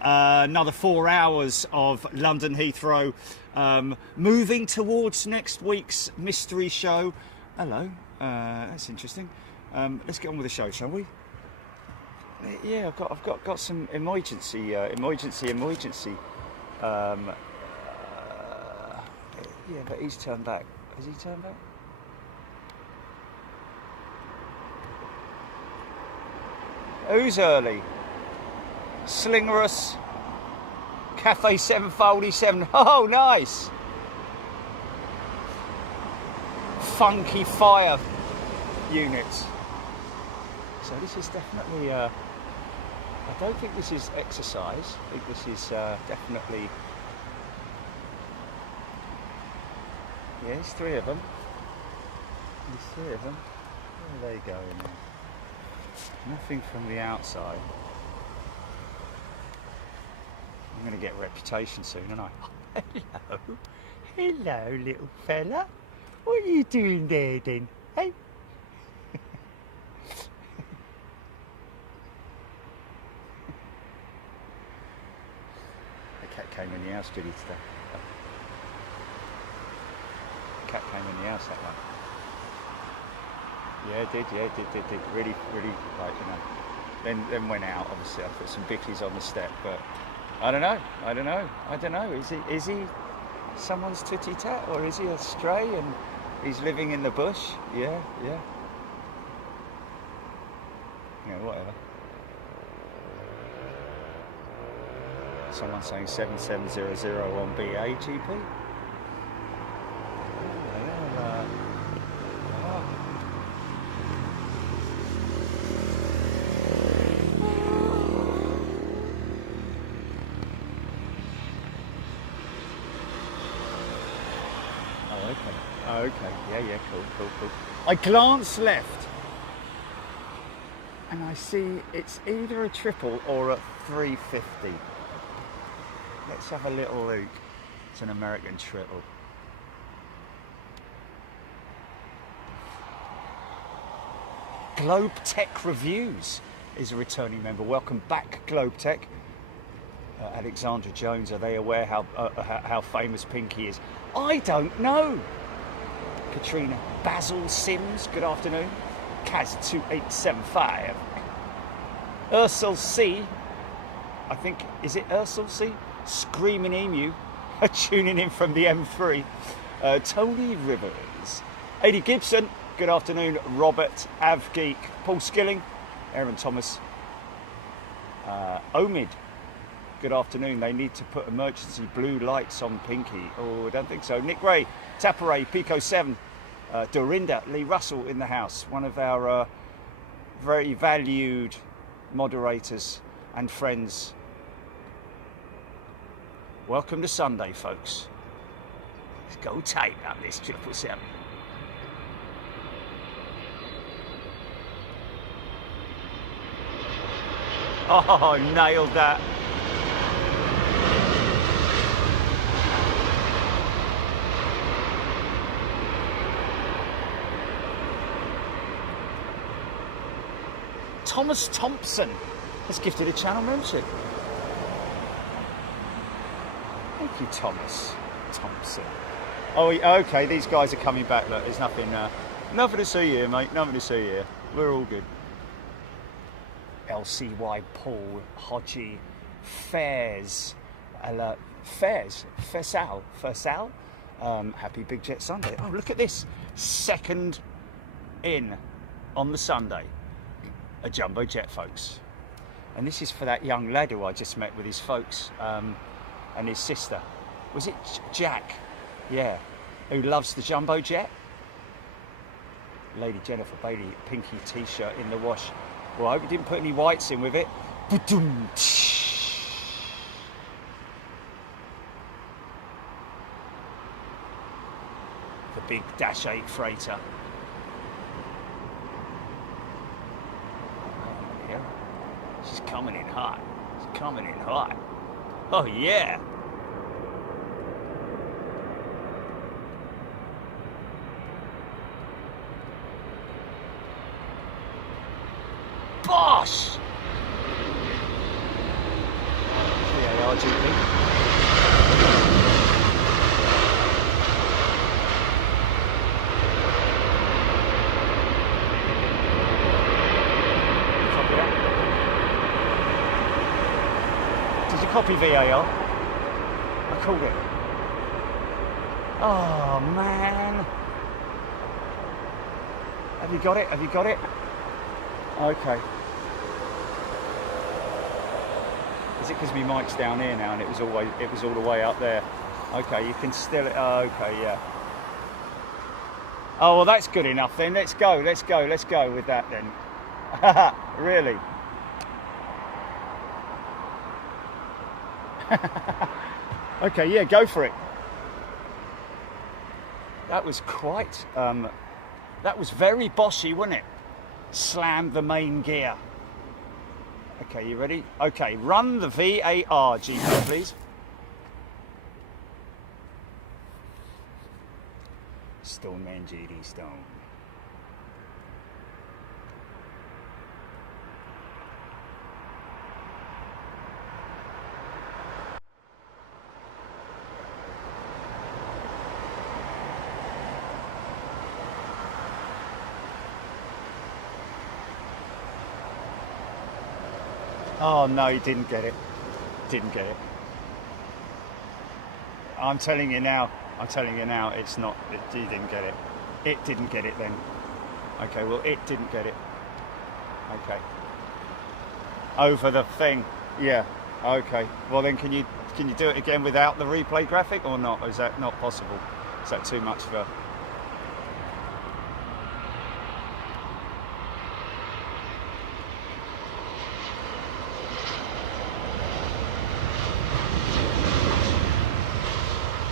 Another 4 hours of London Heathrow. Moving towards next week's mystery show. Hello, that's interesting. Let's get on with the show, shall we? Yeah, I've got some emergency. Yeah, but he's turned back. Has he turned back? Who's early? Slingerous. Cathay 747. Oh, nice. Funky fire units. So this is definitely, I don't think this is exercise. I think this is definitely, yeah, there's 3 of them. There's 3 of them. Where are they going now? Nothing from the outside. I'm going to get a reputation soon, aren't I? Hello. Hello, little fella. What are you doing there then? Hey? The cat came in the house, did he, today? The cat came in the house, that one. Yeah, it did. Really, like, you know. Then went out, obviously. I put some bickies on the step, but I don't know. Is he someone's titty tat, or is he a stray and he's living in the bush? Yeah. Yeah, whatever. Someone saying 7700 on BEA GP. Okay, yeah, cool. I glance left and I see it's either a triple or a 350. Let's have a little look. It's an American triple. Globe Tech Reviews is a returning member. Welcome back, Globe Tech. Alexandra Jones, are they aware how famous Pinky is? I don't know. Katrina Basil Sims, good afternoon. Kaz2875. Ursel C, I think, is it Ursel C? Screaming Emu, tuning in from the M3. Tony Rivers. Adi Gibson, good afternoon. Robert Avgeek. Paul Skilling. Aaron Thomas. Omid, good afternoon. They need to put emergency blue lights on Pinky. Oh, I don't think so. Nick Ray, Taparay, Pico 7, Dorinda, Lee Russell in the house, one of our very valued moderators and friends. Welcome to Sunday, folks. Let's go tight on this 777. Oh, nailed that. Thomas Thompson has gifted a channel membership. Thank you, Thomas Thompson. Oh, okay, these guys are coming back. Look, there's nothing to see here, mate. Nothing to see here. We're all good. LCY Paul, Hodgie, Fairs, Fersal. Happy Big Jet Sunday. Oh, look at this. Second in on the Sunday. A jumbo jet, folks. And this is for that young lad who I just met with his folks and his sister. Was it Jack? Yeah. Who loves the jumbo jet? Lady Jennifer Bailey, Pinky t-shirt in the wash. Well, I hope you didn't put any whites in with it. The big Dash 8 freighter. She's coming in hot. She's coming in hot. Oh, yeah. Bosh! GP. Copy VAR. I called it. Oh man. Have you got it? Have you got it? Okay. Is it because my mic's down here now and it was all the way up there? Okay, you can still. Okay, yeah. Oh well, that's good enough then. Let's go with that then. Really? Okay, yeah, go for it. That was quite, that was very bossy, wasn't it? Slam the main gear. Okay, you ready? Okay, run the VAR, GP, please. Stone Man JD Stone. Oh no, he didn't get it. Didn't get it. I'm telling you now, it's not, he didn't get it. It didn't get it then. Okay, well, it didn't get it. Okay. Over the thing, yeah, okay. Well then, can you do it again without the replay graphic or not? Or is that not possible? Is that too much for...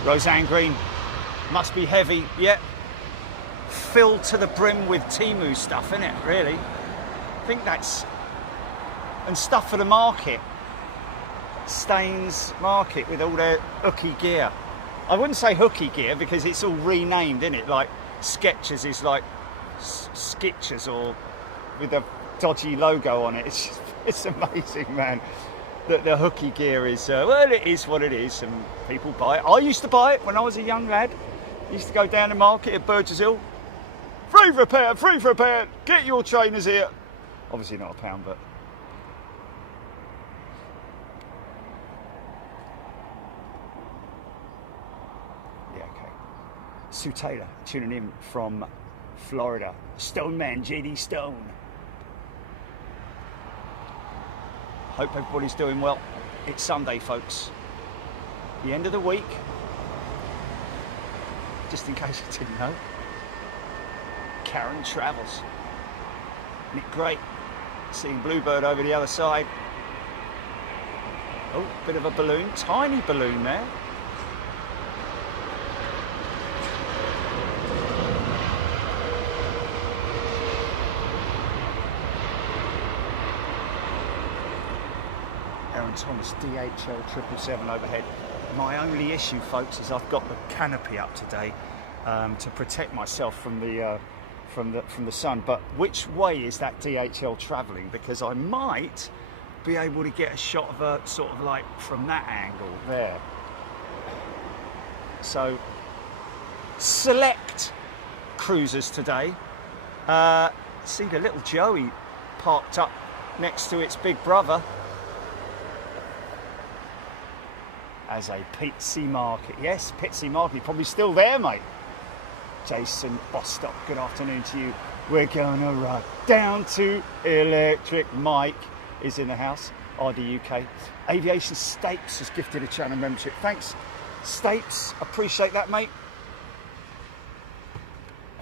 Roseanne Green, must be heavy, yeah. Filled to the brim with Temu stuff, isn't it, really? I think that's... And stuff for the market. Staines Market with all their hooky gear. I wouldn't say hooky gear because it's all renamed, isn't it? Like Skechers is like Skechers or with a dodgy logo on it. It's amazing, man. The hooky gear is, well, it is what it is, and people buy it. I used to buy it when I was a young lad. I used to go down the market at Burgess Hill. Free for a pair, get your trainers here. Obviously not a pound, but... Yeah, okay. Sue Taylor tuning in from Florida. Stone Man, JD Stone. Hope everybody's doing well. It's Sunday, folks. The end of the week. Just in case you didn't know. Karen travels. Isn't it great? Seeing Bluebird over the other side. Oh, bit of a balloon. Tiny balloon there. Thomas DHL 777 overhead. My only issue, folks, is I've got the canopy up today to protect myself from the sun. But which way is that DHL travelling? Because I might be able to get a shot of her sort of like from that angle there. So select cruisers today. See the little Joey parked up next to its big brother. As a Pitsy Market. Yes, Pitsy Market, probably still there, mate. Jason Bostock, good afternoon to you. We're gonna ride down to Electric. Mike is in the house, RDUK. Aviation Stapes has gifted a channel membership. Thanks, Stapes, appreciate that, mate.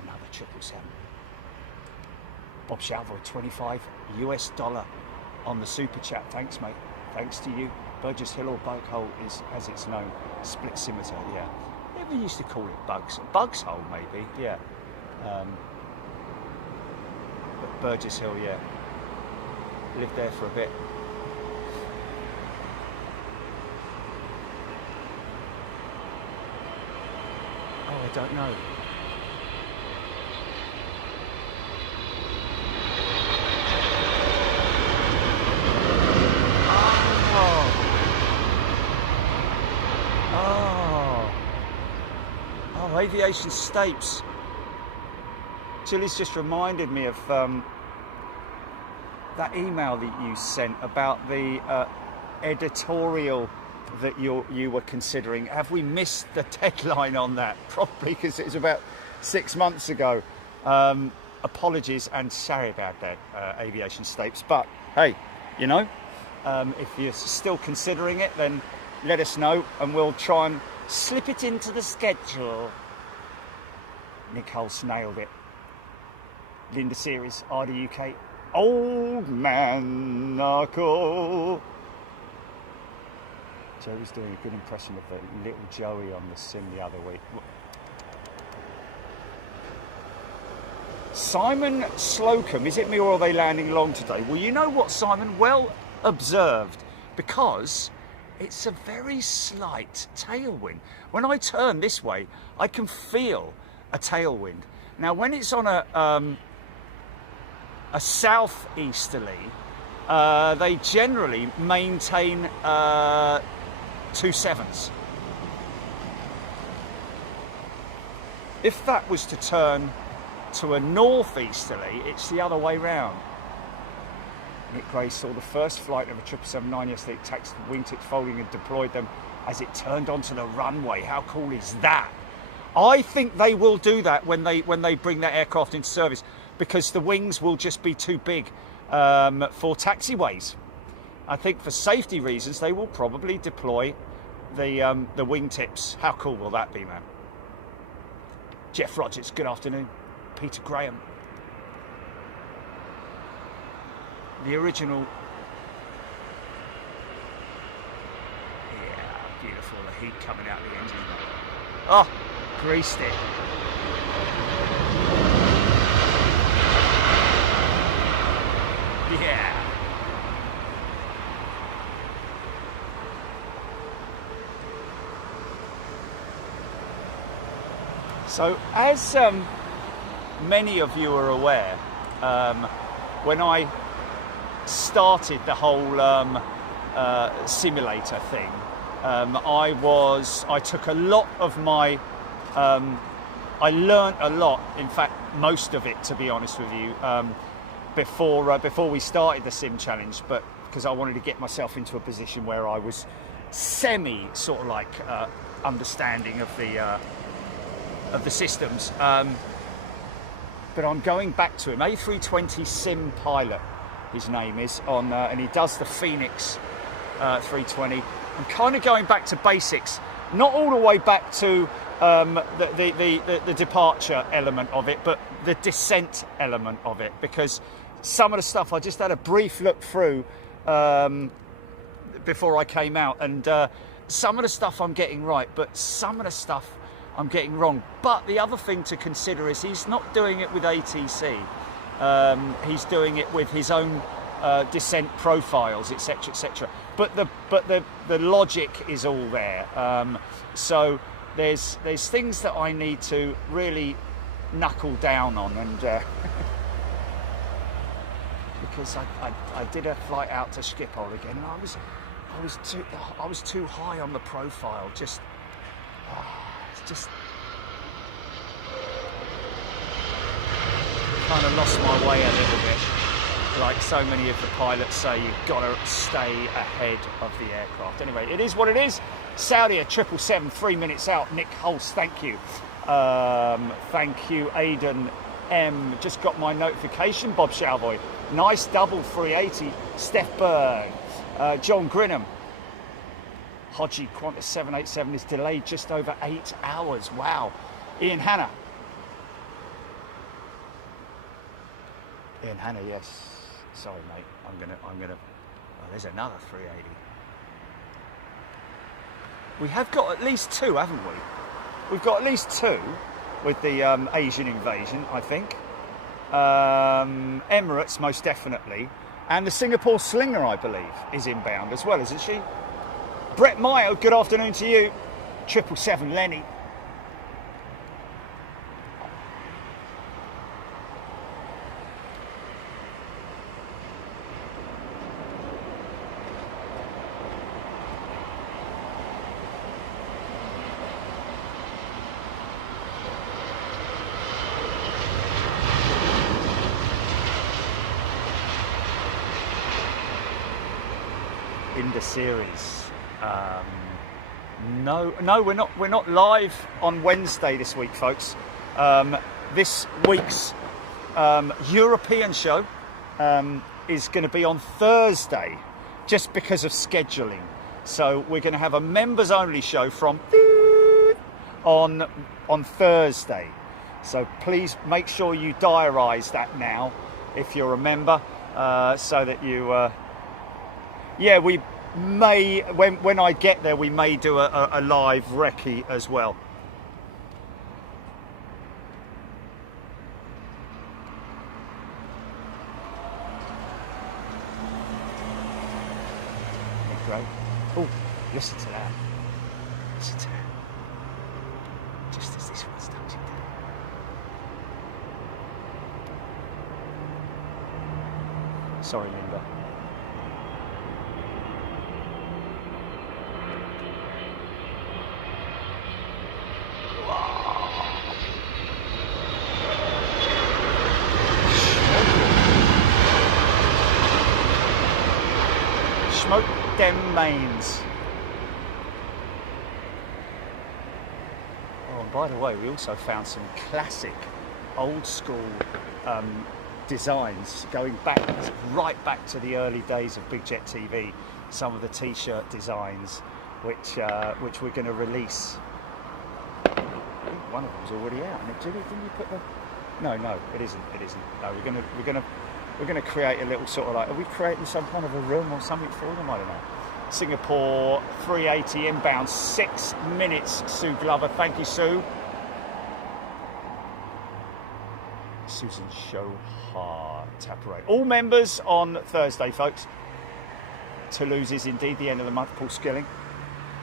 Another 777. Bob Shalvo, $25 on the super chat. Thanks, mate. Thanks to you. Burgess Hill or Bug Hole is, as it's known, split scimitar, yeah. Never used to call it Bugs Hole, maybe, yeah. But Burgess Hill, yeah. Lived there for a bit. Oh, I don't know. Oh, Aviation Stapes. Julie's just reminded me of that email that you sent about the editorial that you were considering. Have we missed the deadline on that? Probably, because it was about 6 months ago. Apologies and sorry about that, Aviation Stapes. But hey, you know, if you're still considering it, then let us know and we'll try and slip it into the schedule. Nick Hulse nailed it. Linda Series, RDUK. Old Man Knuckle. Joey's doing a good impression of the little Joey on the sim the other week. Simon Slocum, is it me or are they landing long today? Well, you know what, Simon? Well observed, because it's a very slight tailwind. When I turn this way, I can feel a tailwind. Now, when it's on a southeasterly, they generally maintain 2.7s. If that was to turn to a northeasterly, it's the other way round. Nick Gray saw the first flight of a 777-9 yesterday, taxied wingtips folding and deployed them as it turned onto the runway. How cool is that? I think they will do that when they bring that aircraft into service, because the wings will just be too big for taxiways. I think for safety reasons they will probably deploy the wingtips. How cool will that be, man? Jeff Rogers, good afternoon. Peter Graham. The original. Yeah, beautiful. The heat coming out of the engine. Oh, greased it. Yeah. So, as many of you are aware, when I started the whole simulator thing, I took a lot of my, I learned a lot, in fact most of it, to be honest with you, before we started the sim challenge, but because I wanted to get myself into a position where I was semi sort of like understanding of the systems, but I'm going back to him. A320 sim pilot, his name is, on and he does the Phoenix 320. I'm kind of going back to basics, not all the way back to the departure element of it, but the descent element of it, because some of the stuff I just had a brief look through before I came out, and some of the stuff I'm getting right, but some of the stuff I'm getting wrong. But the other thing to consider is he's not doing it with ATC. He's doing it with his own descent profiles, etc., etc. But the logic is all there. So there's things that I need to really knuckle down on, and because I did a flight out to Schiphol again, and I was too high on the profile. Just kind of lost my way a little bit. Like so many of the pilots say, you've got to stay ahead of the aircraft. Anyway, it is what it is. Saudia 777, 3 minutes out. Nick Hulse, thank you. Thank you, Aidan M. Just got my notification, Bob Shalvoy. Nice double 380, Steph Berg. John Grinham. Hodgie Qantas 787 is delayed just over 8 hours. Wow. Ian Hanna. Ian Hanna, yes. Sorry, mate. I'm gonna. Oh, there's another 380. We have got at least two, haven't we? We've got at least two with the Asian invasion, I think. Emirates, most definitely, and the Singapore Slinger, I believe, is inbound as well, isn't she? Brett Mayo, good afternoon to you. 777 Lenny. Agenda series. No, we're not live on Wednesday this week, folks. This week's European show is going to be on Thursday, just because of scheduling. So we're going to have a members only show from on Thursday. So please make sure you diarise that now if you're a member, so that you we may, when I get there, we may do a live recce as well. Great. Oh, listen to that. Listen to that. Just as this one's touching down. Sorry, Linda. Smoke them mains. Oh, and by the way, we also found some classic, old school designs going back, right back to the early days of Big Jet TV. Some of the T-shirt designs, which we're going to release. I think one of them's already out. And didn't you put the? No, it isn't. It isn't. No, we're going to create a little sort of like, are we creating some kind of a room or something for them? I don't know. Singapore 380 inbound, 6 minutes, Sue Glover. Thank you, Sue. Susan Shohar Taparay. All members on Thursday, folks. Toulouse is indeed the end of the month. Paul Skilling.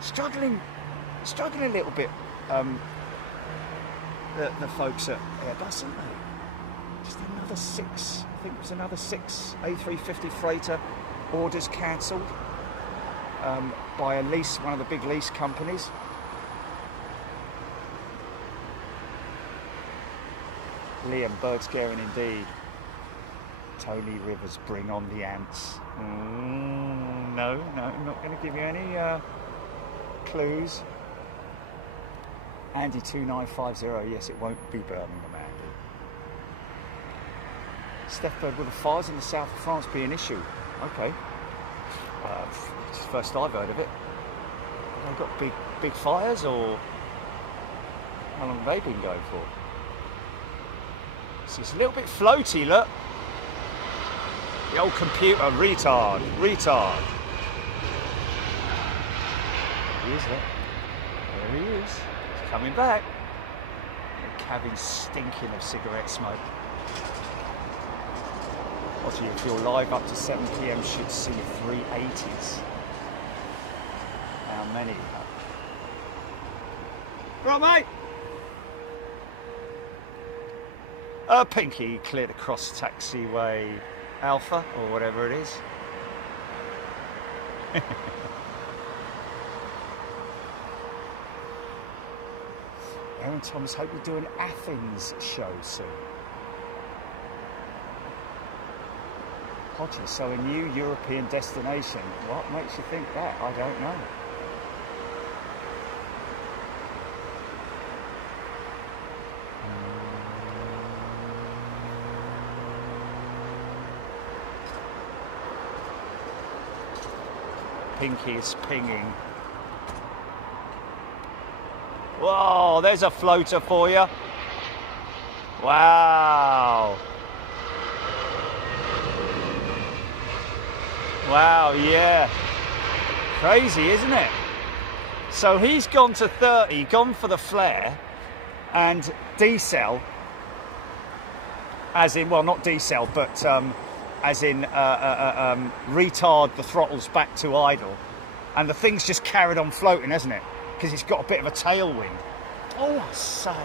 Struggling a little bit. The folks at Airbus, aren't they? Just another 6. I think it was another 6 A350 freighter orders cancelled by a lease, one of the big lease companies. Liam, Bergsgaren indeed. Tony Rivers, bring on the ants. No, I'm not going to give you any clues. Andy 2950, yes, it won't be Birmingham, Andy. Steph Bird, will the fires in the south of France be an issue? Okay. It's the first I've heard of it. Have they got big fires, or how long have they been going for? So it's a little bit floaty, look. The old computer, retard. He is, look. There he is. He's coming back. The cabin's stinking of cigarette smoke. Also, if you're live up to 7 PM, should see 380s. How many? Right, mate. Pinky cleared across taxiway Alpha, or whatever it is. Aaron Thomas, hope you do an Athens show soon. Hodges, so a new European destination. What makes you think that? I don't know. Pinky is pinging. Whoa, there's a floater for you. Wow. Wow, yeah. Crazy, isn't it? So he's gone to 30, gone for the flare, and decel, as in, well, not decel, but as in retard the throttles back to idle, and the thing's just carried on floating, hasn't it? Because it's got a bit of a tailwind. Oh, I say.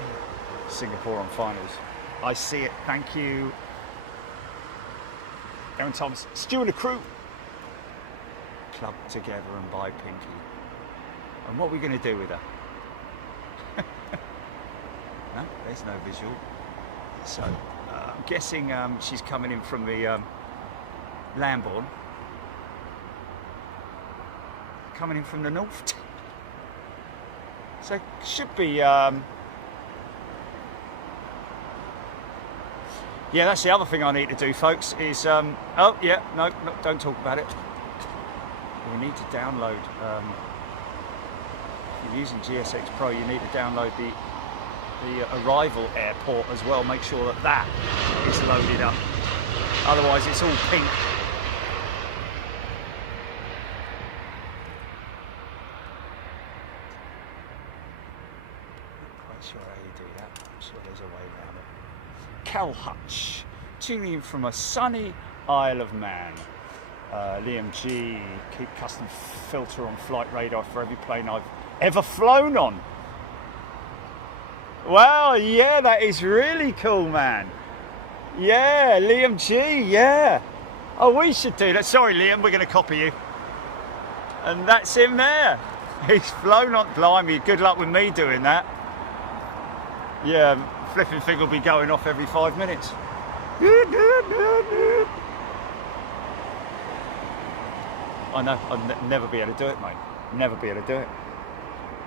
Singapore on finals. I see it. Thank you. Aaron Thomas, Stu and the crew. Club together and buy Pinky. And what are we going to do with her? No, there's no visual. So I'm guessing she's coming in from the Lambourne. coming in from the north. So it should be, yeah, that's the other thing I need to do, folks, is, oh yeah, no, don't talk about it. We need to download, if you're using GSX Pro, you need to download the arrival airport as well. Make sure that that is loaded up. Otherwise it's all pink. Quite sure how you do that. I'm sure there's a way around it. Cal Hutch, tuning in from a sunny Isle of Man. Liam G, keep custom filter on flight radar for every plane I've ever flown on. Wow, yeah, that is really cool, man. Yeah, Liam G, yeah. Oh, we should do that. Sorry, Liam, we're going to copy you. And that's him there. He's flown on. Blimey, good luck with me doing that. Yeah, flipping thing will be going off every 5 minutes. I know, I'll never be able to do it, mate. Never be able to do it.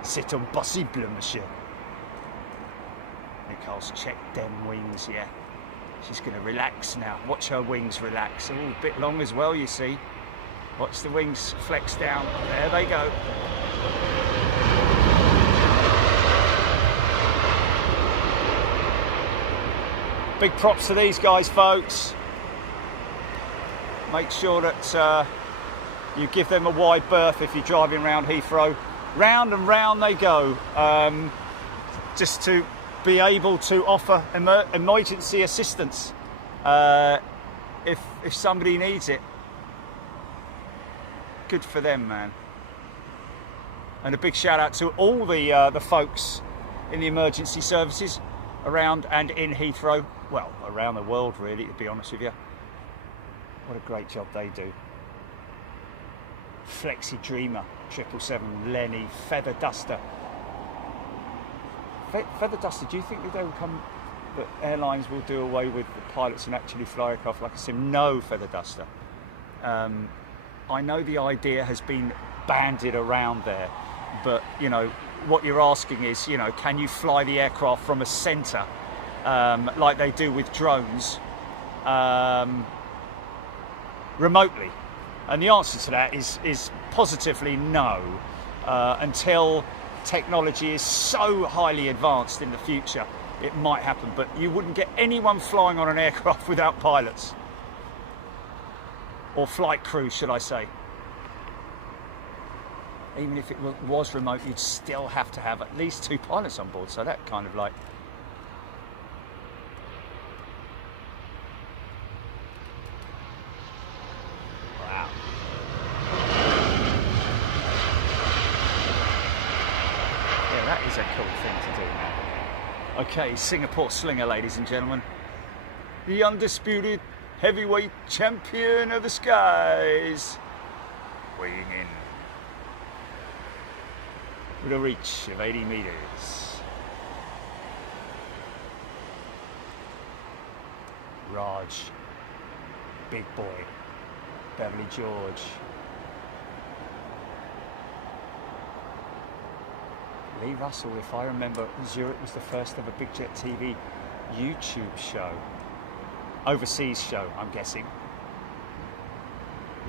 C'est impossible, monsieur. Nicole's checked them wings, yeah. She's going to relax now. Watch her wings relax. Oh, a bit long as well, you see. Watch the wings flex down. There they go. Big props to these guys, folks. Make sure that you give them a wide berth if you're driving around Heathrow. Round and round they go, just to be able to offer emergency assistance if somebody needs it. Good for them, man. And a big shout out to all the folks in the emergency services around and in Heathrow. Well, around the world, really, to be honest with you. What a great job they do. Flexi Dreamer, 777, Lenny, Feather Duster. Feather Duster, do you think that they will come, that airlines will do away with the pilots and actually fly aircraft like a sim? No, Feather Duster. I know the idea has been bandied around there, but you know what you're asking is, you know, can you fly the aircraft from a centre like they do with drones remotely? And the answer to that is positively no, until technology is so highly advanced in the future. It might happen, but you wouldn't get anyone flying on an aircraft without pilots. Or flight crews, should I say. Even if it was remote, you'd still have to have at least 2 pilots on board, so that kind of like... Wow. Yeah, that is a cool thing to do now. Okay, Singapore Slinger, ladies and gentlemen. The undisputed heavyweight champion of the skies. Weighing in with a reach of 80 meters. Raj, big boy, Beverly George. Lee Russell, if I remember, Zurich was the first ever Big Jet TV YouTube show. Overseas show, I'm guessing.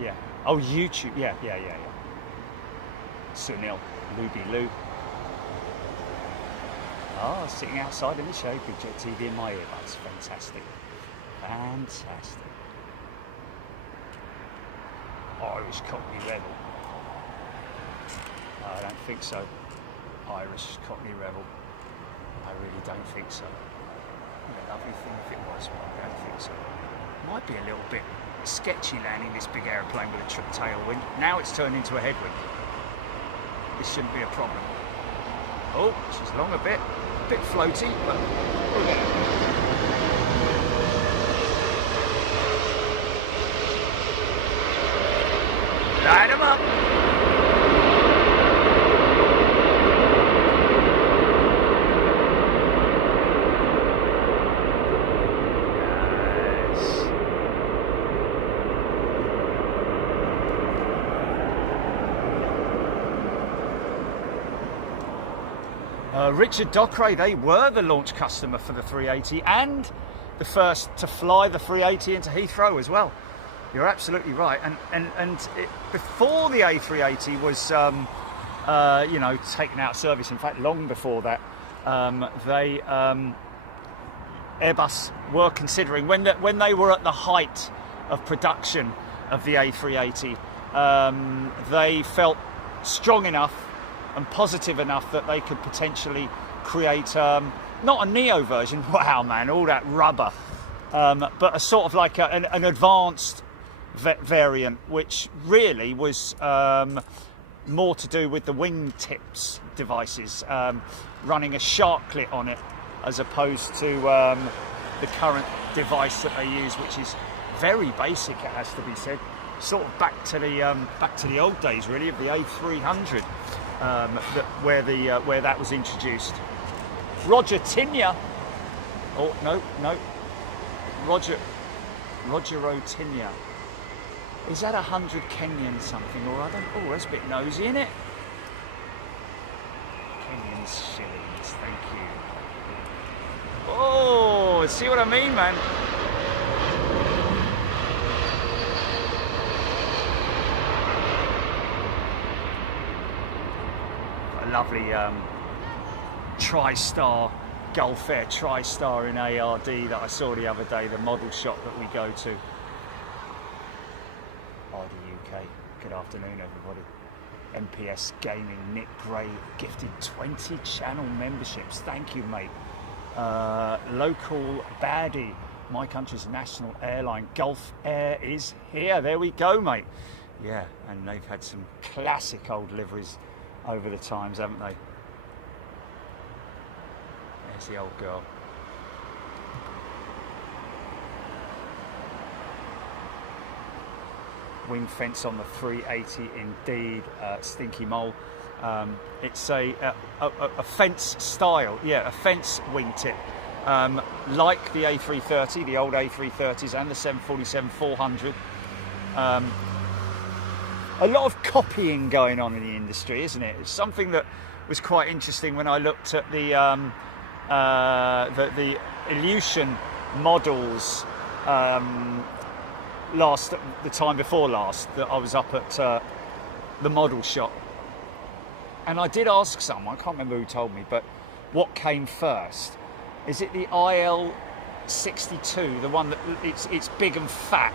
Yeah. Oh, YouTube. Yeah. Sunil, Luby Lou. Oh, sitting outside in the shade, Big Jet TV in my earbuds. Fantastic. Fantastic. Irish Cockney Rebel. I don't think so. Irish Cockney Rebel. I really don't think so. A lovely thing if it was, but I don't think so. Might be a little bit sketchy landing this big aeroplane with a trip tailwind. Now it's turned into a headwind. This shouldn't be a problem. Oh, she's long a bit floaty, but light 'em up. Richard Dockeray, they were the launch customer for the 380 and the first to fly the 380 into Heathrow as well. You're absolutely right. Before the A380 was, you know, taken out of service, in fact, long before that, Airbus were considering, when they were at the height of production of the A380, they felt strong enough and positive enough that they could potentially create not a neo version, wow man, all that rubber, but a sort of like an advanced variant, which really was more to do with the wingtips devices, running a shark clit on it, as opposed to the current device that they use, which is very basic, it has to be said, sort of back to the old days really of the A300, where that was introduced. Roger Tinya, oh no, Roger Otinya. Is that 100 Kenyan something or other? Oh, that's a bit nosy, isn't it? Kenyan shillings, thank you. Oh, see what I mean, man? A lovely TriStar, Gulf Air TriStar in ARD that I saw the other day, the model shop that we go to. RD UK, good afternoon everybody. MPS Gaming, Nick Gray gifted 20 channel memberships, thank you mate. Local baddie, my country's national airline, Gulf Air is here, there we go mate. Yeah, and they've had some classic old liveries over the times, haven't they? There's the old girl. Wing fence on the 380 indeed, Stinky Mole. It's a fence style, yeah, a fence wingtip, like the A330, the old A330s and the 747-400. A lot of copying going on in the industry, isn't it? It's something that was quite interesting when I looked at the Ilyushin models the time before last, that I was up at the model shop, and I did ask someone, I can't remember who told me, but what came first? Is it the IL62, the one that it's big and fat,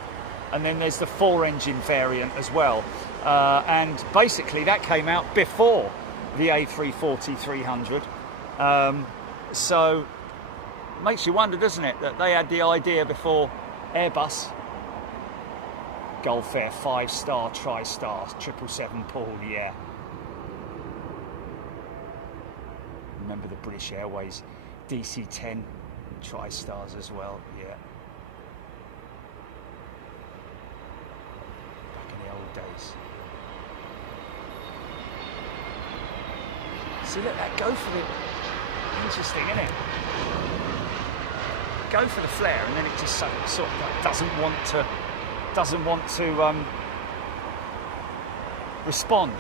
and then there's the 4-engine variant as well, and basically that came out before the A340-300, so makes you wonder, doesn't it, that they had the idea before Airbus. Gulf Air 5-star, TriStar, 777 Paul, yeah. Remember the British Airways DC-10 TriStars as well, yeah. Back in the old days. See, look, that go for the... Interesting, isn't it? Go for the flare, and then it just sort of like doesn't want to respond.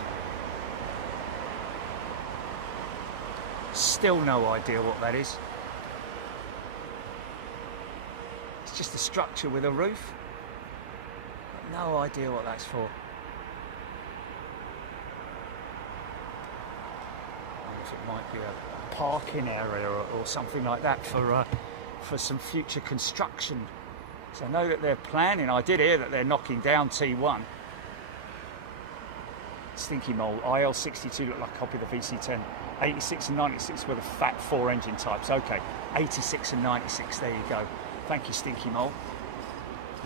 Still no idea what that is. It's just a structure with a roof. No idea what that's for. It might be a parking area or something like that for some future construction. So I know that they're planning, I did hear that they're knocking down T1. Stinky Mole, IL62 looked like a copy of the VC10. 86 and 96 were the fat 4-engine types. Okay, 86 and 96, there you go. Thank you, Stinky Mole.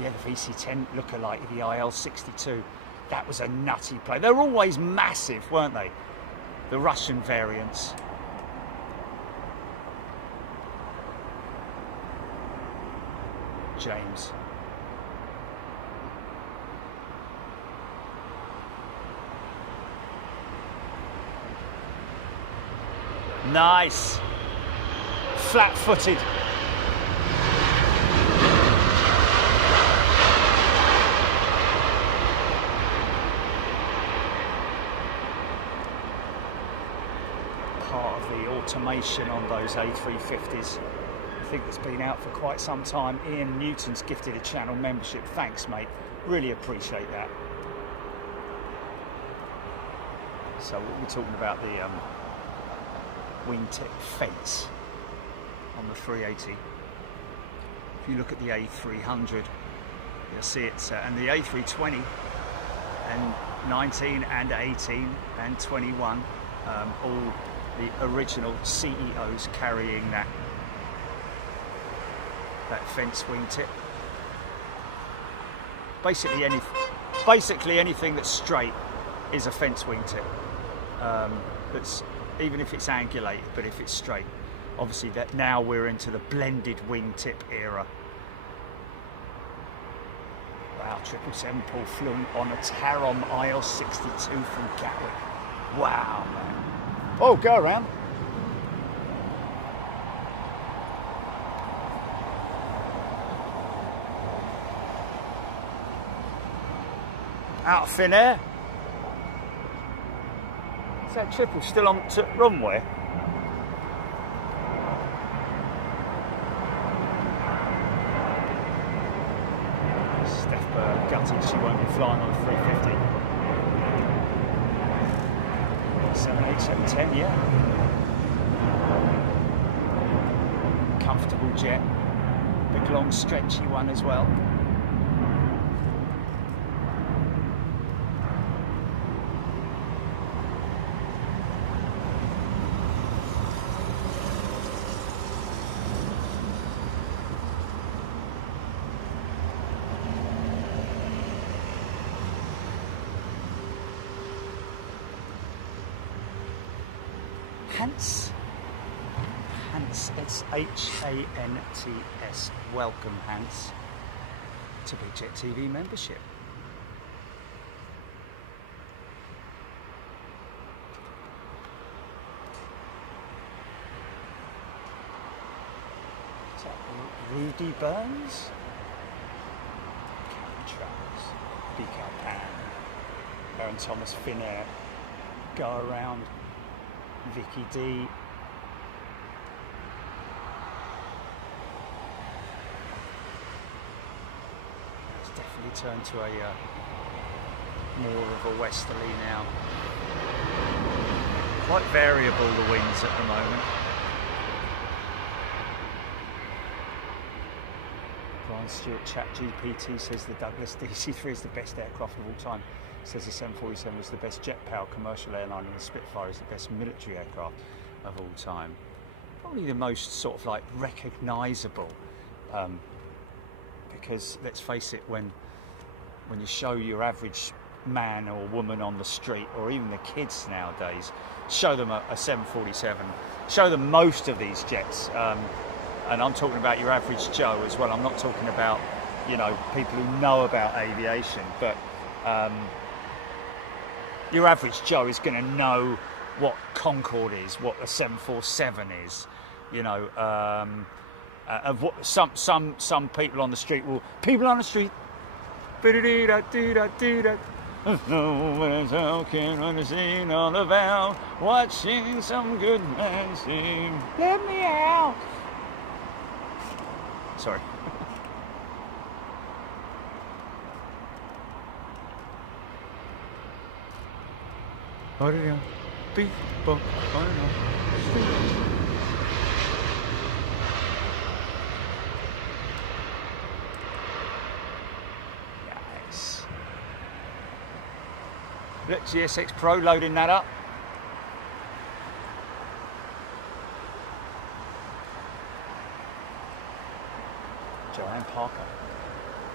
Yeah, the VC10 look-alike, the IL62. That was a nutty play. They were always massive, weren't they? The Russian variants. James. Nice. Flat-footed. part of the automation on those A350s. I think it's been out for quite some time. Ian Newton's gifted a channel membership. Thanks, mate. Really appreciate that. So we're talking about the wingtip fence on the 380. If you look at the A300, you'll see it's and the A320 and 19 and 18 and 21, all the original CEOs carrying that fence wingtip. Basically anything that's straight is a fence wingtip. That's even if it's angulated, but if it's straight. Obviously, that now we're into the blended wingtip era. Wow, 777 Paul Flum on a Tarom IL-62 from Gatwick. Wow, man. Oh, go around. Out of Finnair. Is that triple still on runway? Steph gutted she won't be flying on a 350. 787-10, yeah. Comfortable jet. Big long stretchy one as well. Hans, it's H-A-N-T-S. Welcome, Hans, to Big Jet TV membership. Is that Rudy Burns? Karen Travels, BK Pan, Aaron Thomas, Finnair, go around. Vicky D. It's definitely turned to a more of a westerly now. Quite variable the winds at the moment. Brian Stewart, ChatGPT says the Douglas DC-3 is the best aircraft of all time. Says the 747 was the best jet powered commercial airline, and the Spitfire is the best military aircraft of all time. Probably the most sort of like recognisable, because let's face it, when you show your average man or woman on the street, or even the kids nowadays, show them a 747, show them most of these jets, and I'm talking about your average Joe as well. I'm not talking about, you know, people who know about aviation, but your average Joe is going to know what Concorde is, what a 747 is, you know. Of what some people on the street will. People on the street. Can understand all about watching some good man sing. Let me out. Sorry. Yes. Look, GSX Pro loading that up. Joanne Parker.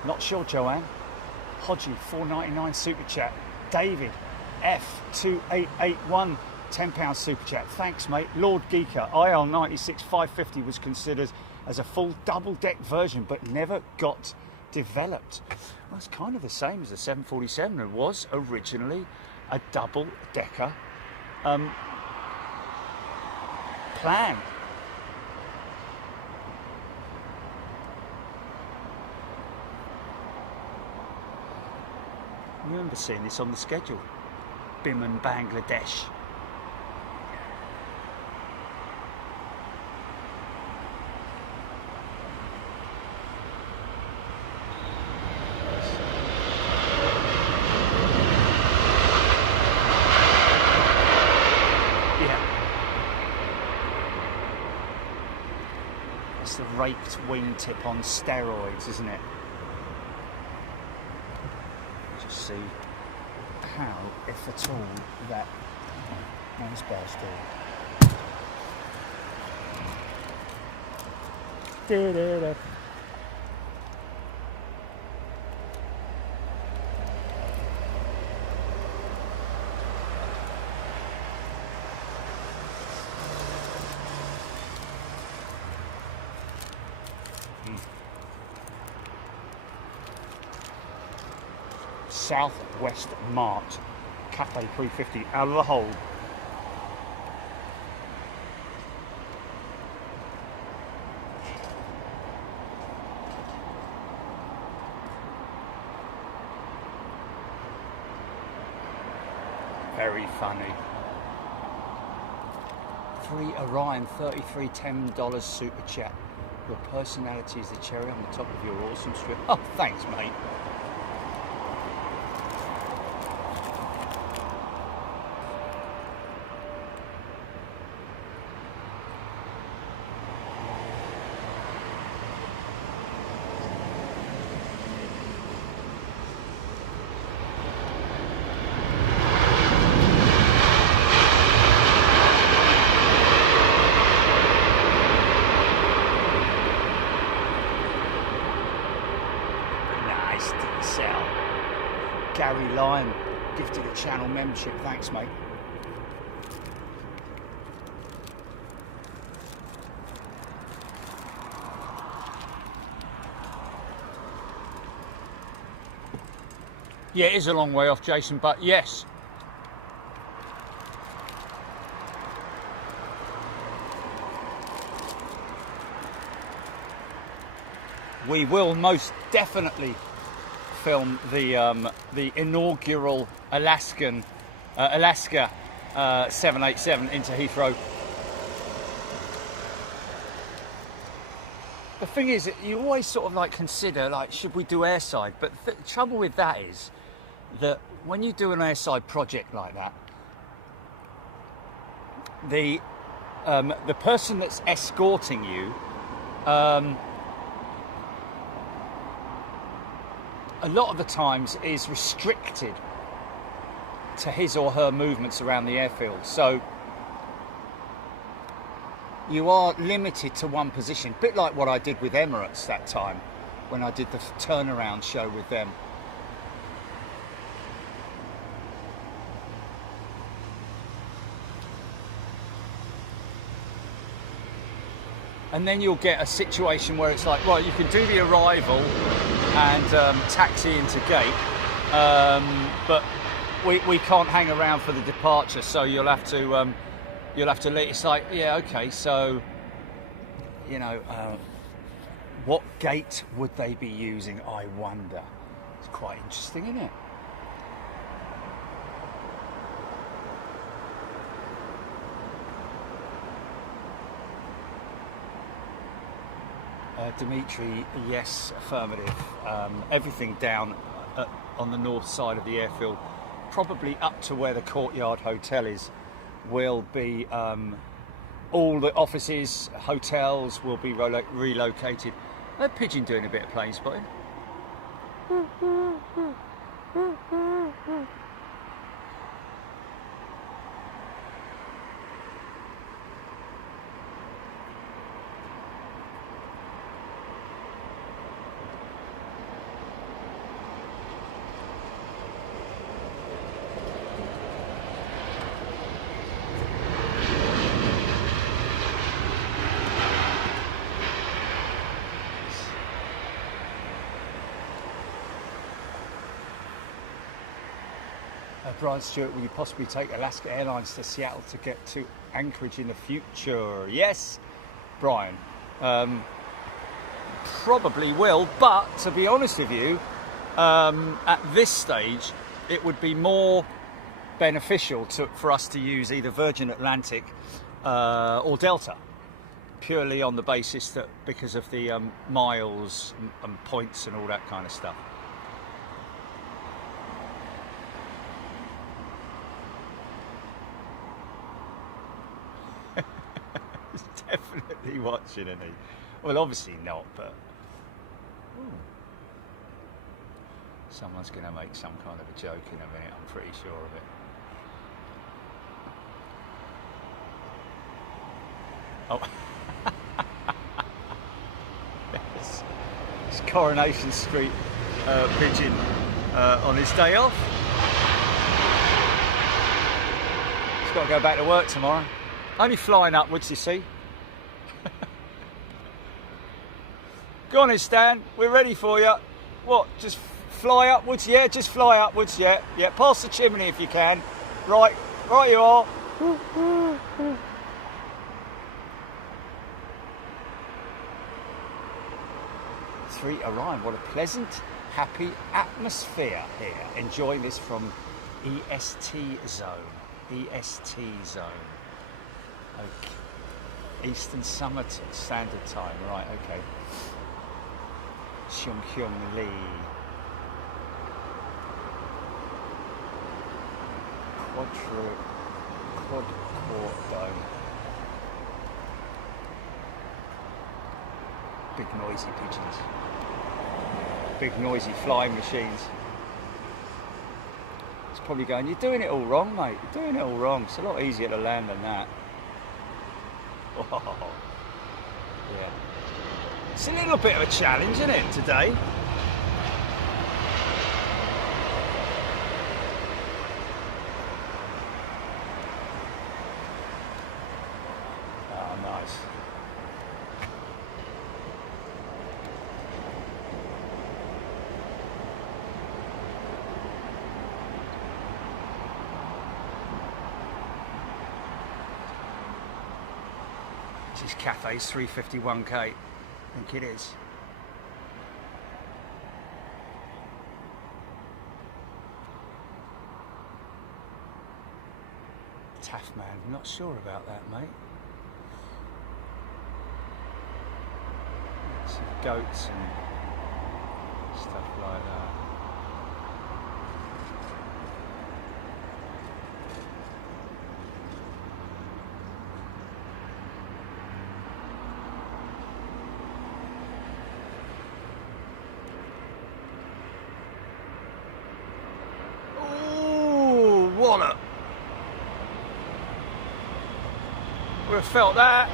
Not sure, Joanne. Hodgie, $4.99 super chat. David F2881, £10 super chat. Thanks, mate. Lord Geeker, IL-96-550 was considered as a full double-deck version, but never got developed. Well, it's kind of the same as the 747. It was originally a double-decker plan. I remember seeing this on the schedule. Biman Bangladesh. the raked wingtip on steroids, isn't it? Just see how, if at all, that nice bar's doing. Southwest Mart, Cathay 350 out of the hold. Very funny. 3 Orion $33 $10 super chat. Your personality is the cherry on the top of your awesome strip. Oh, thanks, mate. Gary Lyon gifted a channel membership. Thanks, mate. Yeah, it is a long way off, Jason, but yes. We will most definitely film the inaugural Alaska 787 into Heathrow. The thing is, you always sort of like consider, like, should we do airside? But the trouble with that is that when you do an airside project like that, the person that's escorting you, a lot of the times is restricted to his or her movements around the airfield. So you are limited to one position, a bit like what I did with Emirates that time when I did the turnaround show with them. And then you'll get a situation where it's like, well, you can do the arrival and taxi into gate, but we can't hang around for the departure, so you'll have to leave. It's like, yeah, okay, so you know, what gate would they be using, I wonder? It's quite interesting, isn't it? Dimitri, yes, affirmative. Everything down on the north side of the airfield, probably up to where the Courtyard Hotel is, will be, all the offices, hotels will be relocated. That pigeon doing a bit of plane spotting. Brian Stewart, will you possibly take Alaska Airlines to Seattle to get to Anchorage in the future? Yes, Brian. Probably will, but to be honest with you, at this stage, it would be more beneficial for us to use either Virgin Atlantic or Delta, purely on the basis that because of the miles and points and all that kind of stuff. Definitely watching, isn't he? Well, obviously not, but someone's going to make some kind of a joke in a minute, I'm pretty sure of it. Oh. Yes. It's Coronation Street pigeon on his day off. He's got to go back to work tomorrow. Only flying upwards, you see. Go on then, Stan, we're ready for you. What, just fly upwards? Yeah, just fly upwards, yeah. Yeah, past the chimney if you can. Right you are. Orion, what a pleasant, happy atmosphere here. Enjoying this from EST zone. EST zone. Okay. Eastern Standard Time, right, okay. Chung Hyung Lee. Quad Court Dome. Big noisy pigeons. Big noisy flying machines. It's probably going, you're doing it all wrong, mate. You're doing it all wrong. It's a lot easier to land than that. Oh, yeah. It's a little bit of a challenge, isn't it, today? Oh, nice. This is Cathay's 351K, I think it is. Tough man, not sure about that, mate. Some goats and stuff like that. Would have felt that.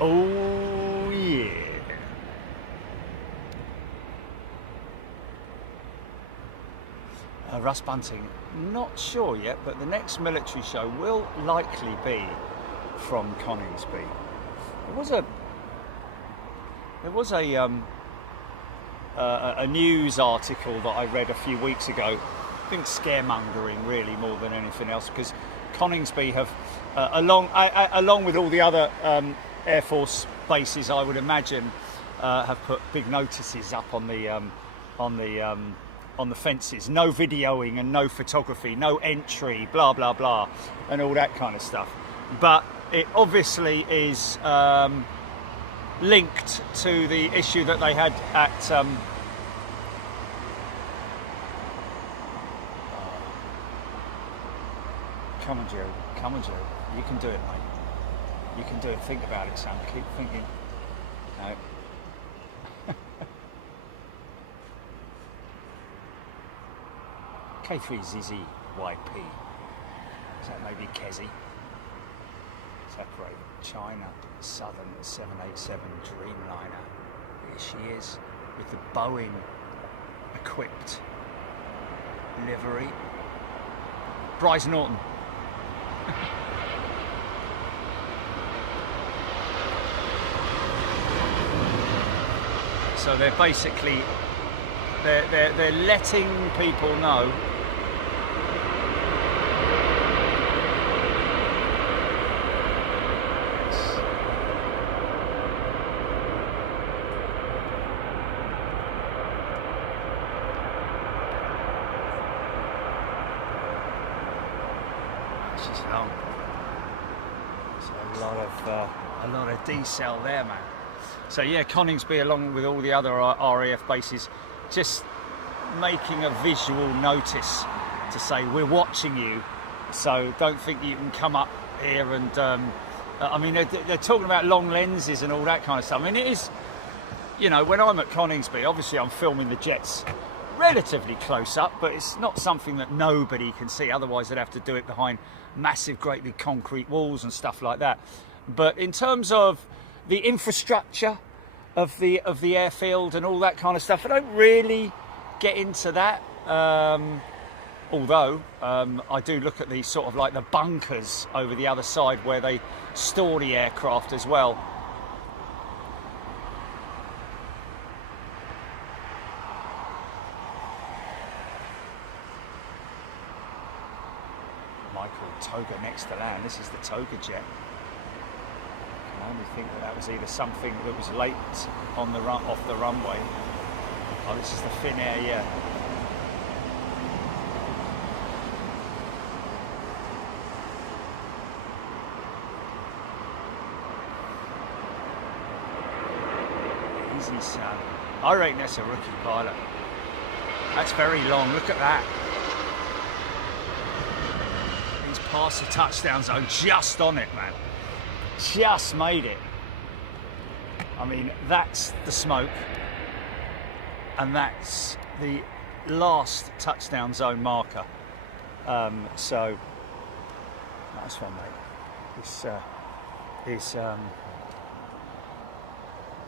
Oh yeah. Russ Bunting, not sure yet, but the next military show will likely be from Coningsby. There was a news article that I read a few weeks ago. I think scaremongering really more than anything else, because Coningsby have, along with all the other Air Force bases, I would imagine, have put big notices up on the fences. No videoing and no photography, no entry, blah blah blah, and all that kind of stuff. But it obviously is linked to the issue that they had at come on Joe, you can do it, mate, you can do it. Think about it, son, keep thinking. No. K3ZZYP, is that maybe Kezi? Separate. China Southern 787 Dreamliner. Here she is with the Boeing equipped livery. Bryce Norton. So they're basically they're letting people know long. So a lot of decel there, man. So yeah, Coningsby, along with all the other RAF bases, just making a visual notice to say we're watching you, so don't think you can come up here and I mean they're talking about long lenses and all that kind of stuff. I mean, it is, you know, when I'm at Coningsby, obviously I'm filming the jets relatively close up, but it's not something that nobody can see, otherwise they'd have to do it behind massive great big concrete walls and stuff like that. But in terms of the infrastructure of the airfield and all that kind of stuff, I don't really get into that, although I do look at the sort of like the bunkers over the other side where they store the aircraft as well. Michael, Toga next to land. This is the Toga jet. I only think that was either something that was late on the off the runway. Oh, this is the Finnair, yeah. Easy sound. I reckon that's a rookie pilot. That's very long. Look at that. He's past the touchdown zone, just on it, man. Just made it. I mean, that's the smoke, and that's the last touchdown zone marker. So nice one, mate.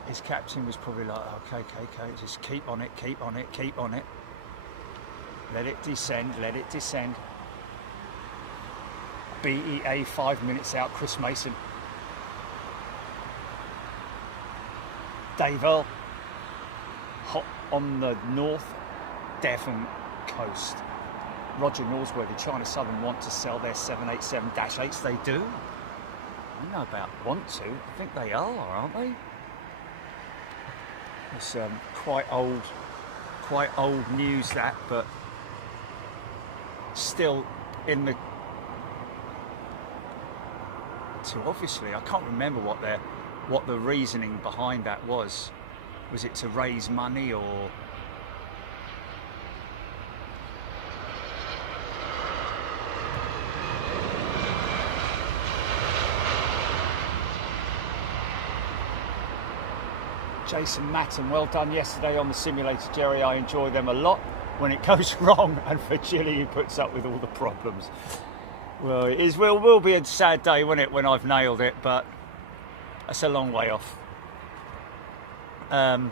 His captain was probably like, okay, just keep on it, keep on it, keep on it. Let it descend, let it descend. BEA 5 minutes out, Chris Mason. Dave Earl, hot on the North Devon coast. Roger Norsworthy, China Southern want to sell their 787-8s. They do. I don't know about want to. I think they are, aren't they? It's quite old news, that, but still in the. So obviously, I can't remember what the reasoning behind that was. Was it to raise money or? Jason Matton, well done yesterday on the simulator, Jerry. I enjoy them a lot when it goes wrong, and for Chile, who puts up with all the problems. Well, it is. Will be a sad day, won't it, when I've nailed it? But that's a long way off. And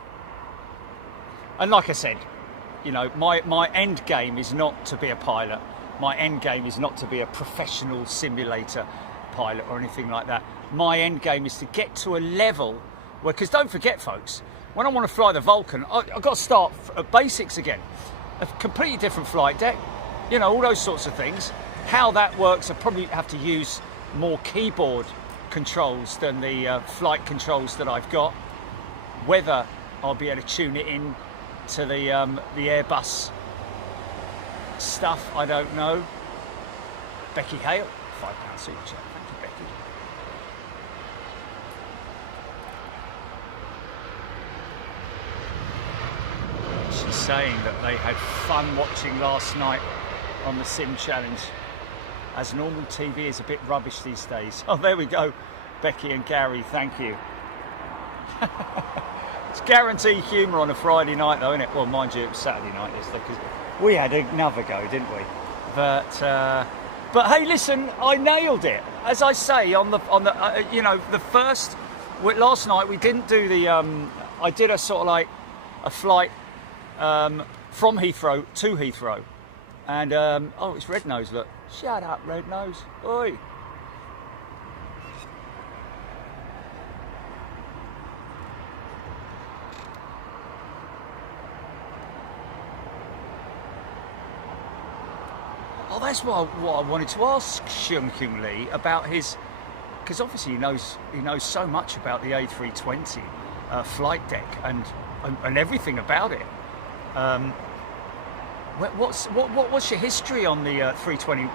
like I said, you know, my end game is not to be a pilot. My end game is not to be a professional simulator pilot or anything like that. My end game is to get to a level where, because don't forget, folks, when I want to fly the Vulcan, I've got to start at basics again. A completely different flight deck, you know, all those sorts of things. How that works, I probably have to use more keyboard controls than the flight controls that I've got. Whether I'll be able to tune it in to the Airbus stuff, I don't know. Becky Hale, £5 super chat. Thank you, Becky. She's saying that they had fun watching last night on the Sim Challenge, as normal TV is a bit rubbish these days. Oh, there we go, Becky and Gary, thank you. It's guaranteed humour on a Friday night, though, isn't it? Well, mind you, it was Saturday night yesterday, because we had another go, didn't we? But hey, listen, I nailed it. As I say, on the you know, the first last night we didn't do the. I did a sort of like a flight from Heathrow to Heathrow, and oh, it's Red Nose. Look, shut up, Red Nose. Oi. Oh, that's what I wanted to ask Xiong Kyung Lee about his, because obviously he knows so much about the A320 flight deck and everything about it. What's your history on the 320?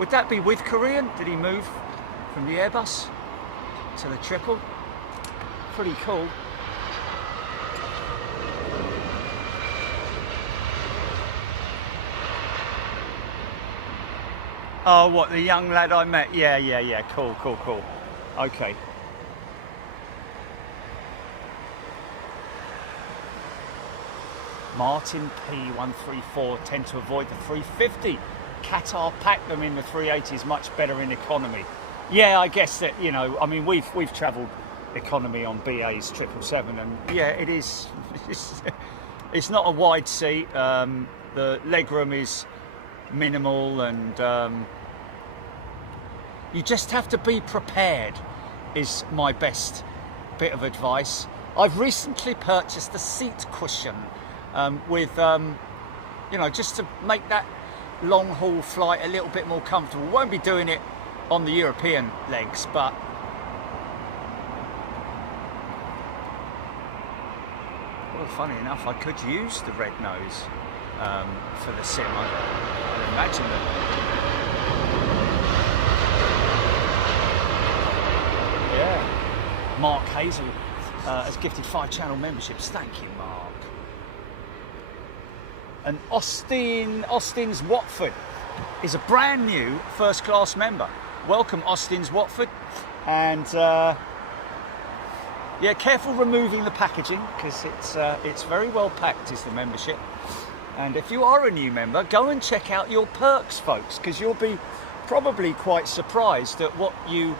Would that be with Korean? Did he move from the Airbus to the triple? Pretty cool. Oh, what, the young lad I met? Yeah, yeah, yeah. Cool, cool, cool. Okay. Martin P134 tend to avoid the 350. Qatar packed them in the 380s, much better in economy. Yeah, I guess that, you know, I mean, we've travelled economy on BA's 777, and yeah, it is. It's not a wide seat. The legroom is minimal, and you just have to be prepared. Is my best bit of advice. I've recently purchased a seat cushion with, you know, just to make that long haul flight a little bit more comfortable. Won't be doing it on the European legs, but well, funny enough, I could use the red nose for the sim. I'd imagine that. Yeah. Mark Hazel has gifted 5 channel memberships. Thank you, Mark. And Austin's Watford is a brand new first class member. Welcome, Austin's Watford. And yeah, careful removing the packaging, because it's very well packed, is the membership. And if you are a new member, go and check out your perks, folks, because you'll be probably quite surprised at what you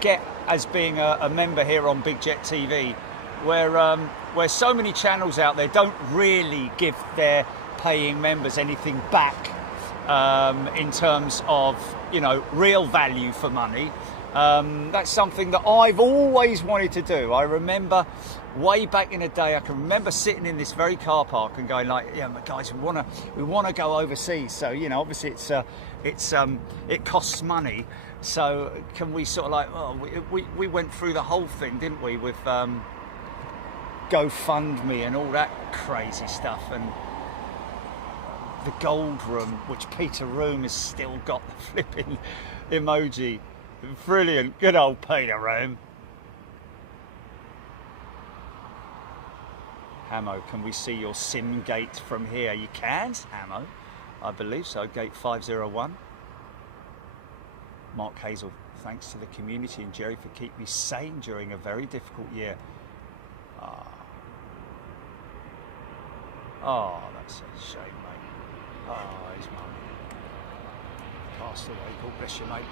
get as being a member here on Big Jet TV, where so many channels out there don't really give their paying members anything back in terms of, you know, real value for money. That's something that I've always wanted to do. I remember way back in the day, I can remember sitting in this very car park and going like, yeah, guys, we want to go overseas. So, you know, obviously it costs money. So can we sort of like, oh, we went through the whole thing, didn't we, with GoFundMe and all that crazy stuff, and the gold room, which Peter Room has still got the flipping emoji. Brilliant, good old Peter Room. Hamo, can we see your sim gate from here? You can, Hamo, I believe so. Gate 501. Mark Hazel, thanks to the community and Jerry for keeping me sane during a very difficult year. Oh, that's a shame, mate. Oh, his mum passed away. God bless you, mate.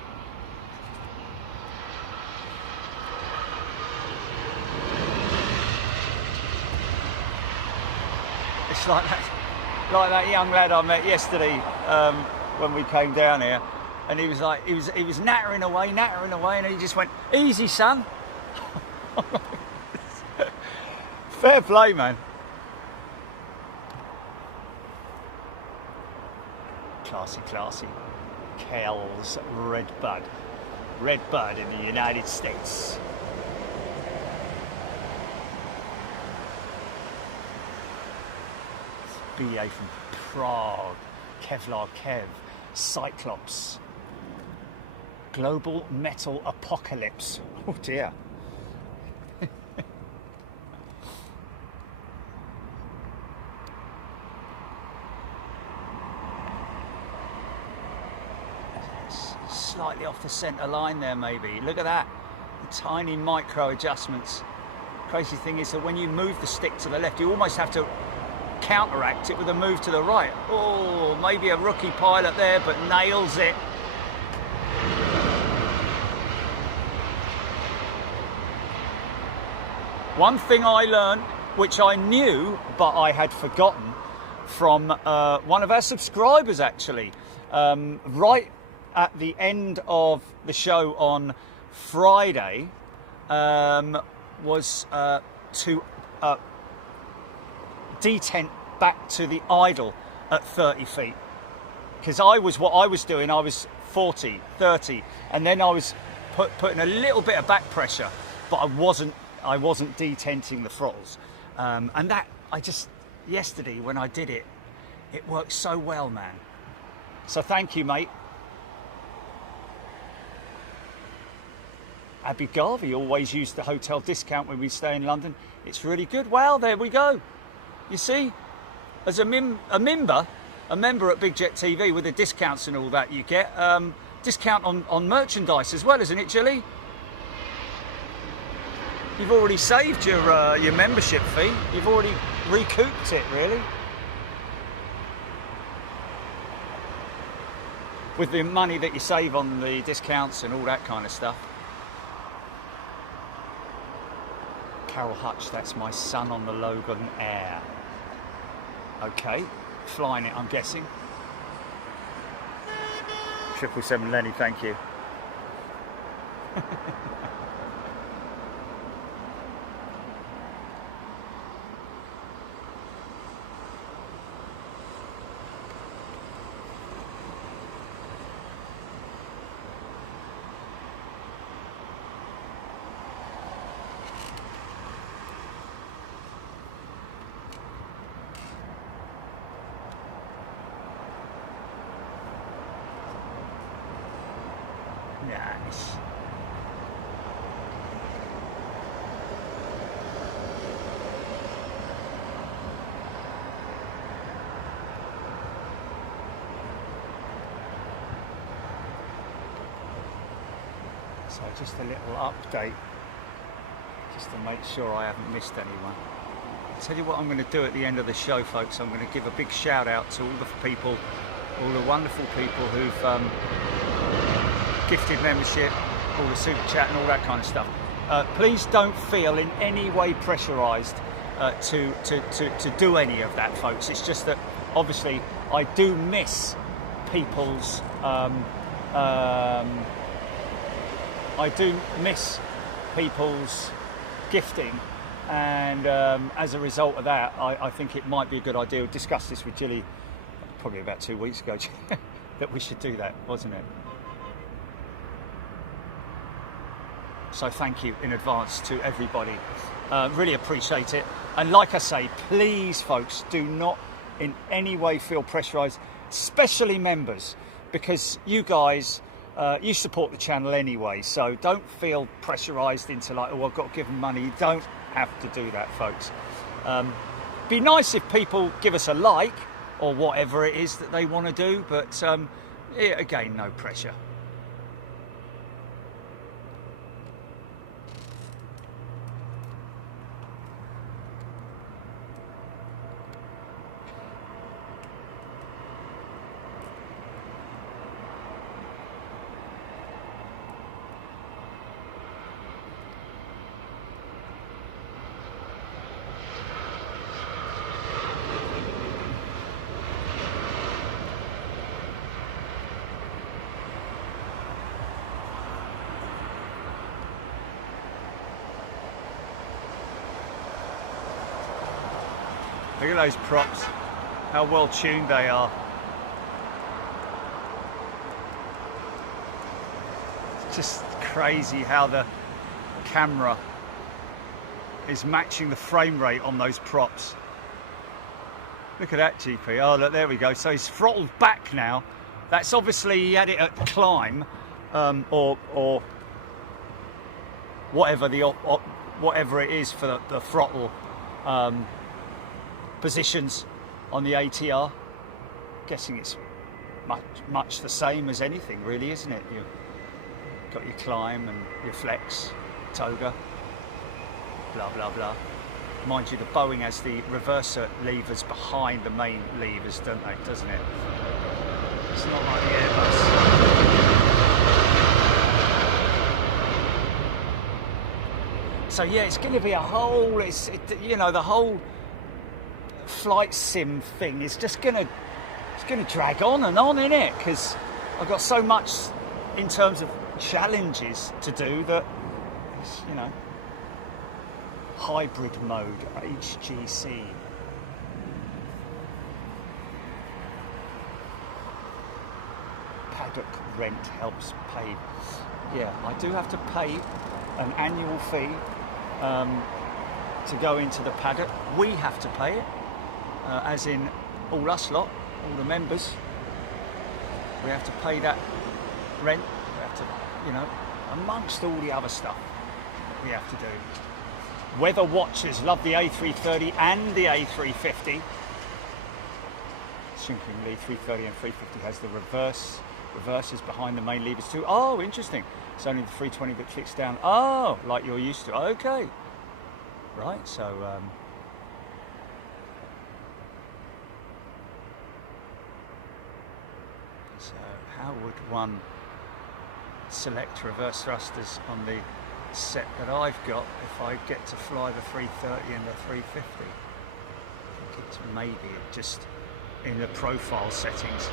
It's like that young lad I met yesterday when we came down here, and he was like, he was nattering away, and he just went, "Easy, son." Fair play, man. Classy, classy. Kel's Redbud in the United States. BA from Prague, Kevlar Kev, Cyclops, Global Metal Apocalypse. Oh dear. Slightly off the centre line there, maybe. Look at that. The tiny micro adjustments. Crazy thing is that when you move the stick to the left, you almost have to counteract it with a move to the right. Oh, maybe a rookie pilot there, but nails it. One thing I learned, which I knew but I had forgotten, from one of our subscribers actually, right at the end of the show on Friday, was to detent back to the idle at 30 feet. Because what I was doing, I was 40, 30, and then I was putting a little bit of back pressure, but I wasn't detenting the throttles. And that, yesterday when I did it, it worked so well, man. So thank you, mate. Abby Garvey always used the hotel discount when we stay in London. It's really good. Well, there we go. You see, as a member, a member at Big Jet TV with the discounts and all that you get, discount on merchandise as well, isn't it, Jilly? You've already saved your membership fee. You've already recouped it, really. With the money that you save on the discounts and all that kind of stuff. Carol Hutch, that's my son on the Logan Air. Okay, flying it, I'm guessing. 777 Lenny, thank you. Nice. So just a little update, just to make sure I haven't missed anyone. I'll tell you what I'm going to do at the end of the show, folks. I'm going to give a big shout out to all the people, all the wonderful people who've gifted membership, all the super chat and all that kind of stuff. Please don't feel in any way pressurised to do any of that, folks. It's just that obviously I do miss people's gifting, and as a result of that, I think it might be a good idea. We discussed this with Jilly probably about 2 weeks ago that we should do that, wasn't it? So thank you in advance to everybody. Really appreciate it. And like I say, please, folks, do not in any way feel pressurised, especially members, because you guys, you support the channel anyway. So don't feel pressurised into like, oh, I've got to give them money. You don't have to do that, folks. Be nice if people give us a like or whatever it is that they want to do, but yeah, again, no pressure. Look at those props, how well tuned they are. It's just crazy how the camera is matching the frame rate on those props. Look at that, GP. Oh, look, there we go. So he's throttled back now. That's obviously he had it at climb, or whatever whatever it is for the throttle positions on the ATR. Guessing it's much the same as anything, really, isn't it? You've got your climb and your flex, toga, blah blah blah. Mind you, the Boeing has the reverser levers behind the main levers, doesn't it? It's not like the Airbus. So yeah, it's going to be a whole, you know, the whole flight sim thing is just going to drag on and on, innit? Because I've got so much in terms of challenges to do that, you know, hybrid mode, HGC. Paddock rent helps pay. Yeah, I do have to pay an annual fee to go into the paddock. We have to pay it, as in all us lot, all the members. We have to pay that rent. We have to, you know, amongst all the other stuff we have to do. Weather watchers love the A330 and the A350. shrinking lead. 330 and 350 has the reversers behind the main levers too. Oh, interesting. It's only the 320 that clicks down. Oh, like you're used to. Okay. Right, so how would one select reverse thrusters on the set that I've got if I get to fly the 330 and the 350? I think it's maybe just in the profile settings.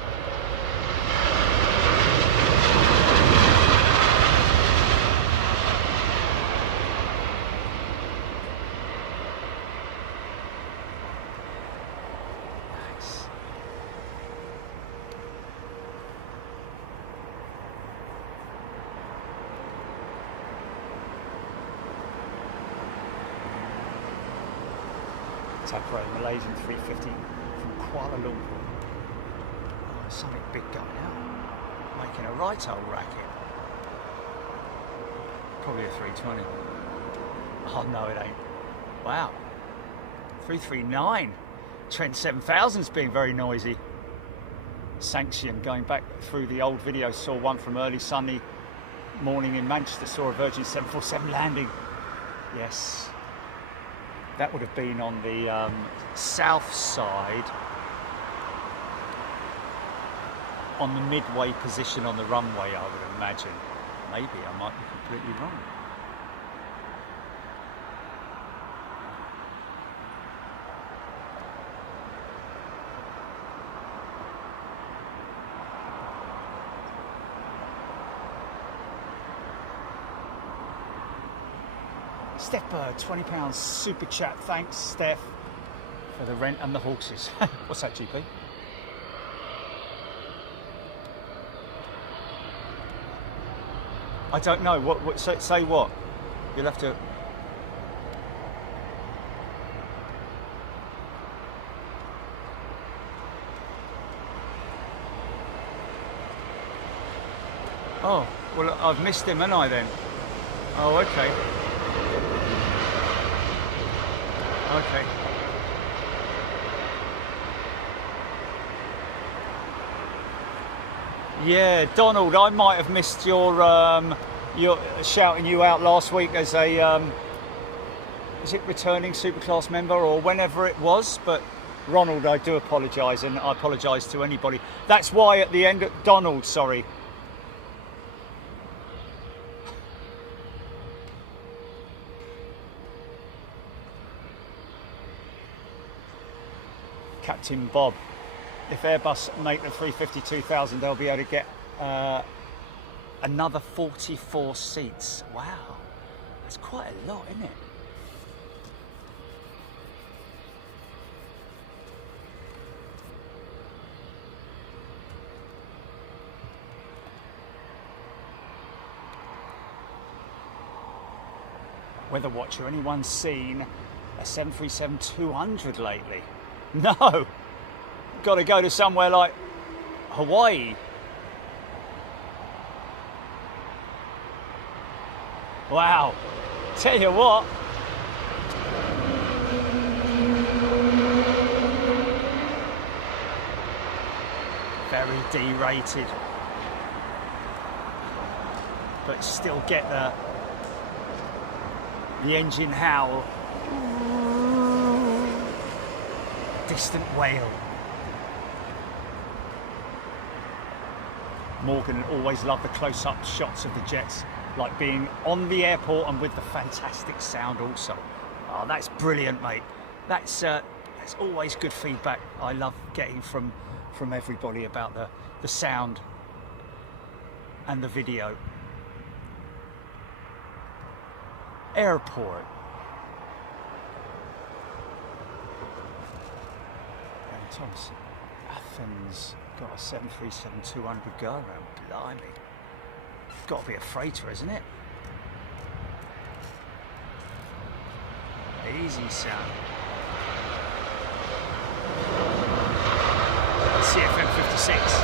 Operating Malaysian 350 from Kuala Lumpur. Oh, something big going out. Making a right old racket. Probably a 320. Oh no, it ain't. Wow. 339. Trent 7000's being very noisy. Sanction, going back through the old video, saw one from early Sunday morning in Manchester, saw a Virgin 747 landing. Yes. That would have been on the south side, on the midway position on the runway, I would imagine. Maybe, I might be completely wrong. Steph Bird, £20 super chat. Thanks, Steph, for the rent and the horses. What's that, GP? I don't know. What say what? You'll have to. Oh, well, I've missed him, haven't I then? Oh, okay. Okay. Yeah, Donald, I might have missed your shouting you out last week as a is it returning superclass member or whenever it was, but Ronald, I do apologise, and I apologise to anybody. That's why at the end of Donald, sorry. Captain Bob, if Airbus make the 350-1000, they'll be able to get another 44 seats. Wow, that's quite a lot, isn't it? Weather Watcher, anyone seen a 737-200 lately? No, got to go to somewhere like Hawaii. Wow, tell you what. Very D-rated, but still get the engine howl. Distant wail. Morgan always loved the close-up shots of the jets, like being on the airport and with the fantastic sound also. Oh, that's brilliant, mate. That's always good feedback. I love getting from everybody about the sound and the video. Airport. Thomas, Athens got a 737-200 go around. Blimey, got to be a freighter, isn't it? Easy sound. CFM 56.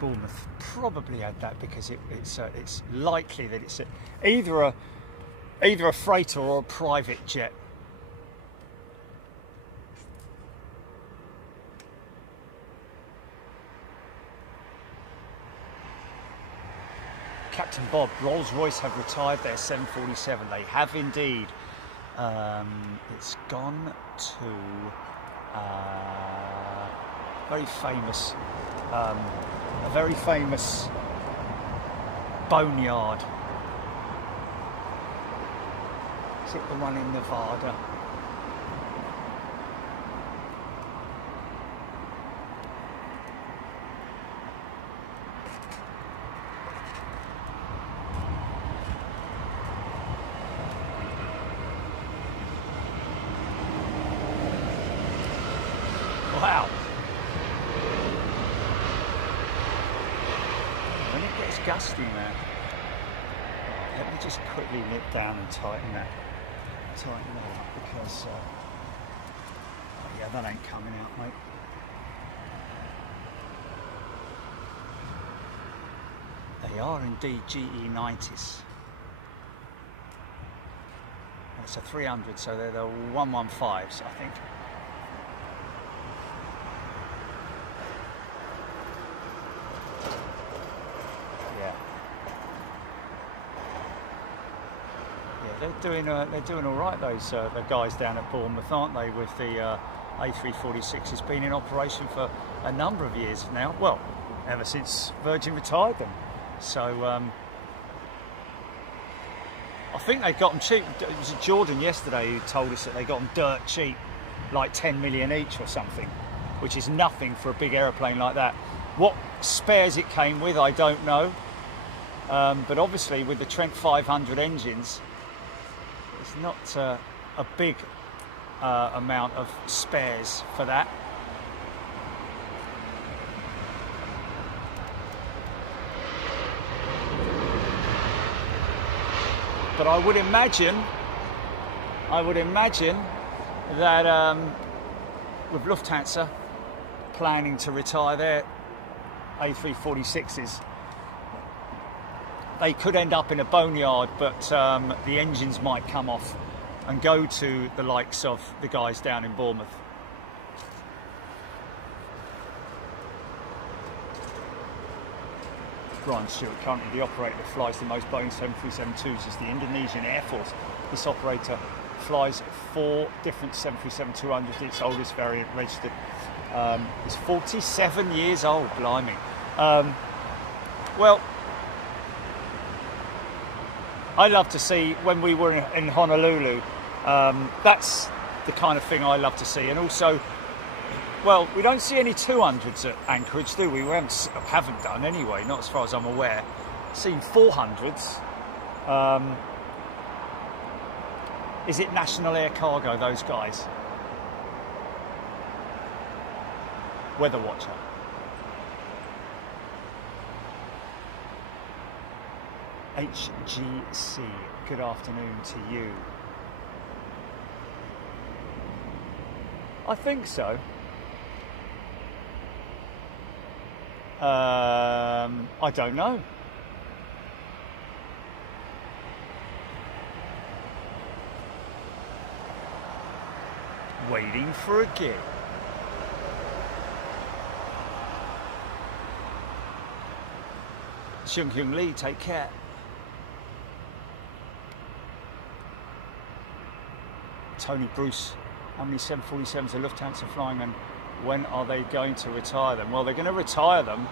Bournemouth probably had that because it's likely that it's either a freighter or a private jet. Captain Bob, Rolls-Royce have retired their 747. They have indeed. It's gone to a very famous boneyard. Is it the one in Nevada? Wow. When it gets gusty, man. Let me just quickly nip down and tighten that up because oh yeah, that ain't coming out, mate. They are indeed GE90s. It's a 300, so they're the 115s, I think. They're doing all right. Those the guys down at Bournemouth, aren't they? With the A346, it's been in operation for a number of years now. Well, ever since Virgin retired them. So I think they got them cheap. It was Jordan yesterday who told us that they got them dirt cheap, like 10 million each or something, which is nothing for a big aeroplane like that. What spares it came with, I don't know. But obviously with the Trent 500 engines, it's not a big amount of spares for that. But I would imagine that with Lufthansa planning to retire their A346s, they could end up in a boneyard, but the engines might come off and go to the likes of the guys down in Bournemouth. Brian Stewart, currently the operator that flies the most Boeing 737-2s is the Indonesian Air Force. This operator flies 4 different 737-200s, its oldest variant registered. It's 47 years old, blimey. Well, I love to see when we were in Honolulu, that's the kind of thing I love to see. And also, well, we don't see any 200s at Anchorage, do we? We haven't done anyway, not as far as I'm aware. Seen 400s. Is it National Air Cargo, those guys? Weather Watcher. HGC, good afternoon to you. I think so. I don't know. Waiting for a gig. Chung Hyung Lee, take care. Tony Bruce, how many 747s are Lufthansa flying and when are they going to retire them? Well, they're going to retire them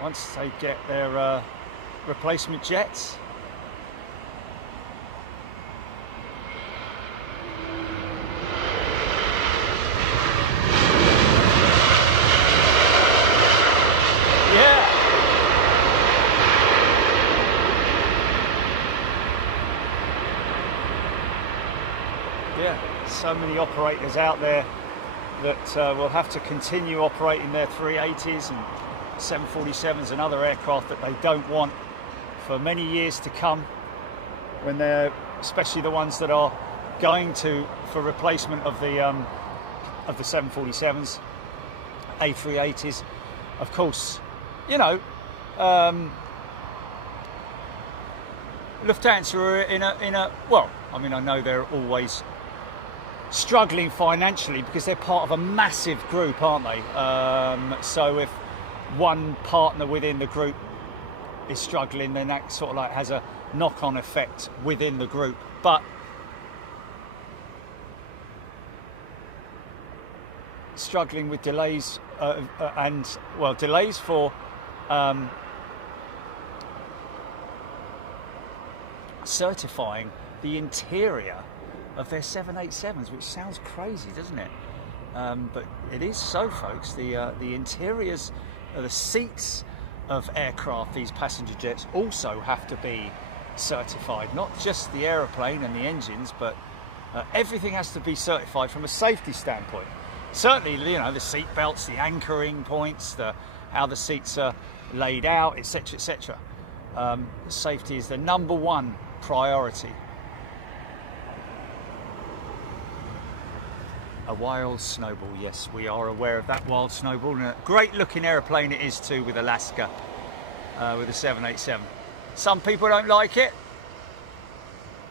once they get their replacement jets. So many operators out there that will have to continue operating their 380s and 747s and other aircraft that they don't want for many years to come, when they're, especially the ones that are going to for replacement of the of the 747s, A380s. Of course, you know, Lufthansa are in a well, I mean, I know they're always struggling financially because they're part of a massive group, aren't they? So if one partner within the group is struggling, then that sort of like has a knock-on effect within the group. But struggling with delays delays for certifying the interior of their 787s, which sounds crazy, doesn't it? But it is so, folks. The interiors, the seats of aircraft, these passenger jets, also have to be certified. Not just the aeroplane and the engines, but everything has to be certified from a safety standpoint. Certainly, you know, the seat belts, the anchoring points, how the seats are laid out, etc., etc. Safety is the number one priority. A wild snowball, yes, we are aware of that wild snowball, and a great looking aeroplane it is too, with Alaska, with a 787. Some people don't like it.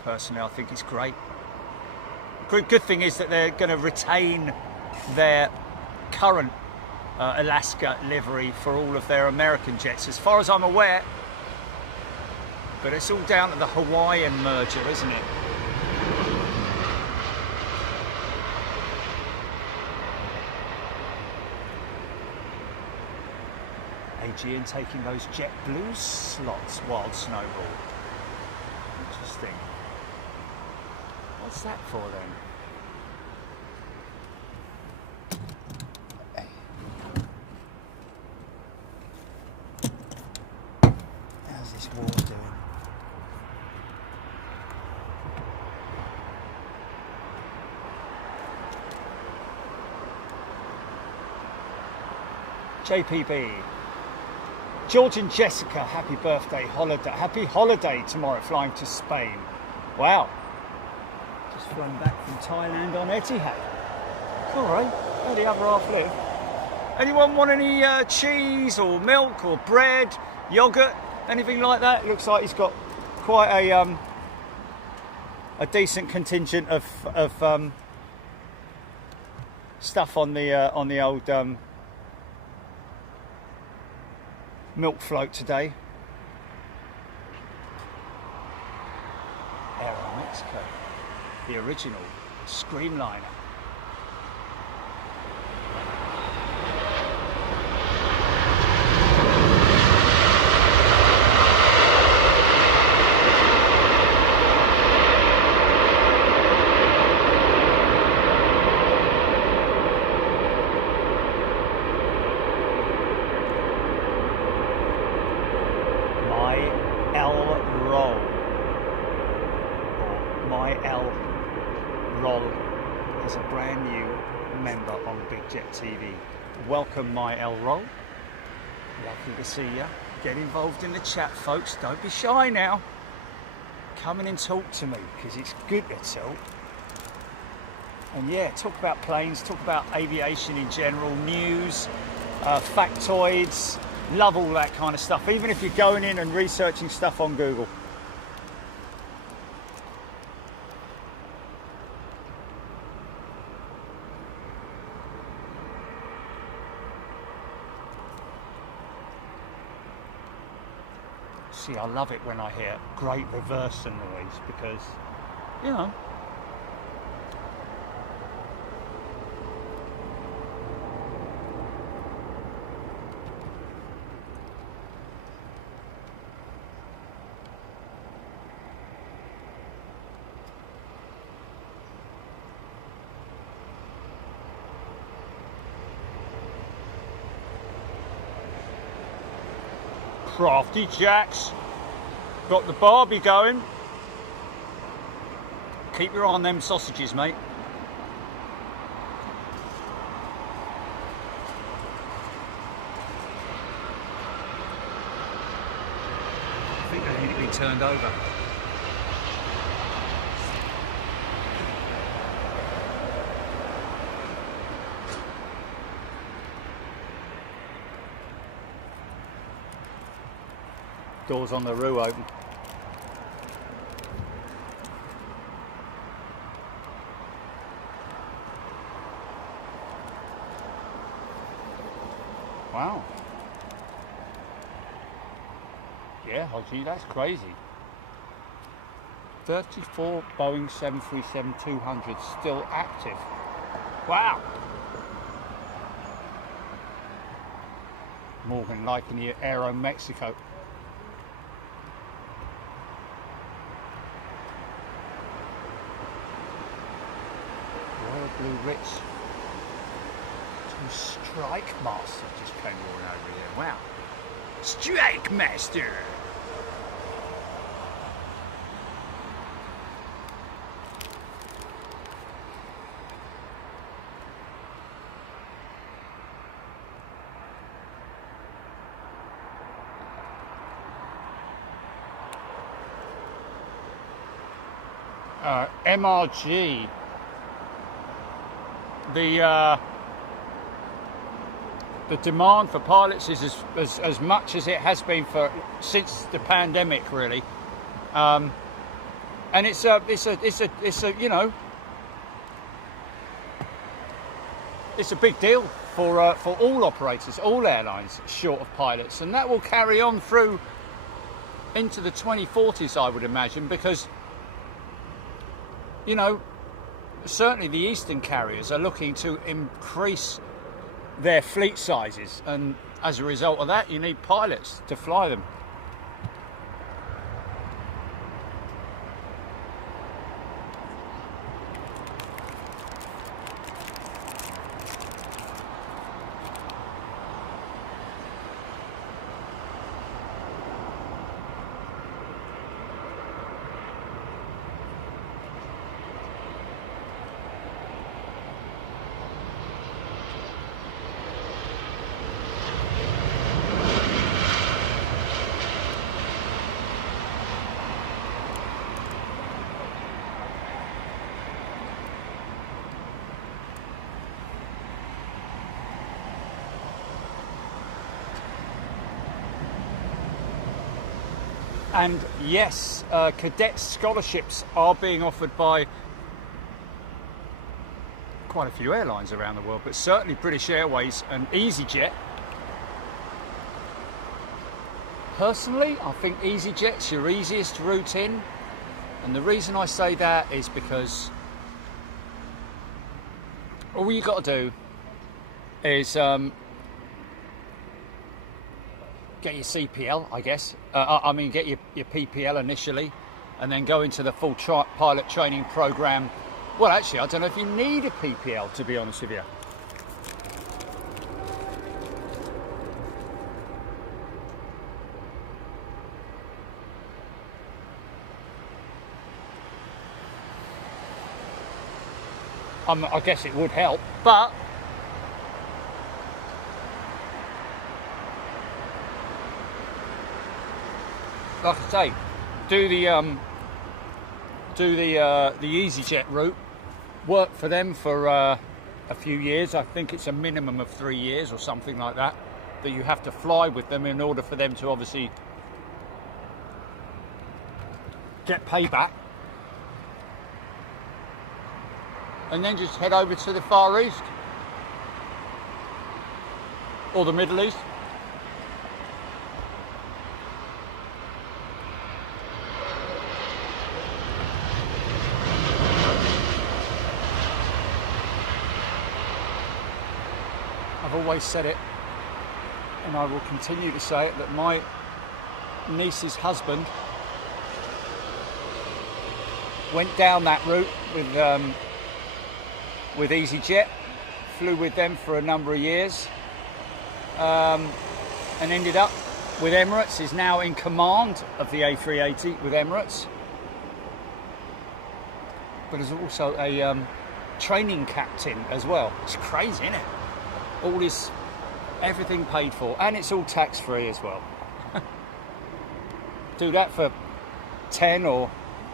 Personally, I think it's great. Good thing is that they're going to retain their current Alaska livery for all of their American jets, as far as I'm aware. But it's all down to the Hawaiian merger, isn't it? Aegean taking those JetBlue slots, wild snowball. Interesting. What's that for then? How's this wall doing? JPB. George and Jessica, happy birthday, happy holiday tomorrow, flying to Spain. Wow. Just flown back from Thailand on Etihad. All right, how the other half live? Anyone want any cheese or milk or bread, yogurt, anything like that? Looks like he's got quite a decent contingent of stuff on the old milk float today. Aeromexico, the original Screamliner. TV. Welcome, my L roll. Lovely to see you. Get involved in the chat, folks. Don't be shy now. Come in and talk to me, because it's good to talk. And yeah, talk about planes, talk about aviation in general, news, factoids. Love all that kind of stuff, even if you're going in and researching stuff on Google. See, I love it when I hear great reverser noise, because, you know, Crafty Jacks, got the Barbie going. Keep your eye on them sausages, mate. I think they need to be turned over. Doors on the roof open. Wow. Yeah, gee, that's crazy. 34 Boeing 737-200 still active. Wow. Morgan liking the Aeromexico. Royal Blue Ritz. Strike Master just came rolling over here. Wow. Strike Master. MRG. The demand for pilots is as much as it has been since the pandemic, really, and it's a you know, it's a big deal for all operators, all airlines short of pilots, and that will carry on through into the 2040s, I would imagine, because, you know, certainly the Eastern carriers are looking to increase their fleet sizes, and as a result of that, you need pilots to fly them. And yes, cadet scholarships are being offered by quite a few airlines around the world, but certainly British Airways and EasyJet. Personally, I think EasyJet's your easiest route in, and the reason I say that is because all you got to do is get your CPL, I guess. I mean, get your PPL initially, and then go into the full pilot training program. Well, actually, I don't know if you need a PPL, to be honest with you. I guess it would help, but like I say, do the EasyJet route. Work for them for a few years. I think it's a minimum of 3 years or something like that you have to fly with them in order for them to obviously get payback. And then just head over to the Far East or the Middle East. I've always said it, and I will continue to say it, that my niece's husband went down that route with EasyJet, flew with them for a number of years, and ended up with Emirates. Is now in command of the A380 with Emirates, but is also a training captain as well. It's crazy, isn't it? All this, everything paid for, and it's all tax-free as well. Do that for 10 or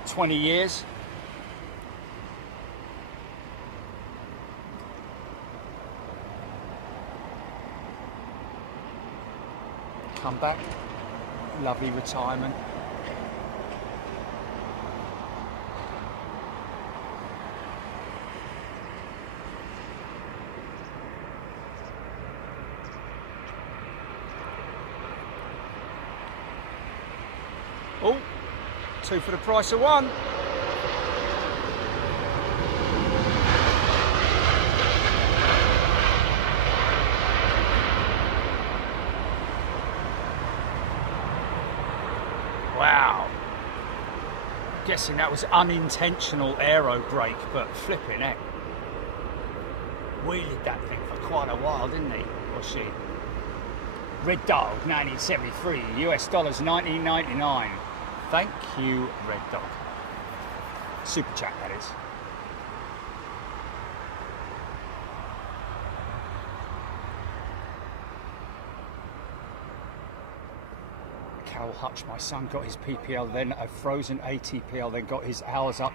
20 years. Come back, lovely retirement. Oh, 2 for the price of 1. Wow. Guessing that was unintentional aero brake, but flipping heck. Wheeled that thing for quite a while, didn't he? Or she? Red Dog 1973, US dollars 1999. Thank you, Red Dog. Super chat, that is. Carol Hutch, my son, got his PPL, then a frozen ATPL, then got his hours up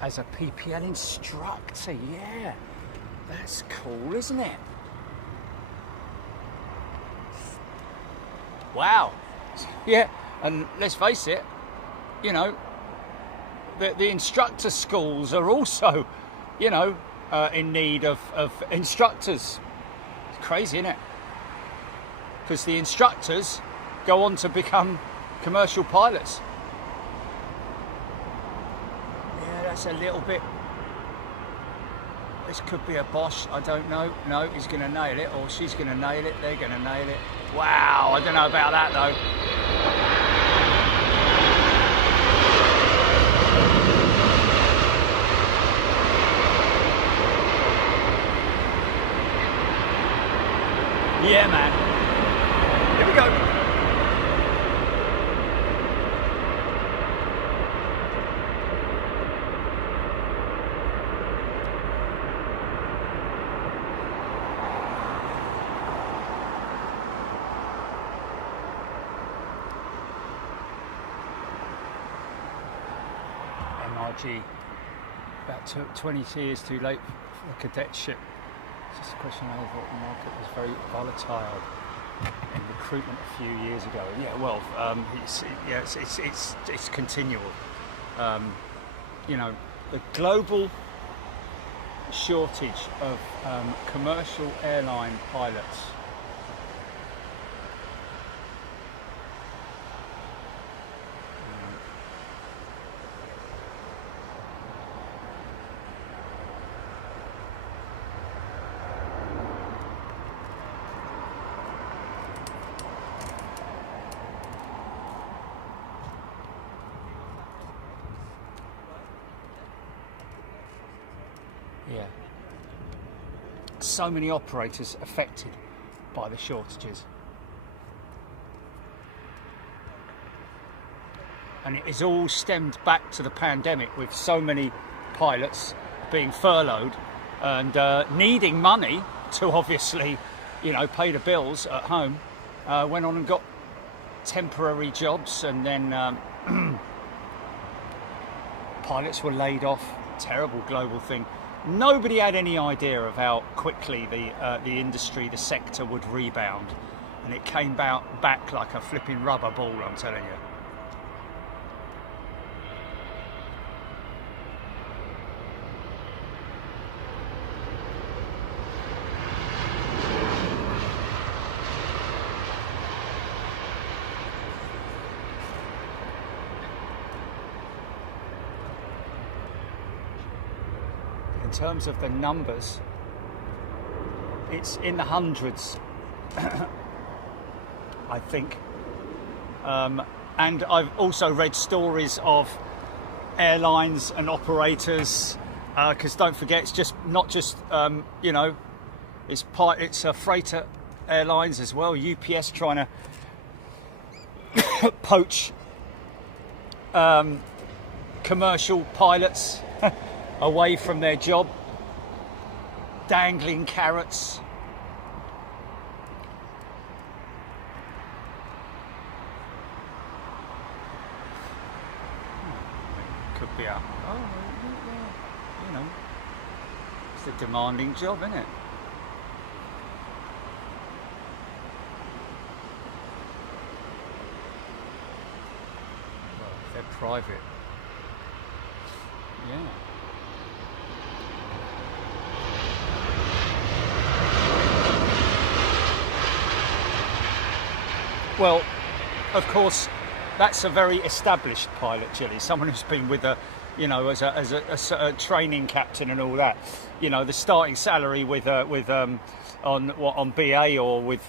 as a PPL instructor. Yeah, that's cool, isn't it? Wow. Yeah, and let's face it, you know, the instructor schools are also, you know, in need of instructors. It's crazy, isn't it? Because the instructors go on to become commercial pilots. Yeah, that's a little bit. This could be a Bosch, I don't know. No, he's going to nail it, or she's going to nail it, they're going to nail it. Wow, I don't know about that though. Yeah, man. Here we go. About 20 years too late for a cadetship. It's just a question of what the market was very volatile in recruitment a few years ago. Yeah, well, it's continual. You know, the global shortage of commercial airline pilots. Yeah. So many operators affected by the shortages. And it is all stemmed back to the pandemic, with so many pilots being furloughed and needing money to obviously, you know, pay the bills at home. Went on and got temporary jobs, and then pilots were laid off. Terrible global thing. Nobody had any idea of how quickly the industry, the sector would rebound, and it came back like a flipping rubber ball, I'm telling you. In terms of the numbers, it's in the hundreds, I think. And I've also read stories of airlines and operators, because don't forget, it's just not just you know, it's freighter airlines as well. UPS trying to poach commercial pilots away from their job, dangling carrots. Could be a, you know, it's a demanding job, isn't it? private. Yeah. Well, of course, that's a very established pilot, Jilly. Someone who's been with a, you know, as a training captain and all that. You know, the starting salary on BA or with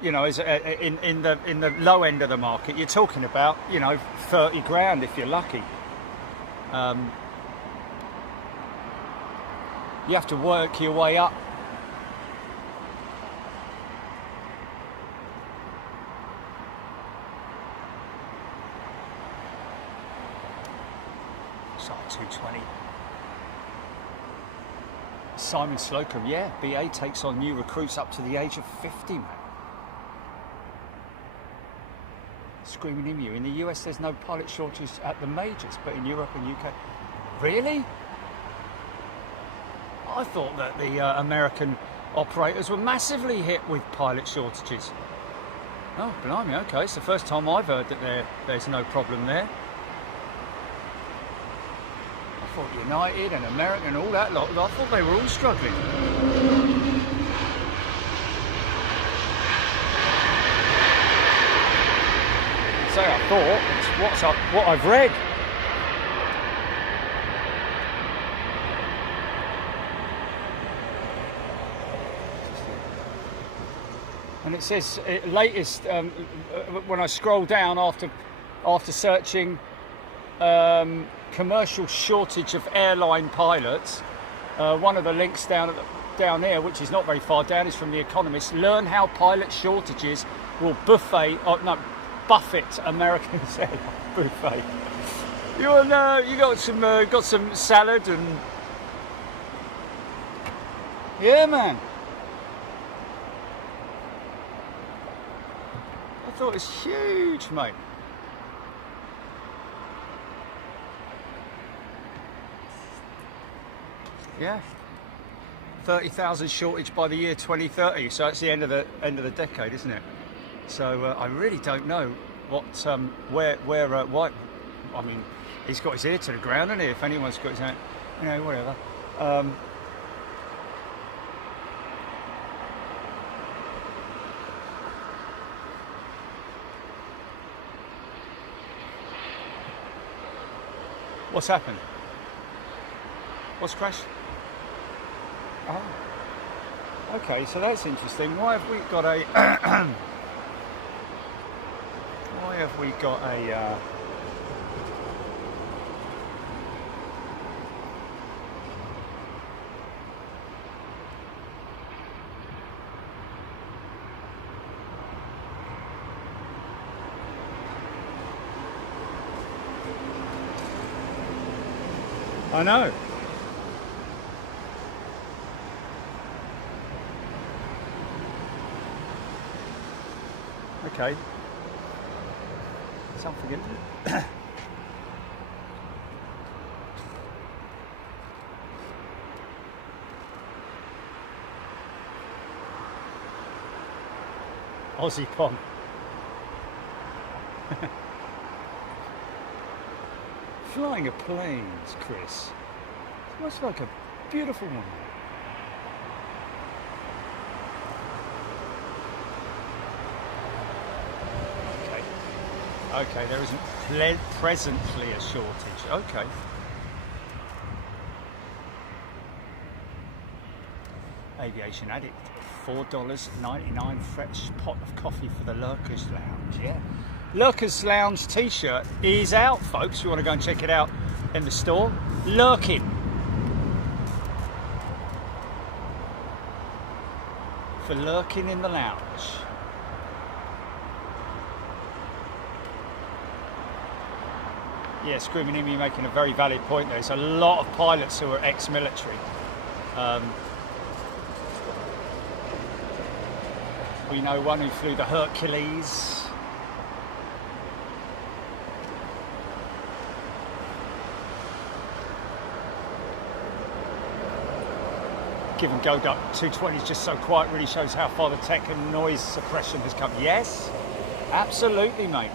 you know, as in the low end of the market, you're talking about, you know, 30 grand if you're lucky. You have to work your way up. Start 220. Simon Slocum, yeah, BA takes on new recruits up to the age of 50, man. Screaming in you. In the US, there's no pilot shortage at the majors, but in Europe and UK, really? I thought that the American operators were massively hit with pilot shortages. Oh, blimey, okay, it's the first time I've heard that there's no problem there. I thought United and American and all that lot, I thought they were all struggling. So I thought, it's what I've read. And it says latest when I scroll down after searching commercial shortage of airline pilots. One of the links down here, which is not very far down, is from The Economist. Learn how pilot shortages will buffet Americans. Buffet. You got some salad and yeah, man. I thought it was huge, mate. Yeah, 30,000 shortage by the year 2030. So that's the end of the decade, isn't it? So I really don't know what why. I mean, he's got his ear to the ground, hasn't he? If anyone's got his hand, you know, whatever. What's happened? What's crashed? Oh, okay. So that's interesting. Why have we got a? Why have we got a? I know. Okay. Something. Aussie Pong. Flying a planes, Chris. It looks like a beautiful one. Okay, there isn't presently a shortage. Okay. Aviation Addict, $4.99 fresh pot of coffee for the Lurkers Lounge. Yeah. Lurkers Lounge t-shirt is out, folks. You want to go and check it out in the store. Lurking. For lurking in the lounge. Yeah, Screaming Emu making a very valid point. There's a lot of pilots who are ex-military. We know one who flew the Hercules. Given Go Duck 220 is just so quiet, really shows how far the tech and noise suppression has come. Yes, Absolutely, mate.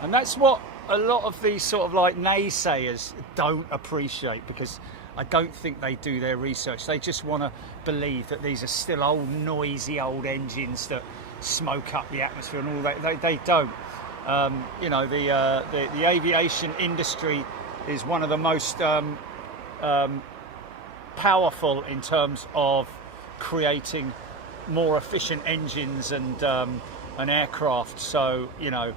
And that's what a lot of these sort of like naysayers don't appreciate, because I don't think they do their research. They just want to believe that these are still old, noisy old engines that smoke up the atmosphere and all that. They don't. You know, the aviation industry is one of the most powerful in terms of creating more efficient engines and aircraft. So, you know,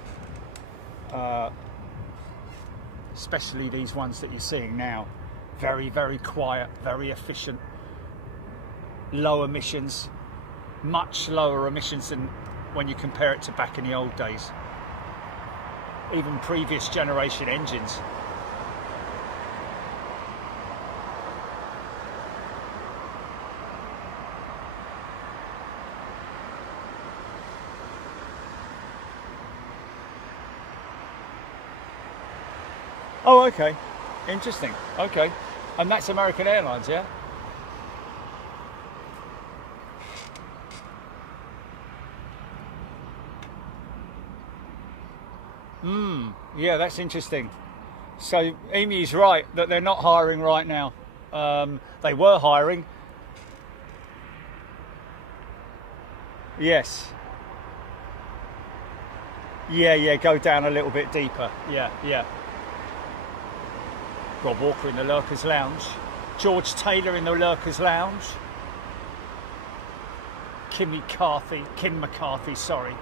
especially these ones that you're seeing now, very, very quiet, very efficient, low emissions, much lower emissions than when you compare it to back in the old days, even previous generation engines. Oh, okay. Interesting. Okay. And that's American Airlines, yeah? Yeah, that's interesting. So Amy's right that they're not hiring right now. They were hiring. Yes. Yeah, go down a little bit deeper. Yeah. Rob Walker in the Lurkers Lounge. George Taylor in the Lurkers Lounge. Kim McCarthy, sorry.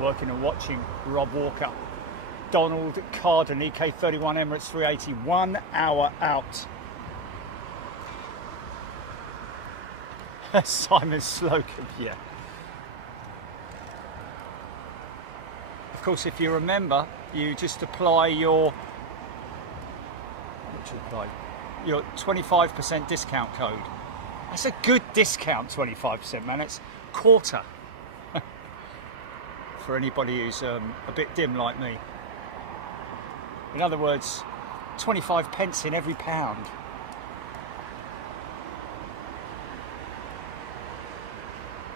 Working and watching Rob Walker. Donald Carden, EK31 Emirates 380, 1 hour out. Simon Slocum, yeah. Of course, if you remember, you just apply your 25% discount code. That's a good discount, 25%, man. It's quarter. For anybody who's a bit dim like me. In other words, 25 pence in every pound.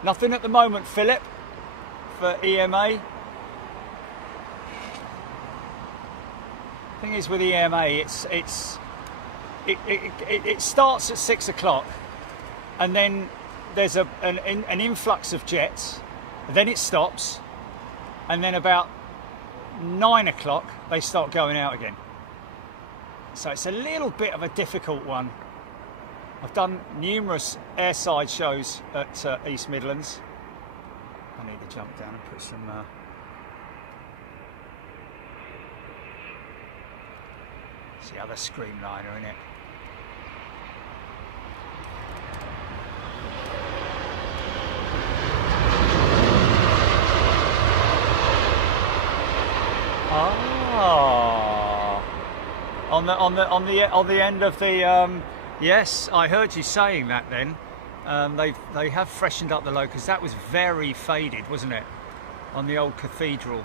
Nothing at the moment, Philip, for EMA. Thing is with EMA, it starts at 6 o'clock, and then there's an influx of jets, then it stops, and then about 9 o'clock they start going out again. So it's a little bit of a difficult one. I've done numerous airside shows at East Midlands. I need to jump down and put some it's the other Screamliner, isn't it? On the end of the yes, I heard you saying that. Then they have freshened up the logo, because that was very faded, wasn't it, on the old cathedral.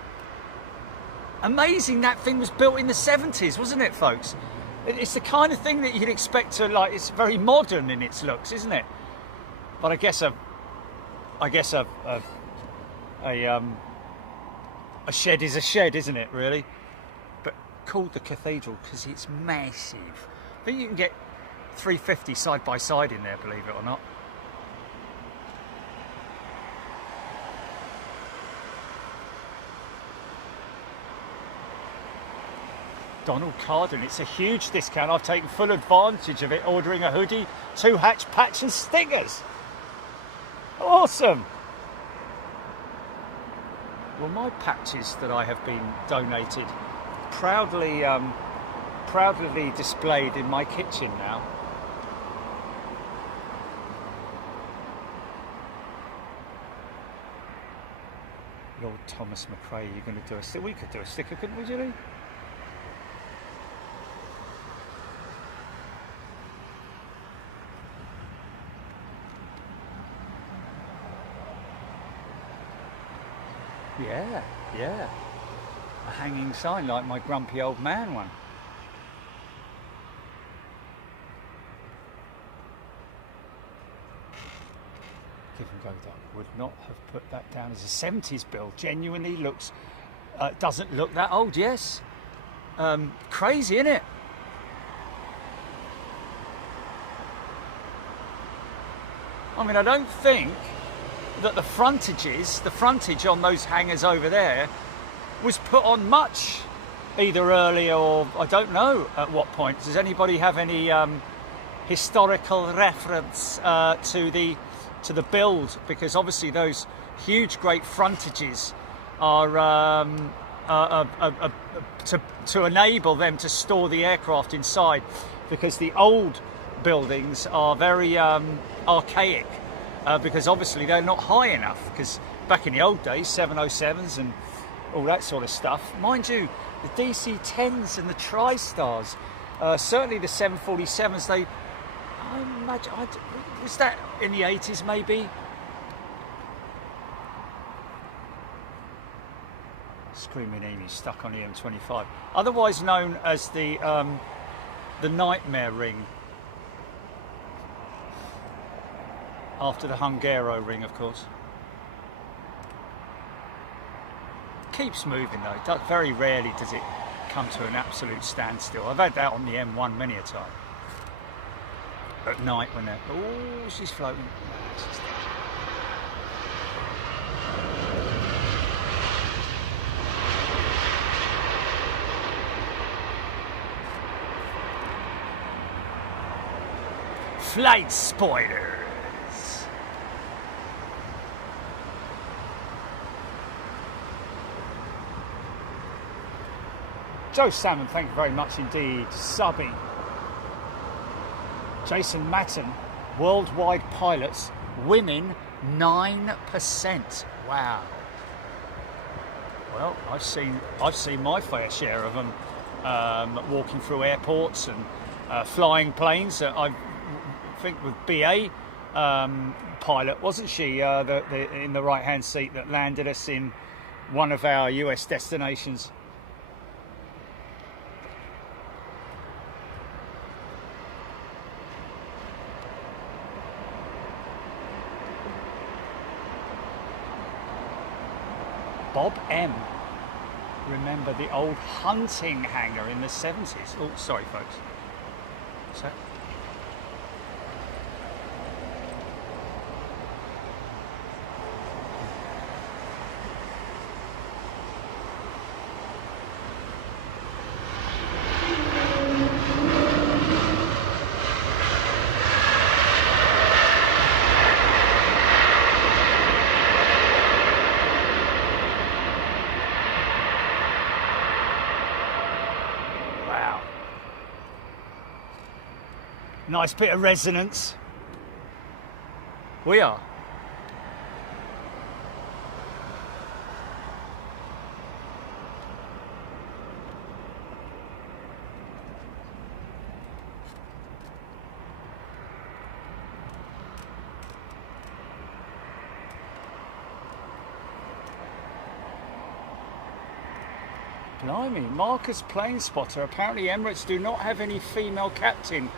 Amazing, that thing was built in the 70s, wasn't it, folks? It's the kind of thing that you'd expect to, like, it's very modern in its looks, isn't it? But I guess a shed is a shed, isn't it, really? But called the cathedral because it's massive. I think you can get 350 side by side in there, believe it or not. Donald Carden, it's a huge discount. I've taken full advantage of it, ordering a hoodie, 2 hatch patch and stickers. Awesome. Well, my patches that I have been donated, proudly displayed in my kitchen now. Lord Thomas McRae, you're going to do a sticker? We could do a sticker, couldn't we, Julie? Yeah. A hanging sign like my grumpy old man one. Give and go duck. Would not have put that down as a 70s build. Genuinely looks, doesn't look that old, yes. Crazy, isn't it? I mean, I don't think that the frontage on those hangars over there was put on much, either earlier or I don't know at what point. Does anybody have any historical reference to the build? Because obviously those huge, great frontages are to enable them to store the aircraft inside, because the old buildings are very archaic, because obviously they're not high enough, because back in the old days, 707s and all that sort of stuff, mind you, the DC-10s and the TriStars, certainly the 747s, I imagine, was that in the 80s maybe? Screaming Amy stuck on the M25, otherwise known as the Nightmare Ring, after the Hungaro Ring, of course. Keeps moving though. Very rarely does it come to an absolute standstill. I've had that on the M1 many a time. At night when they're... Oh, she's floating. Flight spoilers. Joe Salmon, thank you very much indeed. Subbing. Jason Matten, worldwide pilots, women 9%. Wow. Well, I've seen my fair share of them walking through airports and flying planes. I think with BA pilot, wasn't she, in the right-hand seat that landed us in one of our US destinations? Bob M. Remember the old hunting hangar in the 70s? Oh, sorry, folks. What's that? Nice bit of resonance. We are. Blimey, Marcus Plane Spotter. Apparently Emirates do not have any female captain.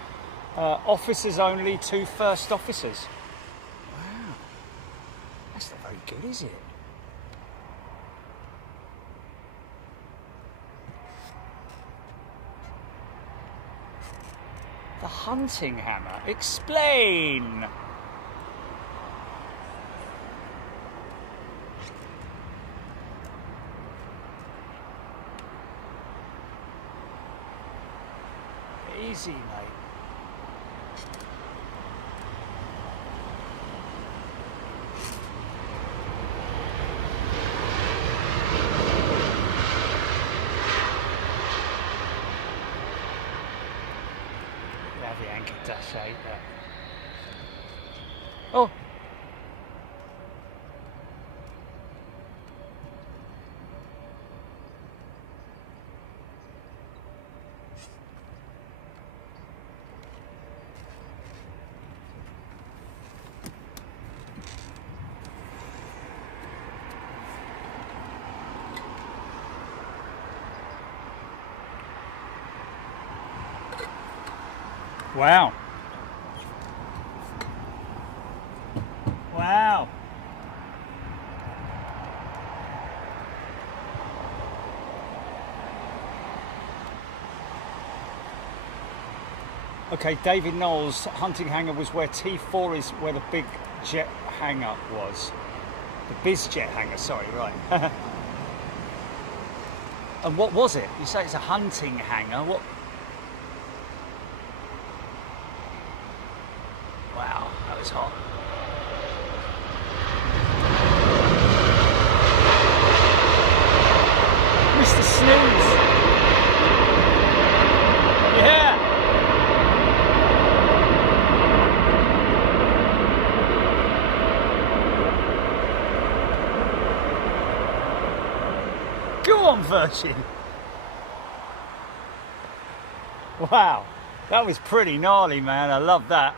Officers only, 2 first officers. Wow. That's not very good, is it? The hunting hammer. Explain! Easy, mate. Avianca -8 there. Oh! Wow. Wow. Okay, David Knowles, hunting hangar was where T4 is, where the big jet hangar was. The biz jet hangar, sorry, right. And what was it? You say it's a hunting hangar. What? Wow, that was hot. Mr. Snooze. Yeah. Go on, Virgin. Wow, that was pretty gnarly, man. I love that.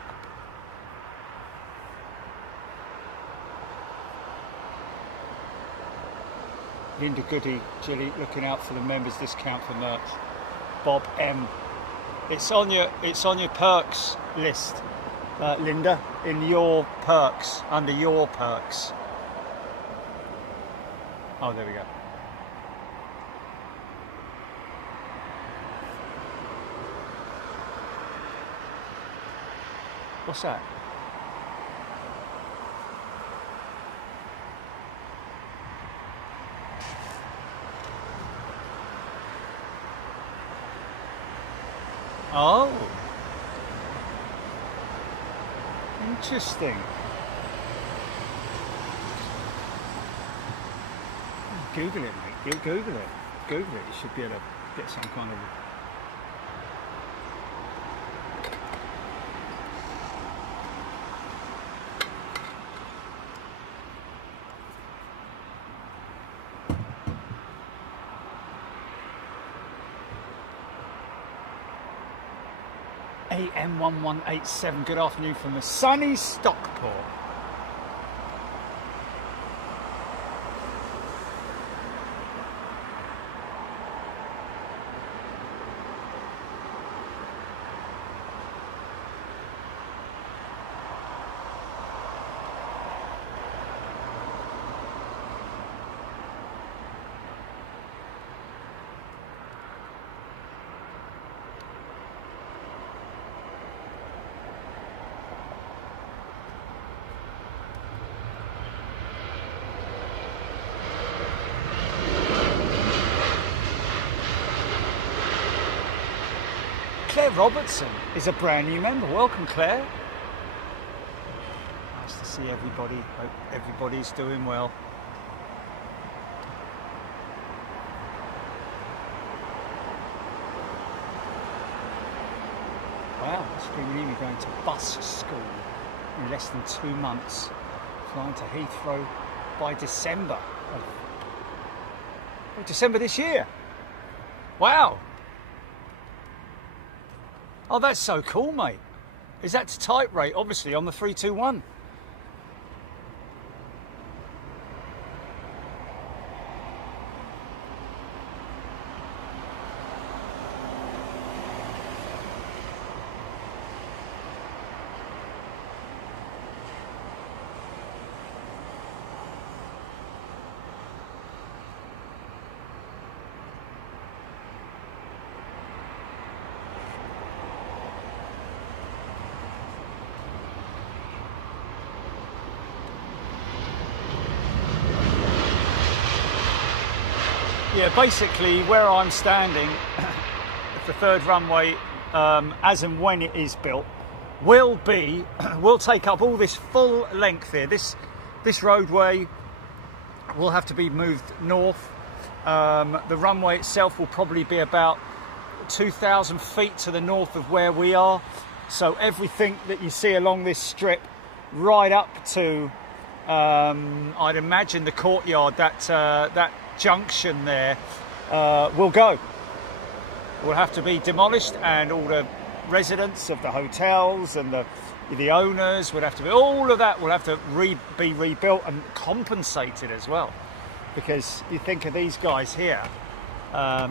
Linda Goody, Jilly, looking out for the members discount for merch. Bob M. It's on your perks list, Linda, in your perks, under your perks. Oh, there we go. What's that? Oh, interesting. Google it, mate. Google it. Google it. You should be able to get some kind of. AM1187, good afternoon from the sunny Stockport. Claire Robertson is a brand new member. Welcome, Claire. Nice to see everybody. Hope everybody's doing well. Wow, Spring Lee going to bus school in less than 2 months. Flying to Heathrow by December. December this year. Wow. Oh, that's so cool, mate. Is that to type rate, obviously, on the 321? Yeah, basically where I'm standing, the third runway, as and when it is built, will take up all this full length here. This roadway will have to be moved north. The runway itself will probably be about 2,000 feet to the north of where we are. So everything that you see along this strip, right up to, I'd imagine the courtyard, that junction there, will go. Will have to be demolished, and all the residents of the hotels and the owners would have to be, all of that will have to be rebuilt and compensated as well. Because you think of these guys here, I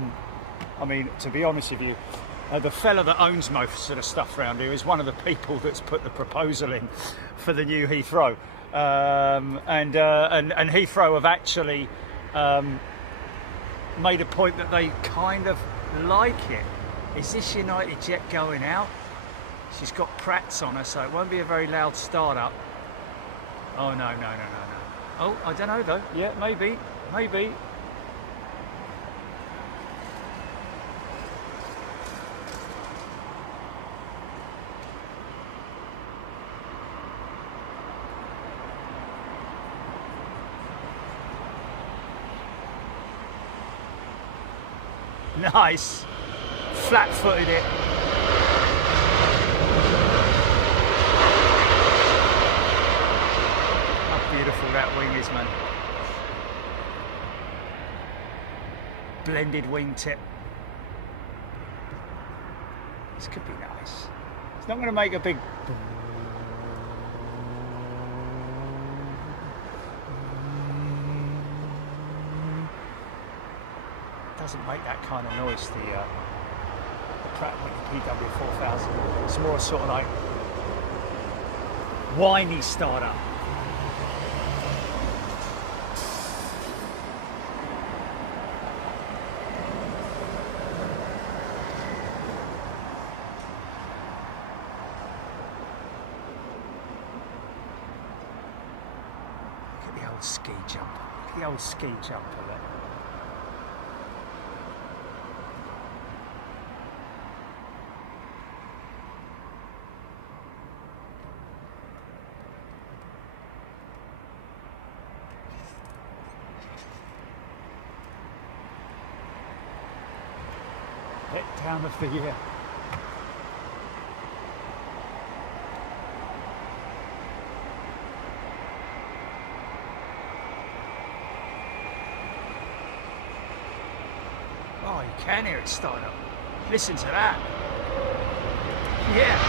mean, to be honest with you, the fella that owns most of the stuff around here is one of the people that's put the proposal in for the new Heathrow, and Heathrow have actually made a point that they kind of like it. Is this United jet going out? She's got Pratts on her, so it won't be a very loud start-up. Oh, no, no, no, no, no. Oh, I don't know, though. Yeah, maybe, maybe. Nice. Flat-footed it. How beautiful that wing is, man. Blended wingtip. This could be nice. It's not going to make a big... Doesn't make that kind of noise, the Pratt & Whitney PW4000. It's more sort of like whiny startup. Look at the old ski jumper. Look at the old ski jumper there. Letdown of the year. Oh, you can hear it start up. Listen to that. Yeah.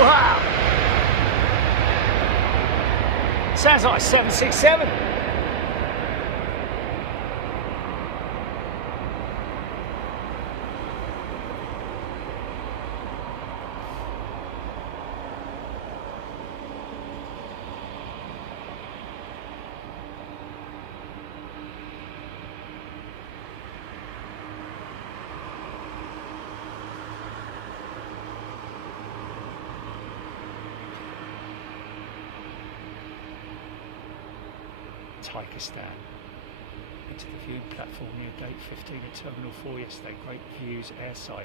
Wow. Sounds like a 767. Tajikistan. Into the viewing platform near gate 15 at Terminal 4 yesterday. Great views airside.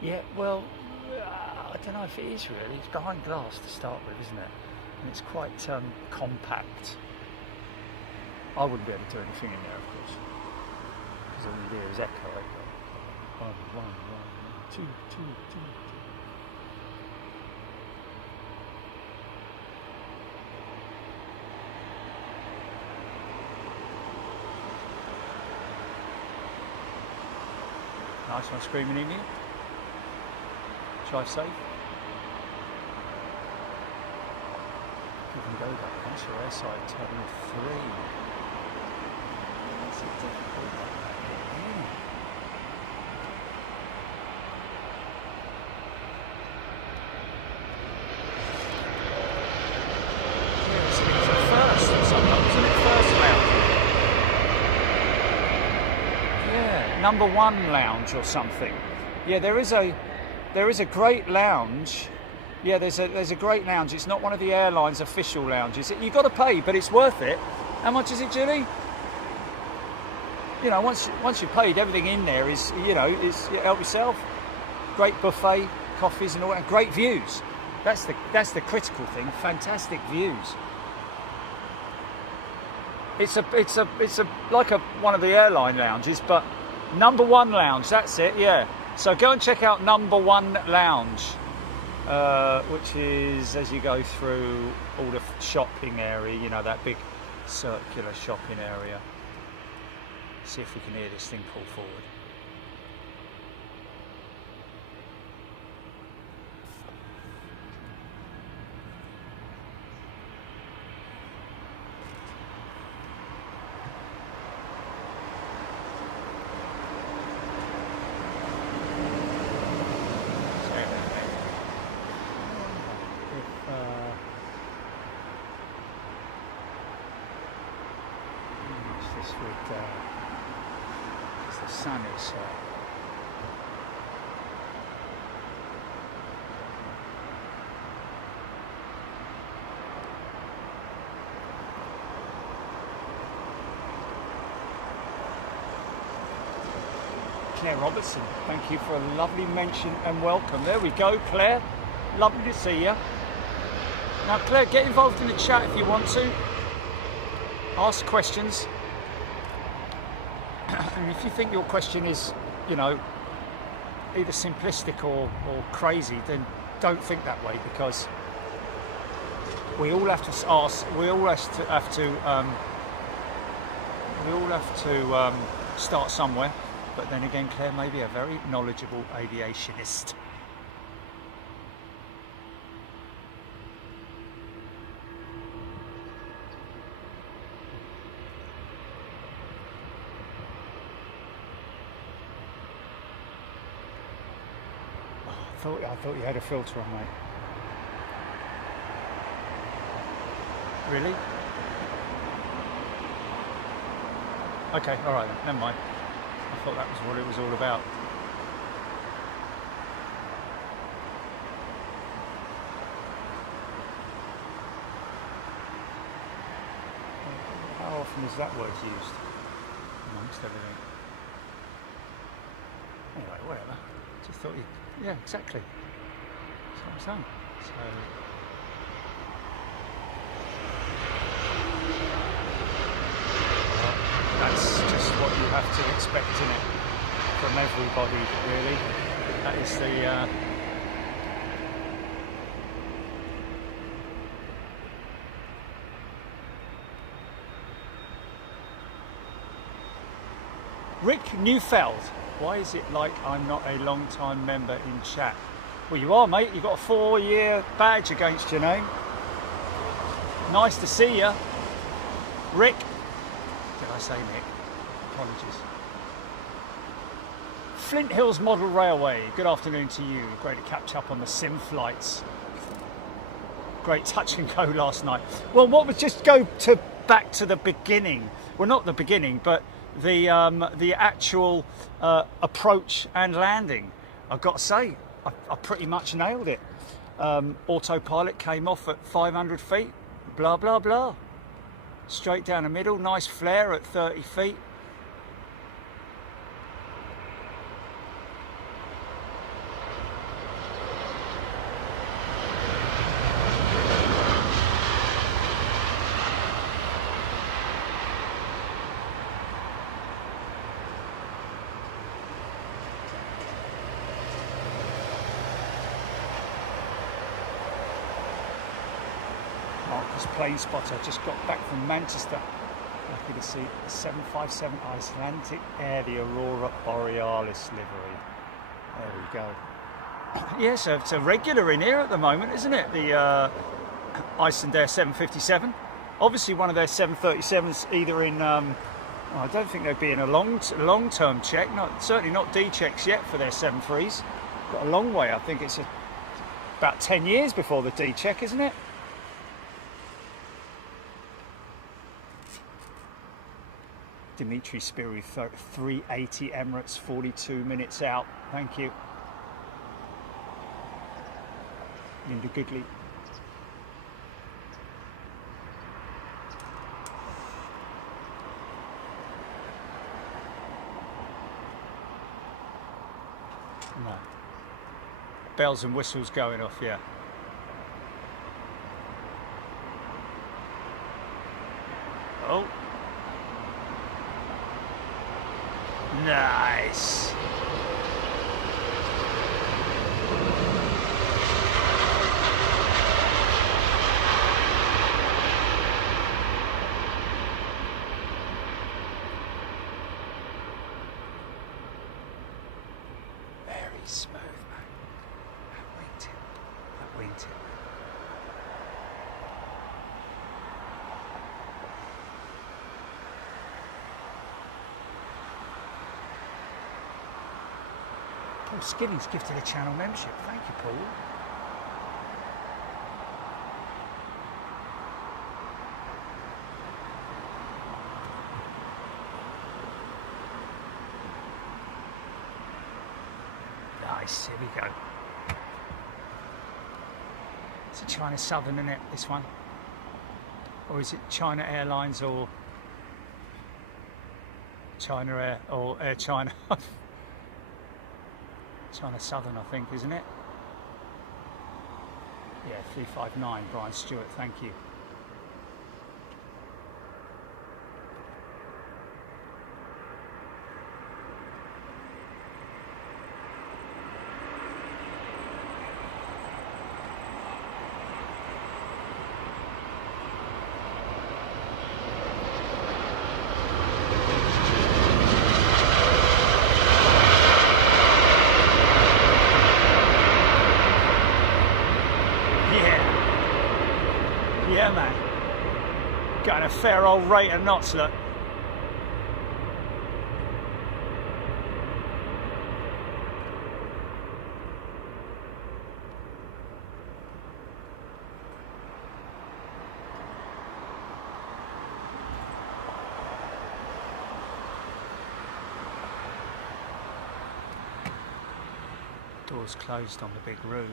Yeah, well, I don't know if it is really. It's behind glass to start with, isn't it? And it's quite compact. I wouldn't be able to do anything in there, of course, because all you hear is echo. One, two. Nice one screaming in you. Drive safe. You can go that National Airside Terminal 3. That's a difficult one. Yeah, it's a first or something, wasn't it? First lounge. Yeah, number 1 lounge or something. Yeah, there is a great lounge. Yeah, there's a great lounge. It's not one of the airlines' official lounges. You've got to pay, but it's worth it. How much is it, Julie? You know, once you've paid, everything in there is, you know, is help yourself. Great buffet, coffees and all that. Great views. That's the critical thing. Fantastic views. It's like one of the airline lounges, but number 1 lounge. That's it. Yeah. So go and check out number 1 lounge. Which is as you go through all the shopping area, you know, that big circular shopping area. See if we can hear this thing pull forward. Because the sun is Claire Robertson, thank you for a lovely mention and welcome. There we go, Claire. Lovely to see you. Now, Claire, get involved in the chat if you want to. Ask questions. And if you think your question is, you know, either simplistic or crazy, then don't think that way, because we all have to ask, we all have to start somewhere. But then again, Claire may be a very knowledgeable aviationist. I thought you had a filter on, mate. Really? Okay, all right then, never mind. I thought that was what it was all about. How often is that word used amongst everything? Anyway, whatever. Just thought you... Yeah, exactly. That's what I'm saying. So... That's just what you have to expect in it from everybody, really. That is the Rick Neufeld. Why is it like I'm not a long-time member in chat? Well, you are, mate. You've got a 4-year badge against your name. Nice to see you, Rick. Did I say Nick? Apologies. Flint Hills Model Railway. Good afternoon to you. Great to catch up on the sim flights. Great touch and go last night. Well, what was just go to back to the beginning? Well, not the beginning, but the actual approach and landing. I've got to say, I pretty much nailed it. Autopilot came off at 500 feet. Blah blah blah. Straight down the middle, nice flare at 30 feet. Plane spotter, just got back from Manchester. Lucky to see the 757 Icelandic Air, the Aurora Borealis livery. There we go. Yeah, so it's a regular in here at the moment, isn't it? The Iceland Air 757. Obviously one of their 737s either in, I don't think they'd be in a long-term check, certainly not D checks yet for their 73s. Got a long way, I think it's about 10 years before the D check, isn't it? Dimitri Spiru, 380 Emirates, 42 minutes out. Thank you. Linda Goodley. No. Bells and whistles going off, yeah. Oh. Nice. Very smooth, man. That wingtip. Paul Skinning's gifted a channel membership. Thank you, Paul. Nice, here we go. It's a China Southern, isn't it, this one? Or is it China Airlines or China Air or Air China? China Southern, I think, isn't it? Yeah, 359, Brian Stewart, thank you. Yeah, man. Going a fair old rate of knots, look. Doors closed on the big roof.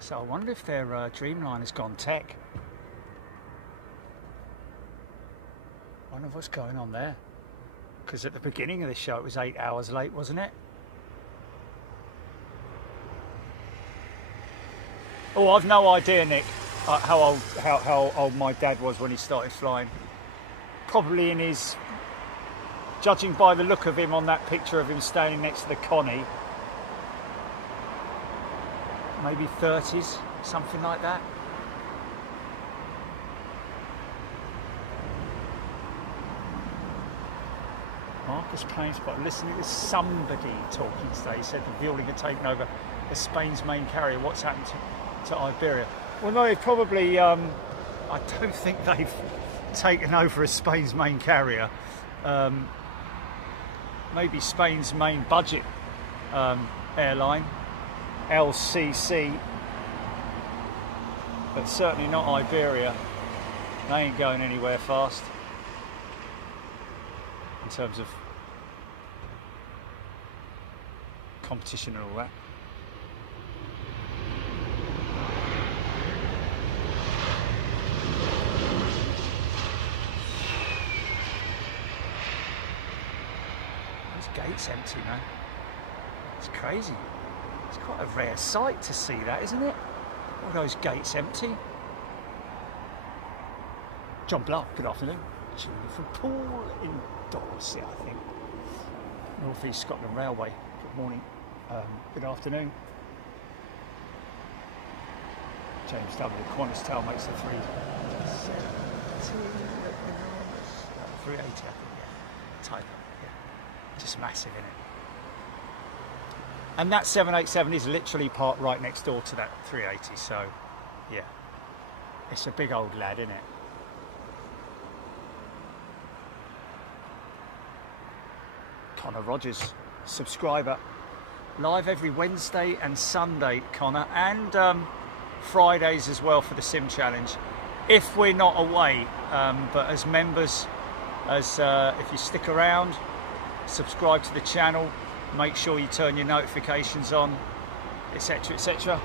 So I wonder if their Dreamliner's gone tech. I wonder what's going on there. Because at the beginning of the show it was 8 hours late, wasn't it? Oh, I've no idea, Nick, how old my dad was when he started flying. Probably in his, judging by the look of him on that picture of him standing next to the Connie, maybe 30s, something like that. Marcus Plainspot listening to somebody talking today. He said the Vueling had taken over as Spain's main carrier. What's happened to Iberia? Well, no, they've probably, I don't think they've taken over as Spain's main carrier. Maybe Spain's main budget airline, LCC, but certainly not Iberia. They ain't going anywhere fast in terms of competition and all that. Those gates empty, man. It's crazy. It's quite a rare sight to see that, isn't it? All those gates empty. John Bluff, good afternoon. From Paul in Dorset, I think. North East Scotland Railway, good morning. Good afternoon. James W. Qantas tail makes the 380, I think, yeah. Type, yeah. Just massive, isn't it? And that 787 is literally parked right next door to that 380, so yeah, it's a big old lad, isn't it? Connor Rogers, subscriber, live every Wednesday and Sunday, Connor, and Fridays as well for the Sim Challenge, if we're not away, but as members, as if you stick around, subscribe to the channel, make sure you turn your notifications on, etc, etc.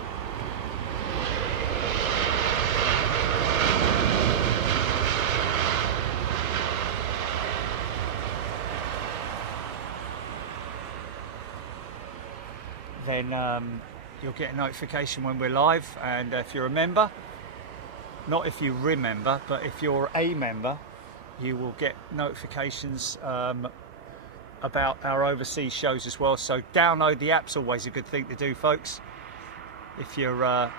Then you'll get a notification when we're live, and if you're a member, not if you remember, but if you're a member, you will get notifications about our overseas shows as well. So download the app's always a good thing to do, folks. If you're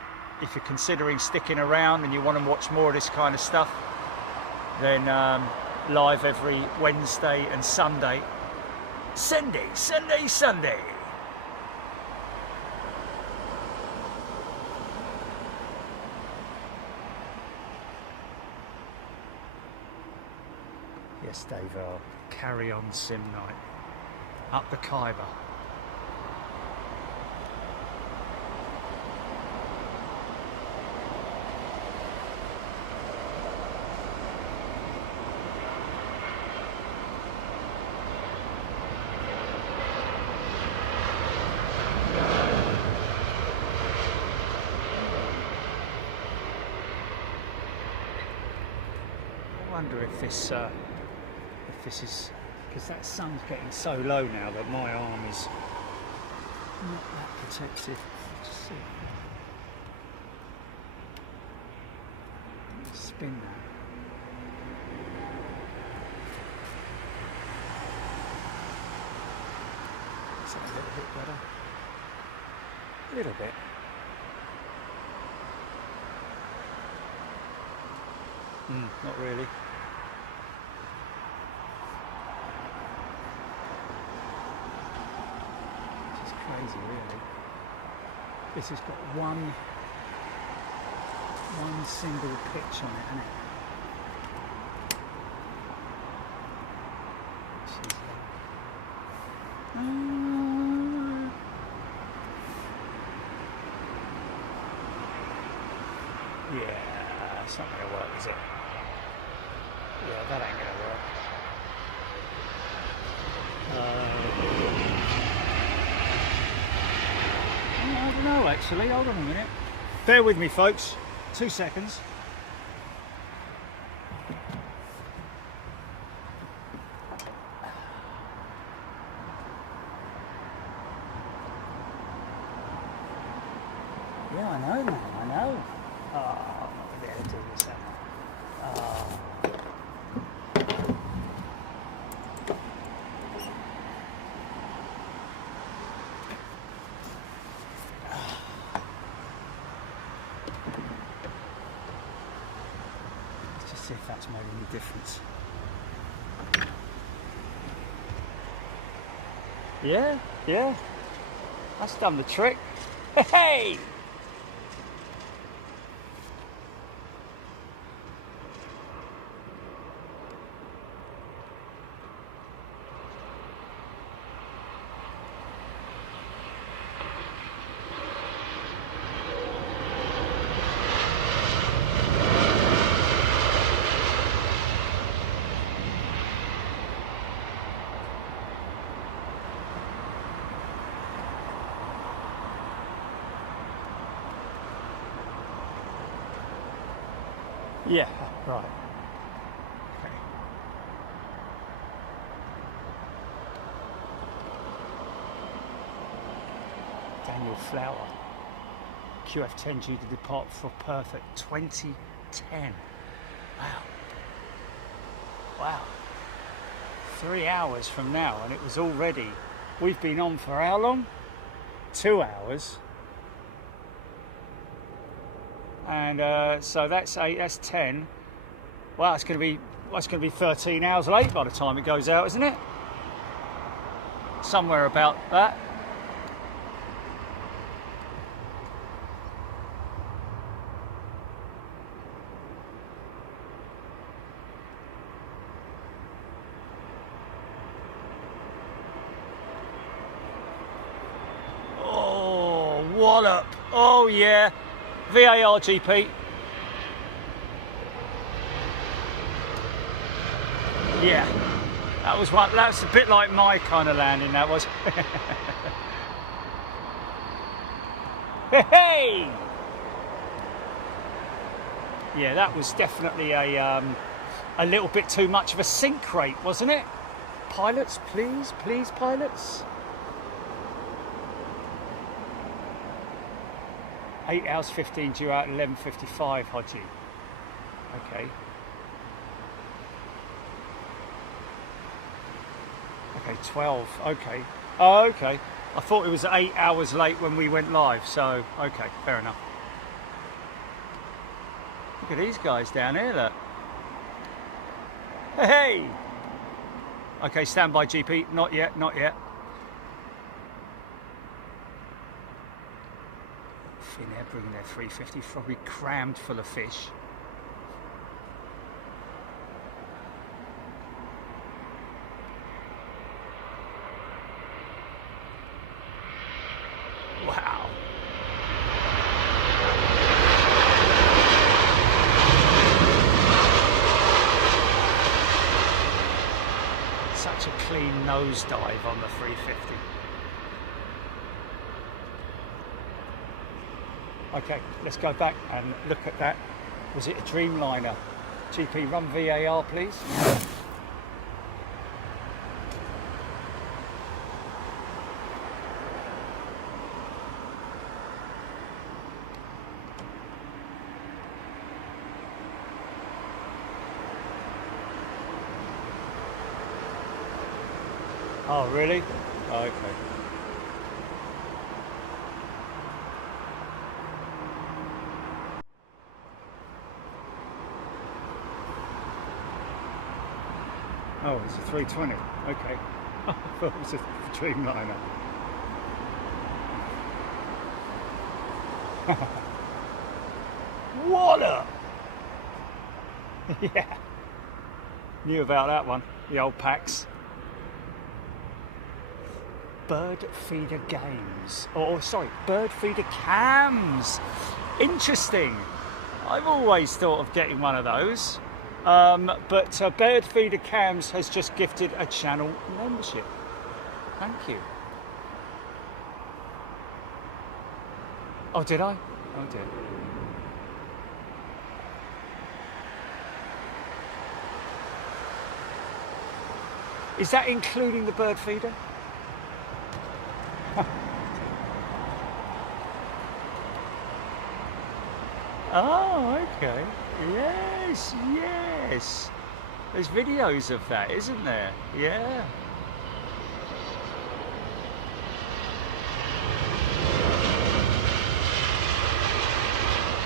considering sticking around and you want to watch more of this kind of stuff, then live every Wednesday and Sunday. Sunday. Yes, Dave, carry on sim night. Up the Khyber. I wonder if this is, because that sun's getting so low now that my arm is Not that protected. Let's see. Let's spin that. Is that a little bit better? A little bit. Not really. This is crazy, really. This has got one single pitch on it, hasn't it? Yeah, it's not going to work, is it? Yeah, that ain't going to work. I don't know, actually. Hold on a minute. Bear with me, folks. 2 seconds. Yeah, I know, man. I know. Oh, I'm not going to be able to do this, am I? Oh. Let's just see if that's made any difference. Yeah, yeah. That's done the trick. Hey! Yeah, right. Okay. Daniel Flower. QF10 due to depart for perfect 2010. Wow. Wow. 3 hours from now and it was already, we've been on for how long? 2 hours. And so that's 8, that's 10. Well, it's going to be 13 hours late by the time it goes out, isn't it? Somewhere about that. Oh, wallop. Oh, yeah. VAR GP. Yeah, that was one. That's a bit like my kind of landing. That was. Hey. Yeah, that was definitely a little bit too much of a sink rate, wasn't it? Pilots, please, please, pilots. 8 hours 15 due out at 11:55, Hodgie. Okay. Okay, 12. Okay. Oh, okay. I thought it was 8 hours late when we went live, so okay, fair enough. Look at these guys down here, look. Hey! Okay, stand by, GP. Not yet, not yet. Finnair bringing their 350, probably crammed full of fish. Wow. Such a clean nosedive on the 350. Okay, let's go back and look at that. Was it a Dreamliner? GP, run VAR, please. Oh, really? Oh, okay. Oh, it's a 320. Okay. I thought it was a Dreamliner. Water! Yeah. Knew about that one. The old packs. Bird feeder games. Oh, sorry, bird feeder cams. Interesting. I've always thought of getting one of those. But Bird Feeder Cams has just gifted a channel membership. Thank you. Oh, did I? Oh, dear. Is that including the bird feeder? Oh, okay. Yes, yes. There's videos of that, isn't there? Yeah.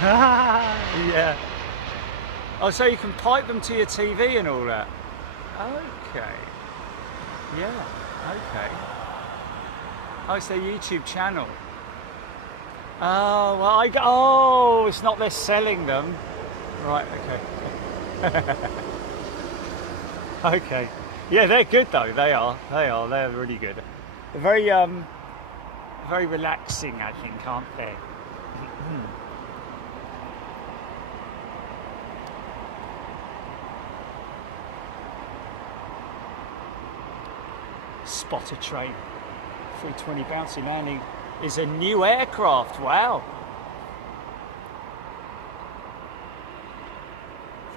Yeah. Oh, so you can pipe them to your TV and all that? Okay. Yeah, okay. Oh, it's their YouTube channel. Oh, well, oh, it's not they're selling them. Right, okay. Okay. Yeah, they're good though, they are. They're really good. They're very relaxing, I think, aren't they? Spot a train. 320 bouncy landing is a new aircraft. Wow.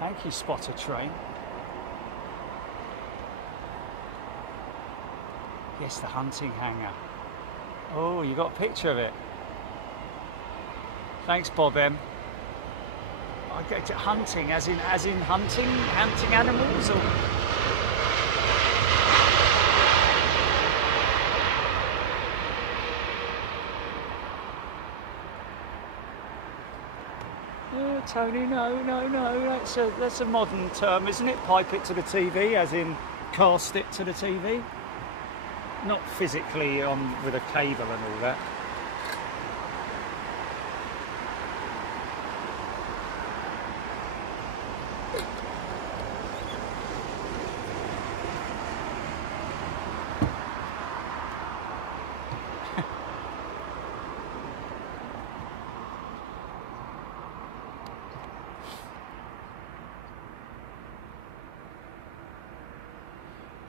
Thank you, Spotter Train. Yes, the hunting hangar. Oh, you got a picture of it. Thanks, Bob M. I get to hunting, as in hunting animals, or. Tony, no, that's a modern term, isn't it? Pipe it to the TV, as in cast it to the TV. Not physically on with a cable and all that.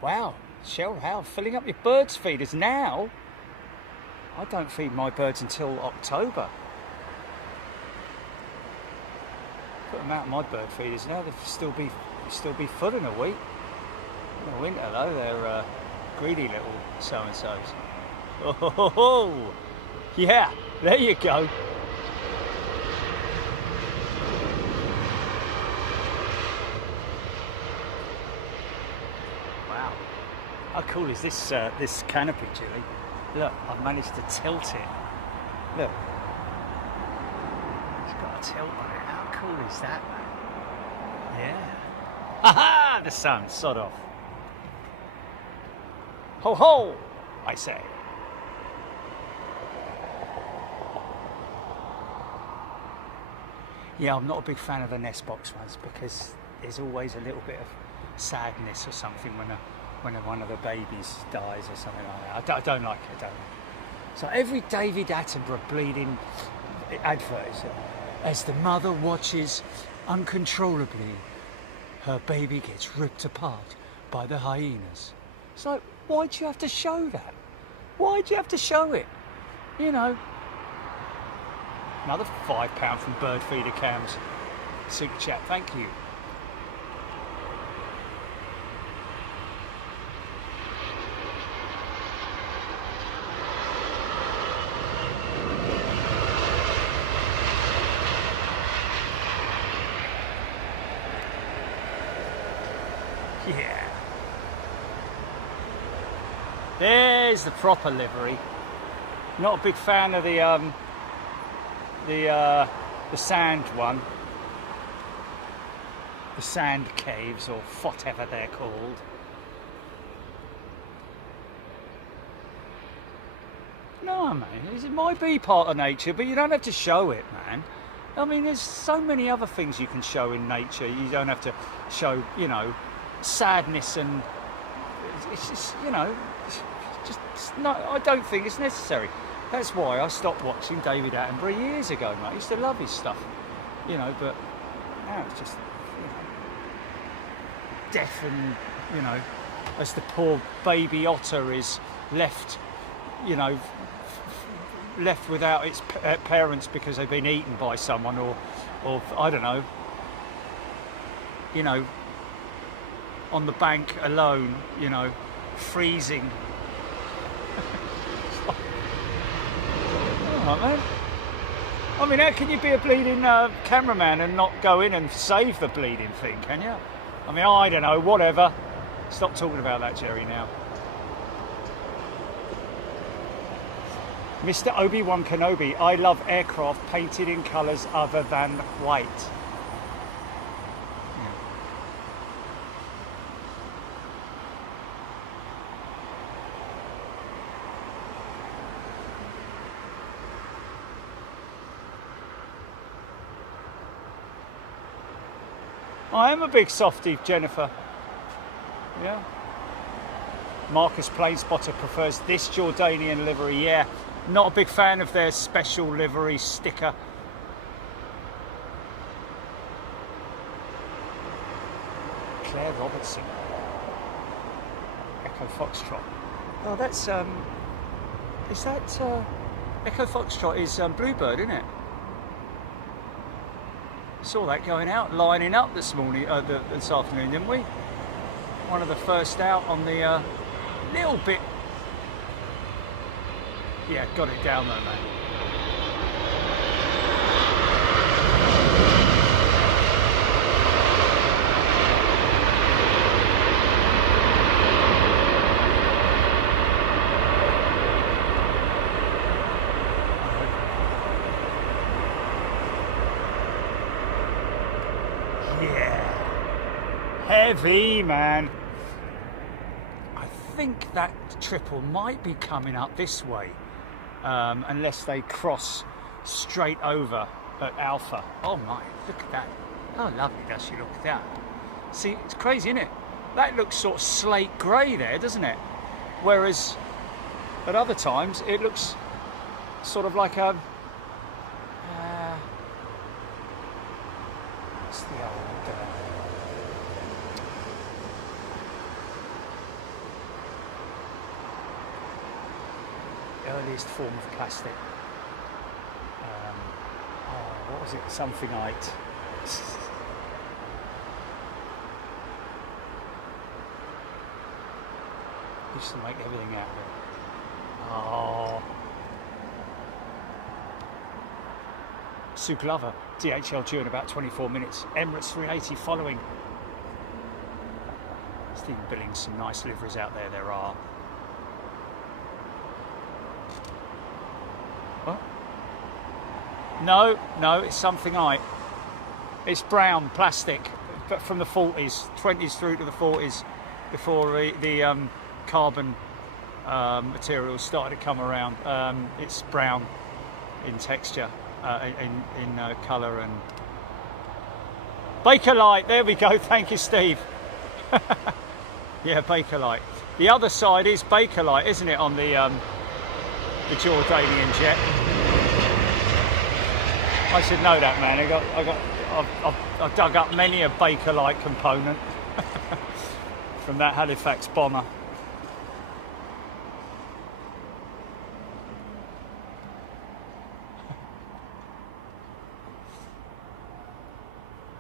Wow, Shell, how filling up your birds feeders now? I don't feed my birds until October. Put them out of my bird feeders now, they'll still be full in a week. In the winter though, they're greedy little so-and-sos. Oh, yeah, there you go. How cool is this this canopy, Julie? Look, I've managed to tilt it. Look. It's got a tilt on it. How cool is that, man? Yeah. Ha-ha! The sun, sod off. Ho ho, I say. Yeah, I'm not a big fan of the nest box ones because there's always a little bit of sadness or something when one of the babies dies or something like that. I don't like it, So every David Attenborough bleeding advert is as the mother watches uncontrollably, her baby gets ripped apart by the hyenas. It's like, why'd you have to show that? Why'd you have to show it? You know. Another £5 from Bird Feeder Cams. Super chat, thank you. There's the proper livery. Not a big fan of the sand one. The sand caves, or whatever they're called. No, man, it might be part of nature, but you don't have to show it, man. I mean, there's so many other things you can show in nature. You don't have to show, you know, sadness, and it's just, you know, just no. I don't think it's necessary. That's why I stopped watching David Attenborough years ago, mate. I used to love his stuff, you know, but now it's just, you know, death, and, you know, as the poor baby otter is left, you know, left without its parents because they've been eaten by someone, or I don't know, you know, on the bank alone, you know, freezing. Oh, man. I mean, how can you be a bleeding cameraman and not go in and save the bleeding thing, can you? I mean, I don't know, whatever. Stop talking about that, Jerry, now. Mr. Obi-Wan Kenobi, I love aircraft painted in colours other than white. I am a big softie, Jennifer. Yeah. Marcus Planespotter prefers this Jordanian livery. Yeah, not a big fan of their special livery sticker. Claire Robertson. Echo Foxtrot. Oh, that's is that Echo Foxtrot is Bluebird, isn't it? Saw that going out, lining up this morning, this afternoon, didn't we? One of the first out on the little bit. Yeah, got it down though, mate. Heavy, man. I think that triple might be coming up this way, unless they cross straight over at Alpha. Oh my, look at that. How lovely does she look at that? See, it's crazy, isn't it? That looks sort of slate grey there, doesn't it? Whereas at other times it looks sort of like a what's the old earliest form of plastic. What was it? Something light. Used to make everything out of it. Oh. Sue Glover, DHL due in about 24 minutes. Emirates 380 following. Stephen Billings, some nice liveries out there. There are. What? No, it's something like. It's brown plastic, but from the 40s, 20s through to the 40s, before the carbon materials started to come around. It's brown in texture, in colour, and Bakelite. There we go. Thank you, Steve. Yeah, Bakelite. The other side is Bakelite, isn't it, on the Jordanian jet? I should know that, man. I've dug up many a Bakelite component from that Halifax bomber.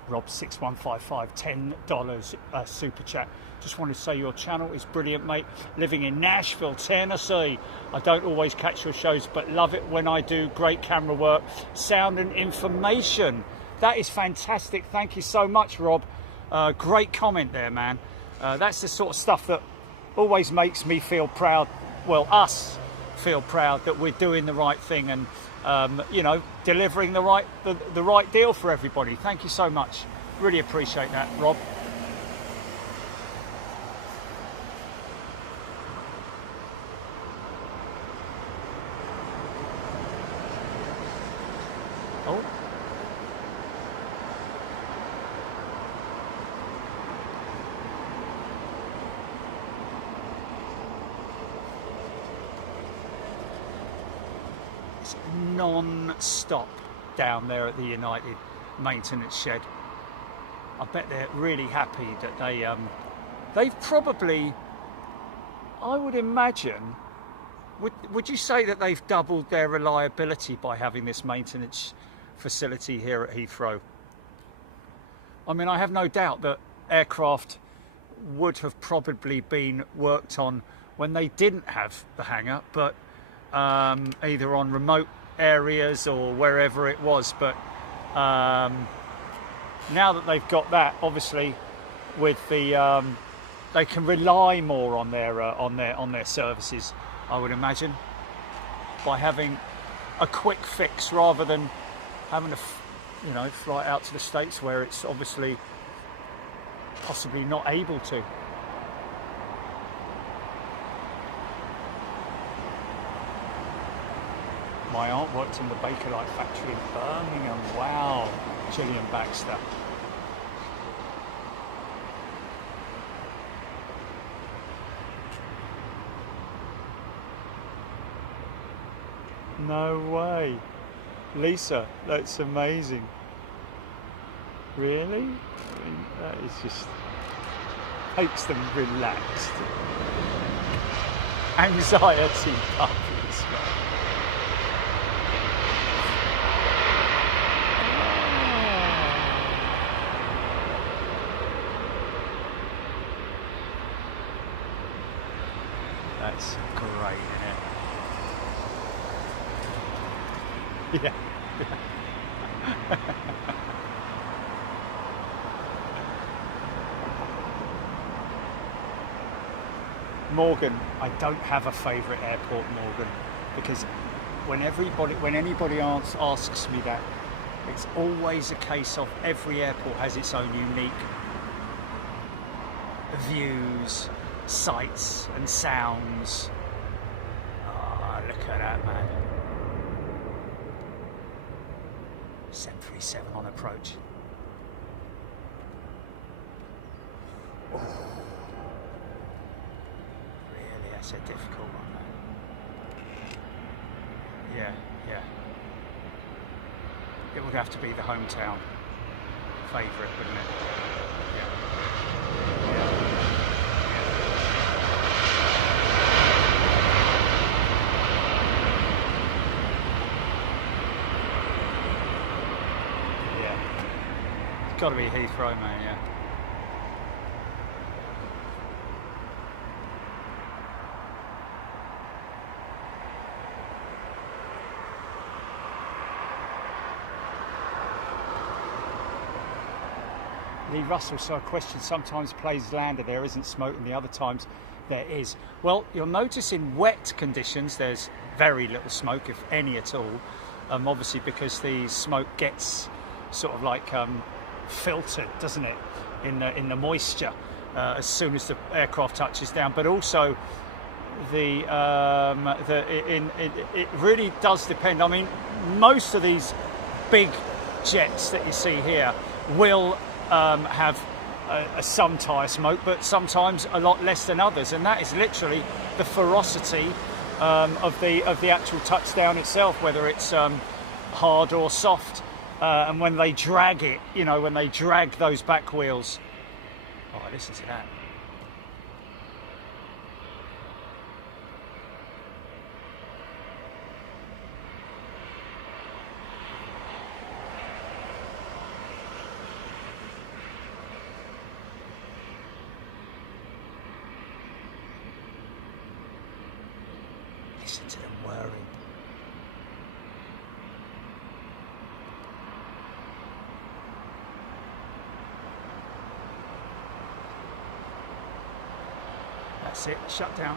Rob6155, $10 super chat. Just wanted to say your channel is brilliant, mate. Living in Nashville, Tennessee. I don't always catch your shows, but love it when I do. Great camera work, sound and information. That is fantastic. Thank you so much, Rob. Great comment there, man. That's the sort of stuff that always makes me feel proud well, us feel proud that we're doing the right thing and you know, delivering the right deal for everybody. Thank you so much. Really appreciate that, Rob. Oh. It's non-stop down there at the United maintenance shed. I bet they're really happy that they've probably, I would imagine, would you say that they've doubled their reliability by having this maintenance facility here at Heathrow? I mean, I have no doubt that aircraft would have probably been worked on when they didn't have the hangar, but either on remote areas or wherever it was. But now that they've got that, obviously, with the they can rely more on their services, I would imagine, by having a quick fix rather than having to, you know, fly out to the States where it's obviously possibly not able to. My aunt worked in the Bakelite factory in Birmingham. Wow, Gillian Baxter. No way. Lisa, that's amazing. Really? I mean, that is just makes them relaxed. Anxiety puppies. That's great, isn't it? Yeah. Morgan, I don't have a favourite airport, Morgan, because when anybody asks me that, it's always a case of every airport has its own unique views, sights and sounds. Oh, look at that, man. 737 on approach. Oh. Really, that's a difficult one, man. Yeah. It would have to be the hometown favourite, wouldn't it? Got to be Heathrow, man, yeah. Lee Russell, so a question, sometimes planes land and there isn't smoke and the other times there is. Well, you'll notice in wet conditions there's very little smoke, if any at all, obviously because the smoke gets sort of like filtered, doesn't it, in the moisture as soon as the aircraft touches down. But also it really does depend. I mean, most of these big jets that you see here will have some tyre smoke, but sometimes a lot less than others, and that is literally the ferocity of the actual touchdown itself, whether it's hard or soft. And when they drag it, you know, when they drag those back wheels. Oh, listen to that. Listen to them whirring. That's it, shut down.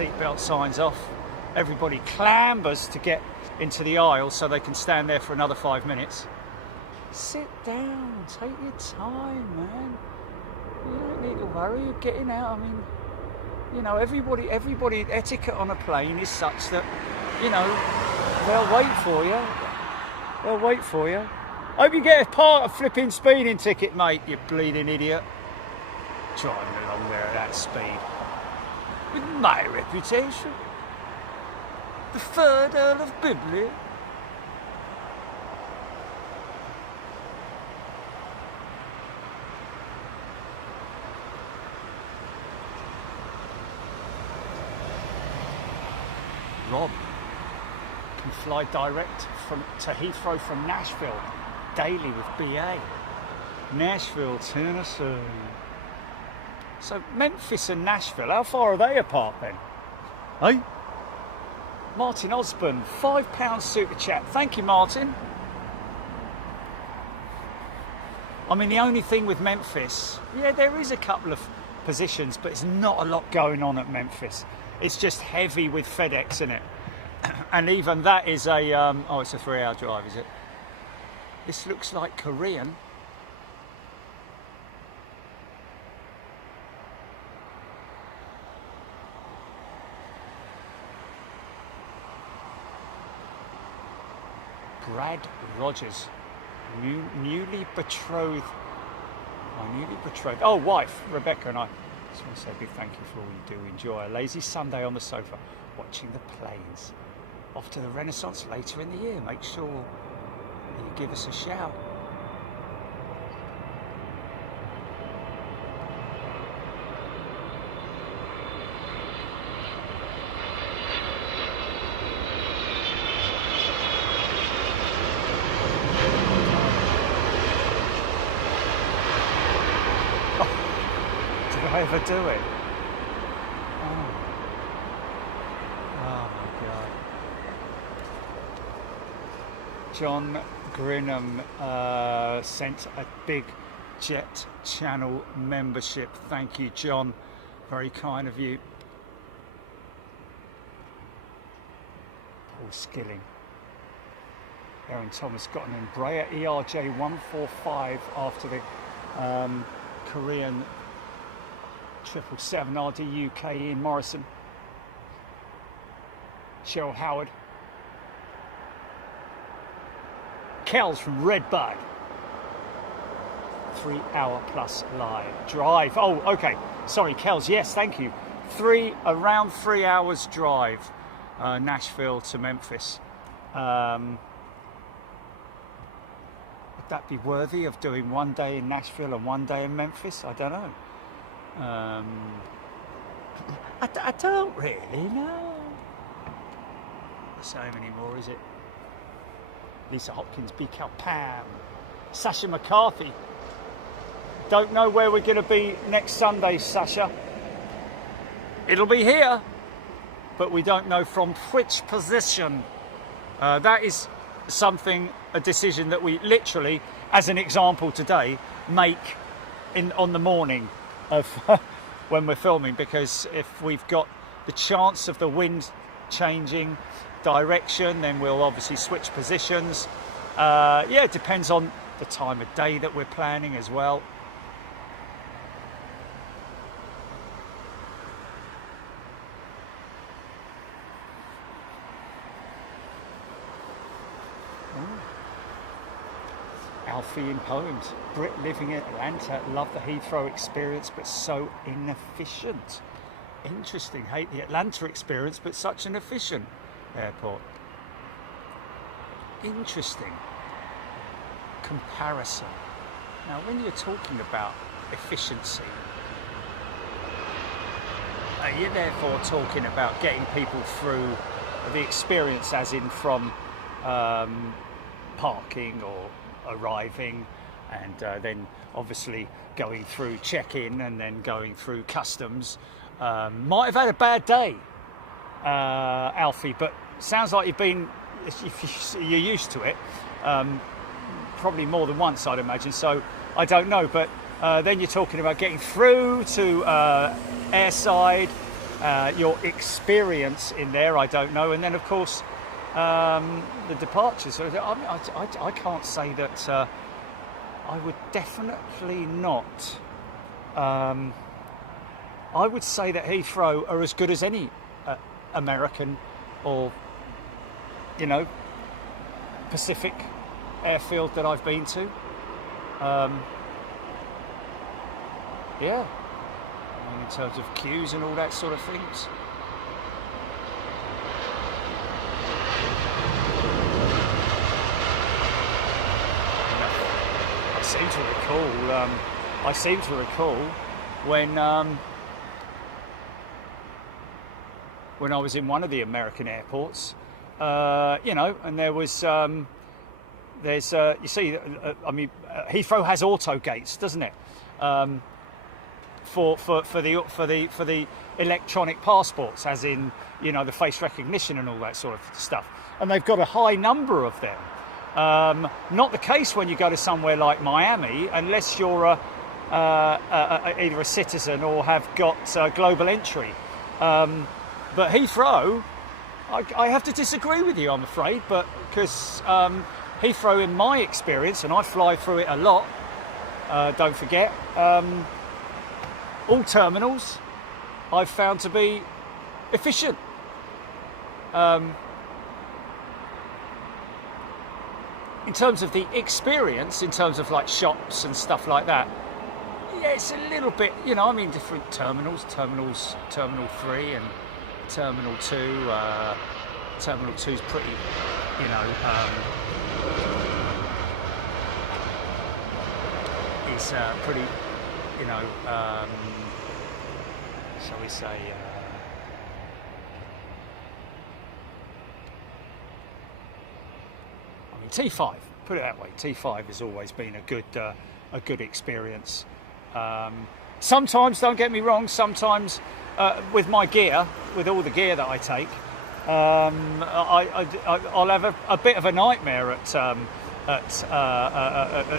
seatbelt signs off. Everybody clambers to get into the aisle so they can stand there for another 5 minutes. Sit down, take your time, man. You don't need to worry, you're getting out. I mean, you know, everybody, etiquette on a plane is such that, you know, they'll wait for you. They'll wait for you. Hope you get a flipping speeding ticket, mate, you bleeding idiot. Driving along there at that speed. With my reputation. The 3rd Earl of Bibli. Rob can fly direct to Heathrow from Nashville daily with BA. Nashville, Tennessee. So Memphis and Nashville, how far are they apart then? Hey? Martin Osborne, £5 super chat. Thank you, Martin. I mean, the only thing with Memphis, yeah, there is a couple of positions, but it's not a lot going on at Memphis. It's just heavy with FedEx in it. And even that is a, oh, it's a 3-hour drive, is it? This looks like Korean. Brad Rogers, newly betrothed. Oh, wife, Rebecca, and I just want to say a big thank you for all you do. Enjoy a lazy Sunday on the sofa, watching the planes. Off to the Renaissance later in the year. Make sure that you give us a shout. Ever do it? Oh my God. John Grinham sent a big Jet Channel membership. Thank you, John. Very kind of you. Paul Skilling. Aaron Thomas got an Embraer ERJ 145 after the Korean 777 RD UK. Ian Morrison. Cheryl Howard. Kells from Redbud. 3 hour plus live drive. Oh, okay. Sorry, Kells. Yes, thank you. Around 3 hours drive, Nashville to Memphis. Would that be worthy of doing 1 day in Nashville and 1 day in Memphis? I don't know. I don't really know. The same anymore, is it? Lisa Hopkins, BCal Pam, Sasha McCarthy. Don't know where we're going to be next Sunday, Sasha. It'll be here, but we don't know from which position. That is a decision that we literally, as an example today, make on the morning of when we're filming, because if we've got the chance of the wind changing direction, then we'll obviously switch positions. Yeah, it depends on the time of day that we're planning as well. Alfie in Poems. Brit living in Atlanta, love the Heathrow experience, but so inefficient. Interesting. Hate the Atlanta experience, but such an efficient airport. Interesting comparison. Now, when you're talking about efficiency, are you therefore talking about getting people through the experience, as in from parking or arriving, and then obviously going through check-in and then going through customs? Might have had a bad day, Alfie, but sounds like you're used to it, probably more than once, I'd imagine. So I don't know, but then you're talking about getting through to airside, your experience in there, I don't know. And then, of course, the departures. I mean, I can't say that I would definitely not. I would say that Heathrow are as good as any American or, you know, Pacific airfield that I've been to. Yeah, I mean, in terms of queues and all that sort of things. I seem to recall when I was in one of the American airports, you know, and there was there's you see, I mean, Heathrow has auto gates, doesn't it? For the electronic passports, as in, you know, the face recognition and all that sort of stuff, and they've got a high number of them. Not the case when you go to somewhere like Miami, unless you're either a citizen or have got global entry. But Heathrow, I have to disagree with you, I'm afraid, but because Heathrow, in my experience, and I fly through it a lot, don't forget, all terminals I've found to be efficient. In terms of the experience, in terms of like shops and stuff like that, yeah, it's a little bit, you know, I mean, different terminals, Terminal 3 and Terminal 2. Terminal 2 is pretty, you know, it's pretty, you know, shall we say, I mean, T5, put it that way, T5 has always been a good experience. Sometimes, don't get me wrong, sometimes with my gear, with all the gear that I take, I'll have a bit of a nightmare at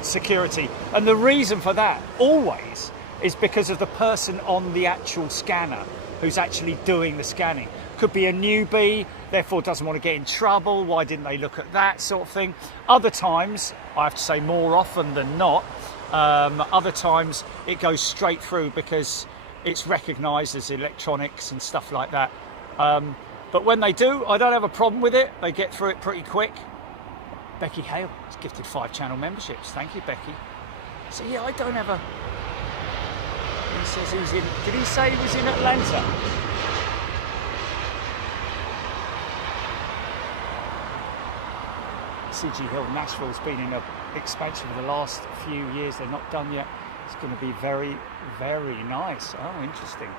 security, and the reason for that always is because of the person on the actual scanner who's actually doing the scanning. Could be a newbie, therefore doesn't want to get in trouble. Why didn't they look at that sort of thing? Other times, I have to say more often than not, other times it goes straight through because it's recognised as electronics and stuff like that. But when they do, I don't have a problem with it. They get through it pretty quick. Becky Hale has gifted 5 channel memberships. Thank you, Becky. So yeah, I don't have a... He says he was in... Did he say he was in Atlanta? CG Hill, Nashville's been in an expansion for the last few years. They're not done yet. It's going to be very, very nice. Oh, interesting.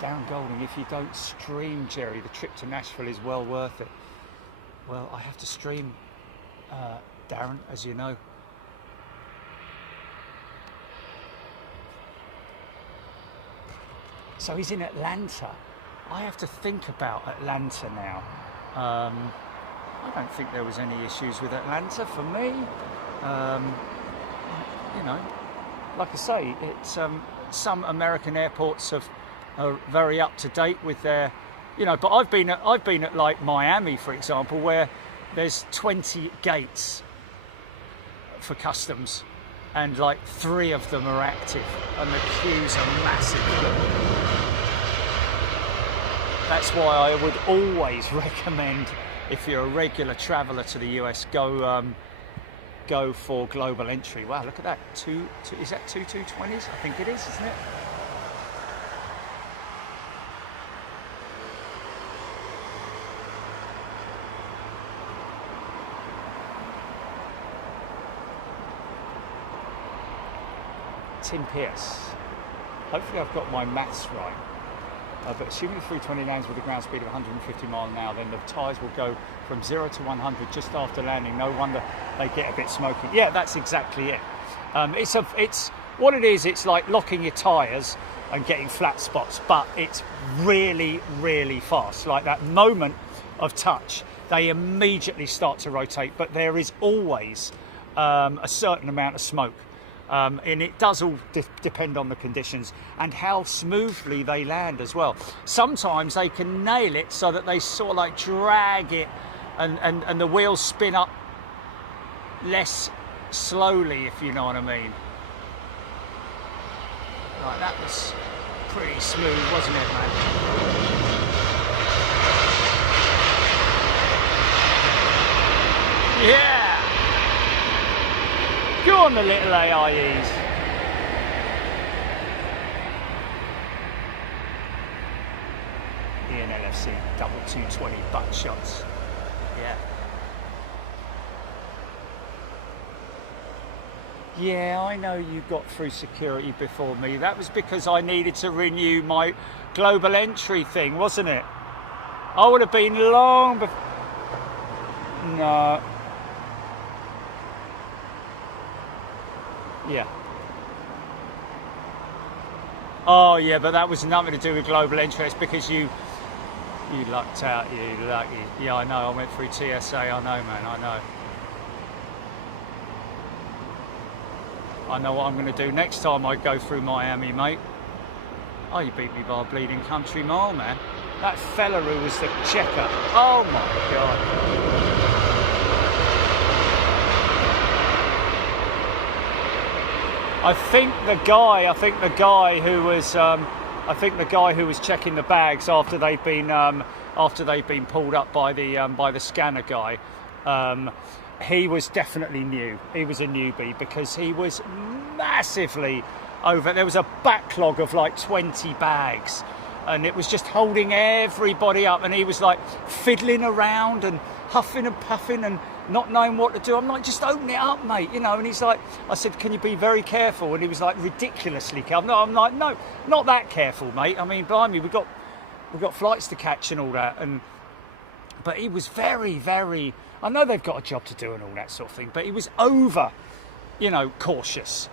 Darren Golding, if you don't stream, Jerry, the trip to Nashville is well worth it. Well, I have to stream, Darren, as you know. So he's in Atlanta. I have to think about Atlanta now. I don't think there was any issues with Atlanta for me. You know, like I say, it's some American airports are very up to date with their, you know. But I've been at like Miami, for example, where there's 20 gates for customs, and like 3 of them are active, and the queues are massive. That's why I would always recommend, if you're a regular traveller to the US, go for global entry. Wow, look at that. Is that two 220s? I think it is, isn't it? Tim Pierce. Hopefully I've got my maths right. But assuming the 320 lands with a ground speed of 150 miles an hour, then the tyres will go from 0 to 100 just after landing. No wonder they get a bit smoky. Yeah, that's exactly it. It's what it is. It's like locking your tyres and getting flat spots, but it's really, really fast. Like that moment of touch, they immediately start to rotate. But there is always a certain amount of smoke. And it does all depend on the conditions and how smoothly they land as well. Sometimes they can nail it so that they sort of like drag it and the wheels spin up less slowly, if you know what I mean. Right, that was pretty smooth, wasn't it, man? Yeah! Go on, the little AIEs. ENLFC double 220 butt shots. Yeah. Yeah, I know you got through security before me. That was because I needed to renew my global entry thing, wasn't it? I would have been long before. No. Yeah. Oh yeah, but that was nothing to do with global entry. It's because you lucked out, you lucky. Yeah, I know. I went through TSA. I know, man. I know. I know what I'm going to do next time I go through Miami, mate. Oh, you beat me by a bleeding country mile, man. That fella who was the checker. Oh my God. I think the guy who was checking the bags after they've been pulled up by the scanner guy, he was definitely new. He was a newbie because he was massively over. There was a backlog of like 20 bags, and it was just holding everybody up. And he was like fiddling around and huffing and puffing and not knowing what to do. I'm like, just open it up, mate, you know. And he's like, I said, can you be very careful? And he was like, ridiculously careful. No, I'm like, no, not that careful, mate. I mean, blimey, we've got flights to catch and all that. But he was very, very. I know they've got a job to do and all that sort of thing, but he was over, you know, cautious.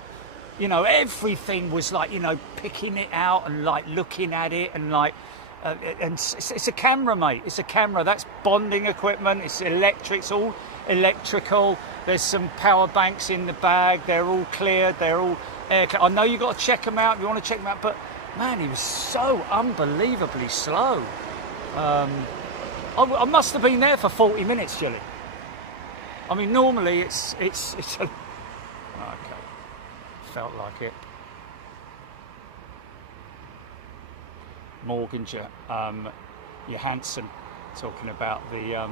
You know, everything was like, you know, picking it out and like looking at it and like. And it's a camera, mate. It's a camera. That's bonding equipment. It's electric. It's all electrical. There's some power banks in the bag. They're all cleared. They're all air. I know you got to check them out. You want to check them out, but man, he was so unbelievably slow. I must have been there for 40 minutes, Julie. I mean, normally it's a... Okay, felt like it. Morginger, Johansson, talking about the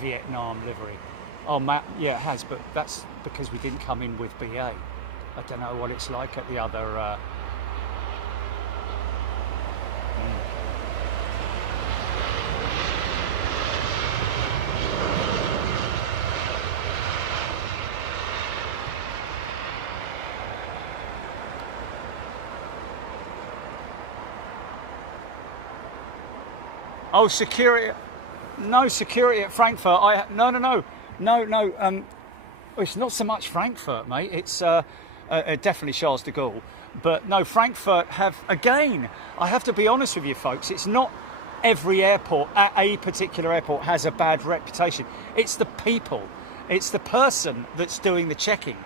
Vietnam livery. Oh, Matt, yeah, it has, but that's because we didn't come in with BA. I don't know what it's like at the other. Oh, security. No security at Frankfurt. No. It's not so much Frankfurt, mate. It's definitely Charles de Gaulle. But no, Frankfurt have, again, I have to be honest with you folks, it's not every airport, at a particular airport, has a bad reputation. It's the people. It's the person that's doing the checking.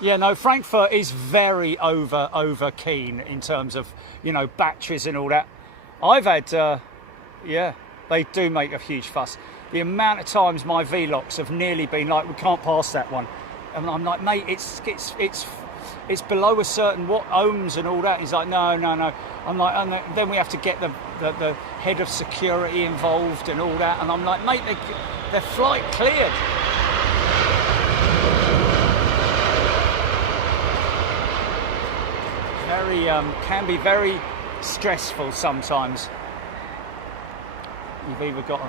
Yeah, no, Frankfurt is very over keen in terms of, you know, batteries and all that. I've had, yeah, they do make a huge fuss. The amount of times my VLOCs have nearly been like, we can't pass that one. And I'm like, mate, it's below a certain what ohms and all that. He's like, no. I'm like, and then we have to get the head of security involved and all that. And I'm like, mate, they're flight cleared. Very can be very stressful sometimes. You've either got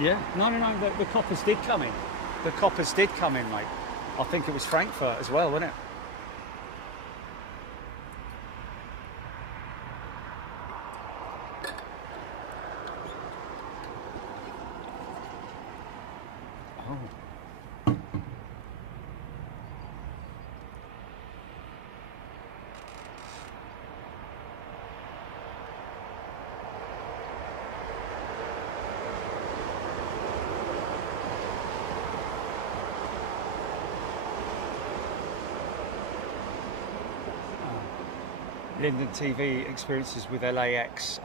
yeah, no, the coppers did come in. The coppers did come in, mate. I think it was Frankfurt as well, wasn't it? Linden TV experiences with LAX.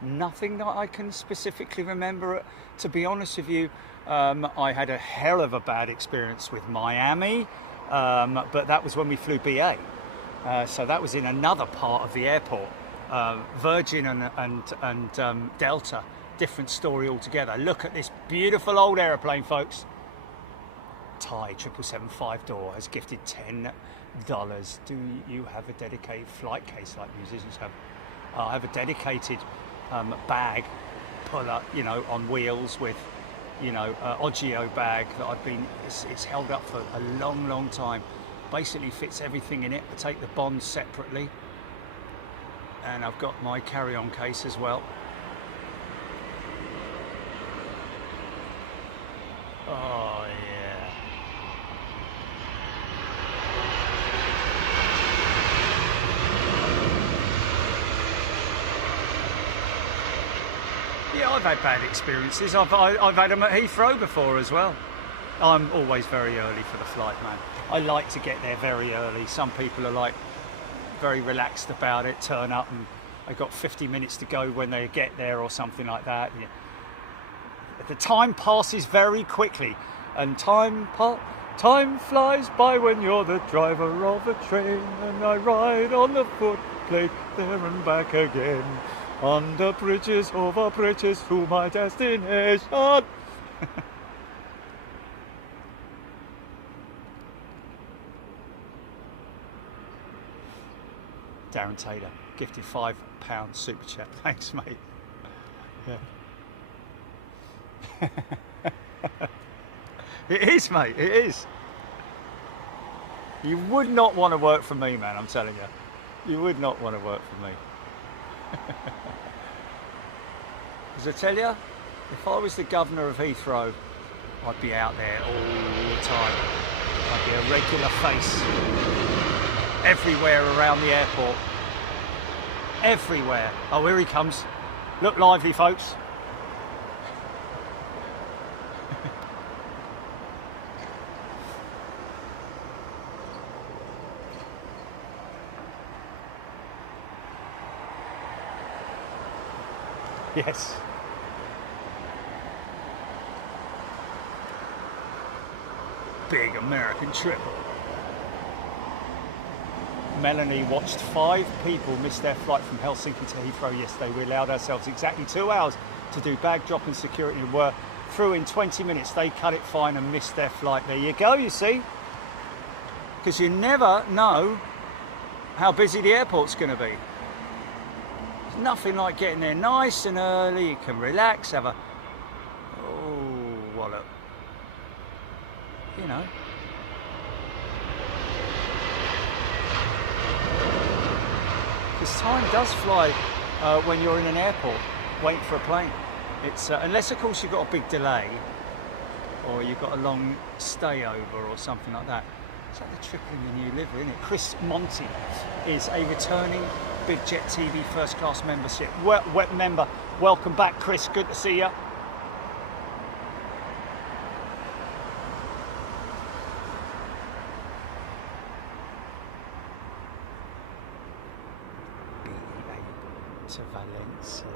Nothing that I can specifically remember. To be honest with you, I had a hell of a bad experience with Miami, but that was when we flew BA. So that was in another part of the airport. Virgin and Delta, different story altogether. Look at this beautiful old aeroplane, folks. Thai 777 5-door has gifted $10. Do you have a dedicated flight case like musicians have? I have a dedicated bag puller, you know, on wheels with, you know, Ogio bag that I've been, it's held up for a long time. Basically fits everything in it. I take the bonds separately, and I've got my carry-on case as well. Oh yeah. Yeah, I've had bad experiences. I've had them at Heathrow before as well. I'm always very early for the flight, man. I like to get there very early. Some people are like very relaxed about it, turn up and they've got 50 minutes to go when they get there or something like that. And the time passes very quickly, and time flies by when you're the driver of the train, and I ride on the footplate there and back again, under bridges, over bridges, to my destination. Darren Taylor gifted £5 super chat. Thanks, mate. Yeah. It is, mate. It is. You would not want to work for me, man. I'm telling you. You would not want to work for me. As I tell you, if I was the governor of Heathrow, I'd be out there all the time. I'd be a regular face everywhere around the airport. Everywhere. Oh, here he comes. Look lively, folks. Yes. Big American trip. Melanie watched 5 people miss their flight from Helsinki to Heathrow yesterday. We allowed ourselves exactly 2 hours to do bag drop and security, and were through in 20 minutes. They cut it fine and missed their flight. There you go, you see. Because you never know how busy the airport's going to be. There's nothing like getting there nice and early. You can relax, have a... Oh, wallop. You know. Because time does fly when you're in an airport waiting for a plane. It's unless of course you've got a big delay or you've got a long stay over or something like that. It's like the tripling the new livery, isn't it? Chris Monty is a returning Big Jet TV first class membership member. Welcome back, Chris. Good to see you. BEA to Valencia.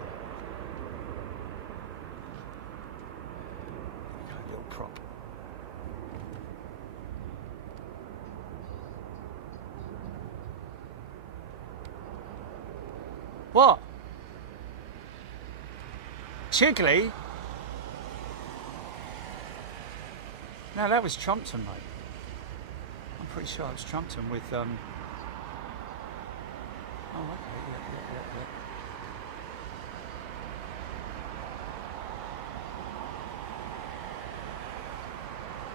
A little prop. What? Chigley? No, that was Trumpton, mate. I'm pretty sure it was Trumpton with Oh, okay,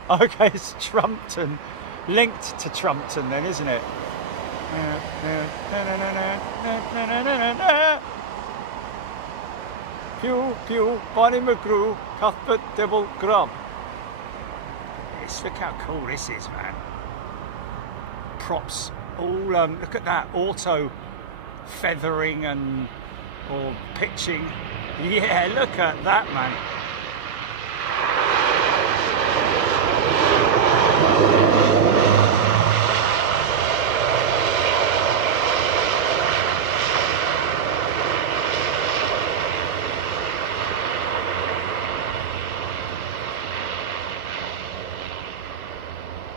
yeah. Okay, it's Trumpton. Linked to Trumpton then, isn't it? Pew, pew, Bonnie McGrew, Cuthbert Dibble Grub. Look how cool this is, man. Props, all, look at that, auto feathering and, or pitching. Yeah, look at that, man.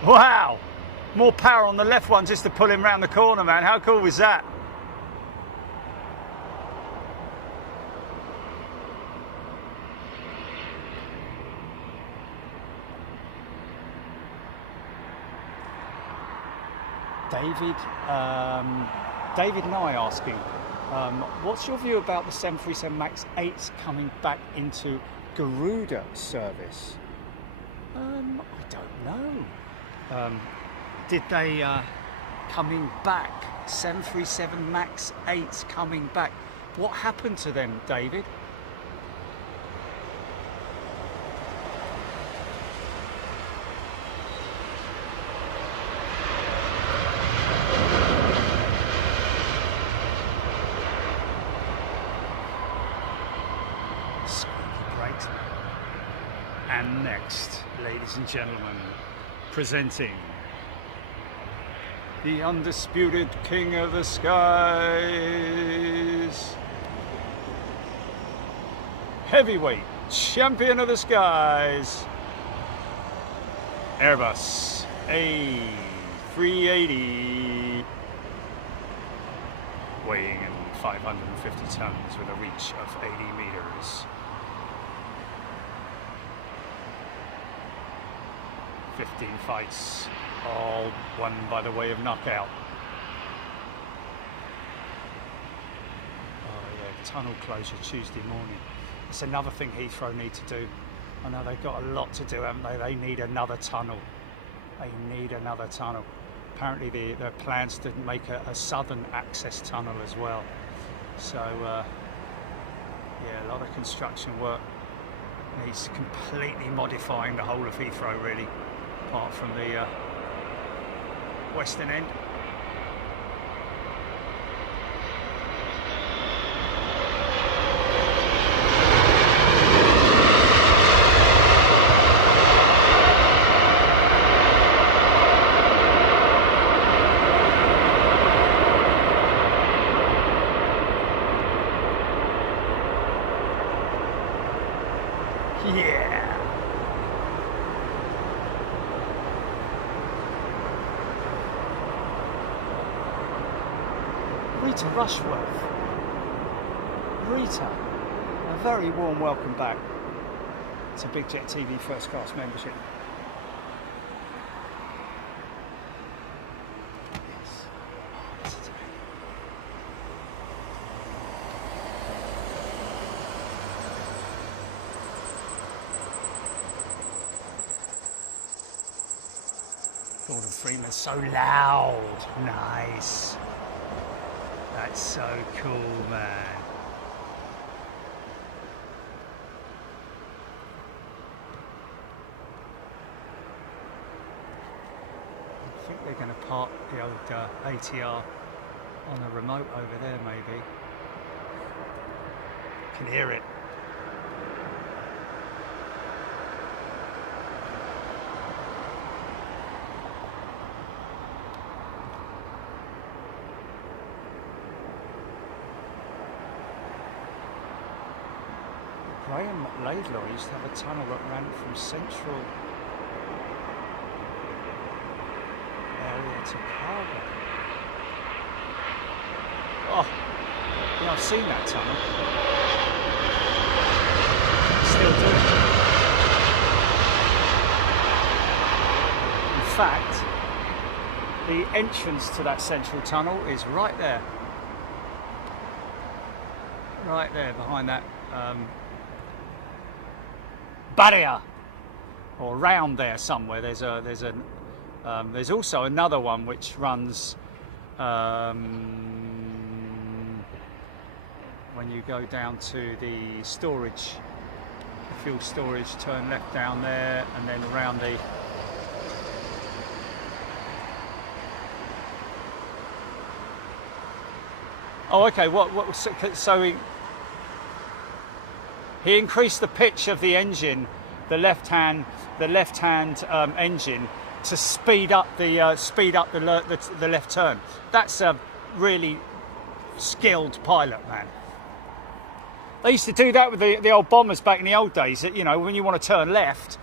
Wow! More power on the left one just to pull him round the corner, man. How cool was that? David Nye asking, what's your view about the 737 MAX 8s coming back into Garuda service? I don't know. Did they coming back? 737 MAX 8s coming back. What happened to them, David? And next, ladies and gentlemen, presenting the undisputed king of the skies, heavyweight champion of the skies, Airbus A380, weighing in 550 tons with a reach of 80 meters. 15 fights, all won by the way of knockout. Oh yeah, tunnel closure Tuesday morning. It's another thing Heathrow need to do. I know they've got a lot to do, haven't they? They need another tunnel. They need another tunnel. Apparently there are plans to make a southern access tunnel as well. So yeah, a lot of construction work. Needs completely modifying the whole of Heathrow really, apart from the western end. Yeah. Rita Rushworth. Rita, a very warm welcome back to Big Jet TV First Class membership. Yes. Oh, this is amazing. Gordon Freeman's so loud. Nice. That's so cool, man. I think they're going to park the old ATR on a remote over there, maybe. Can hear it. Graham Laidlaw used to have a tunnel that ran from central area to Cargo. Oh, yeah, I've seen that tunnel. Still doing it. In fact, the entrance to that central tunnel is right there. Right there, behind that barrier, or round there somewhere. There's also another one which runs when you go down to the storage, the fuel storage, turn left down there and then around the okay, so he increased the pitch of the engine, the left hand engine, to speed up the left turn. That's a really skilled pilot, man. They used to do that with the old bombers back in the old days. You know, when you want to turn left,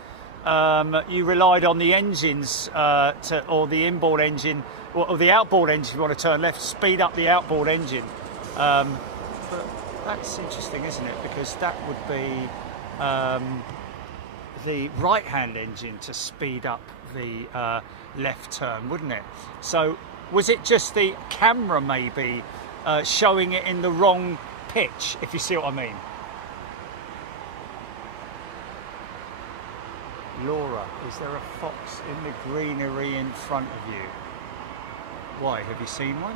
you relied on the engines or the inboard engine or the outboard engine if you want to turn left, speed up the outboard engine. But that's interesting, isn't it? Because that would be the right-hand engine to speed up the left turn, wouldn't it? So was it just the camera maybe showing it in the wrong pitch, if you see what I mean? Laura, is there a fox in the greenery in front of you? Why, have you seen one?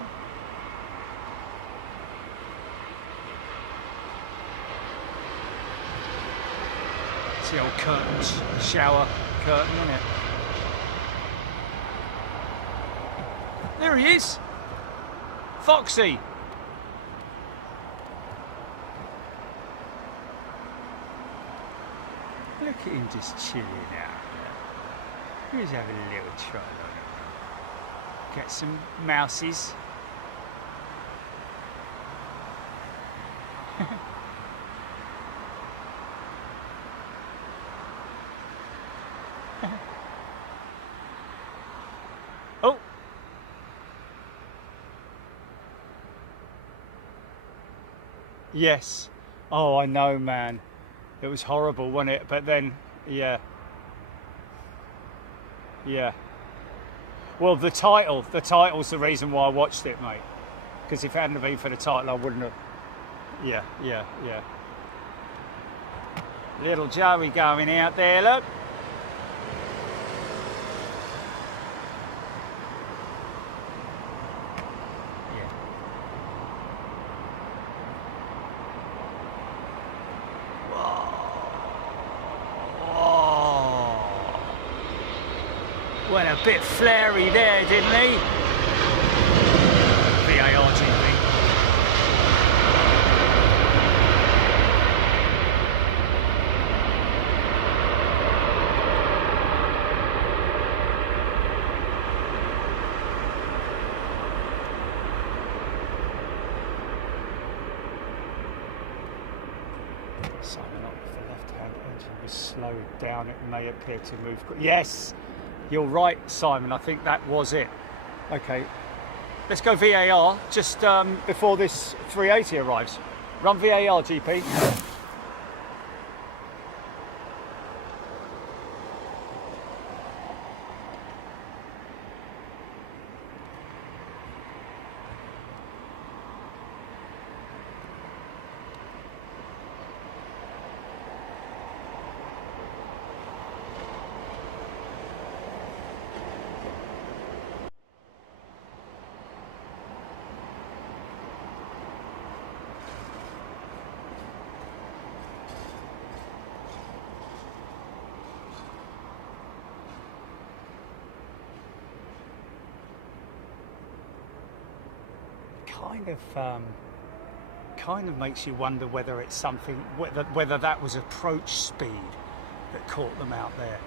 It's the old curtains, shower curtain, isn't it? There he is! Foxy! Look at him just chilling out there. He's having a little try on it. Get some mouses. Oh! Yes. Oh, I know, man. It was horrible, wasn't it? But then, yeah. Yeah. Well, the title's the reason why I watched it, mate. Because if it hadn't been for the title, I wouldn't have. Yeah. Little Joey going out there, look. Went a bit flary there, didn't he? VAR GP. Simon up with the left-hand engine was slowed down. It may appear to move. Yes! You're right, Simon. I think that was it. Okay, let's go VAR just before this 380 arrives. Run VAR, GP. Kind of makes you wonder whether it's something, whether that was approach speed that caught them out there.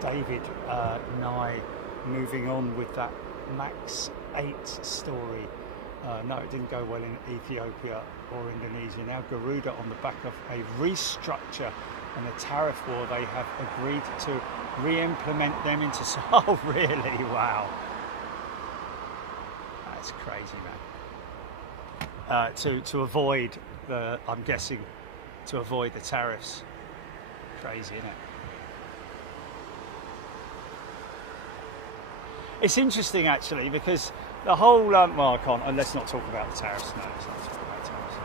David Nye moving on with that MAX 8 story. No, it didn't go well in Ethiopia or Indonesia. Now Garuda, on the back of a restructure and a tariff war, they have agreed to re-implement them into... Oh, really? Wow. That's crazy, man. To avoid the... I'm guessing to avoid the tariffs. Crazy, isn't it? It's interesting, actually, because the whole... well, I can't... let's not talk about the tariffs. No, let's not talk about tariffs.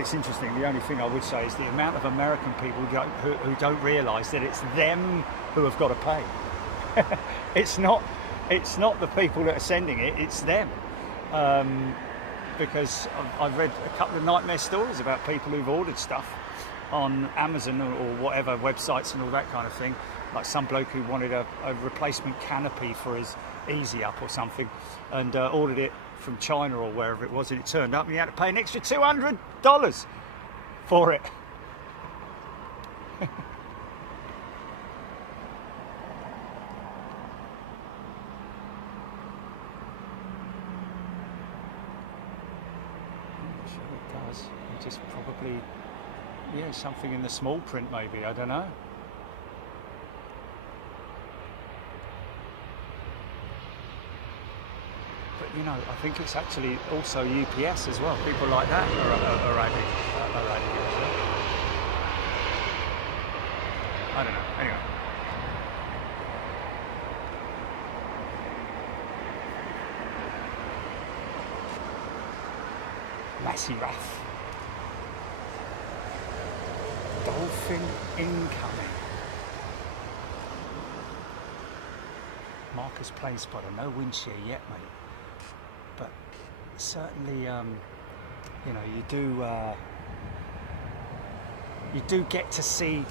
but it's interesting. The only thing I would say is the amount of American people who don't realise that it's them who have got to pay. It's not the people that are sending it, it's them. Because I've read a couple of nightmare stories about people who've ordered stuff on Amazon or whatever websites and all that kind of thing. Like some bloke who wanted a replacement canopy for his Easy Up or something, and ordered it from China or wherever it was, and it turned up and he had to pay an extra $200 for it. Just probably, yeah, something in the small print maybe, I don't know. But you know, I think it's actually also UPS as well. People like that are adding it as well. I don't know, anyway. Massey-Raff. Dolphin incoming. Marcus plane spotter, no wind shear yet, mate. But certainly, you know, you do get to see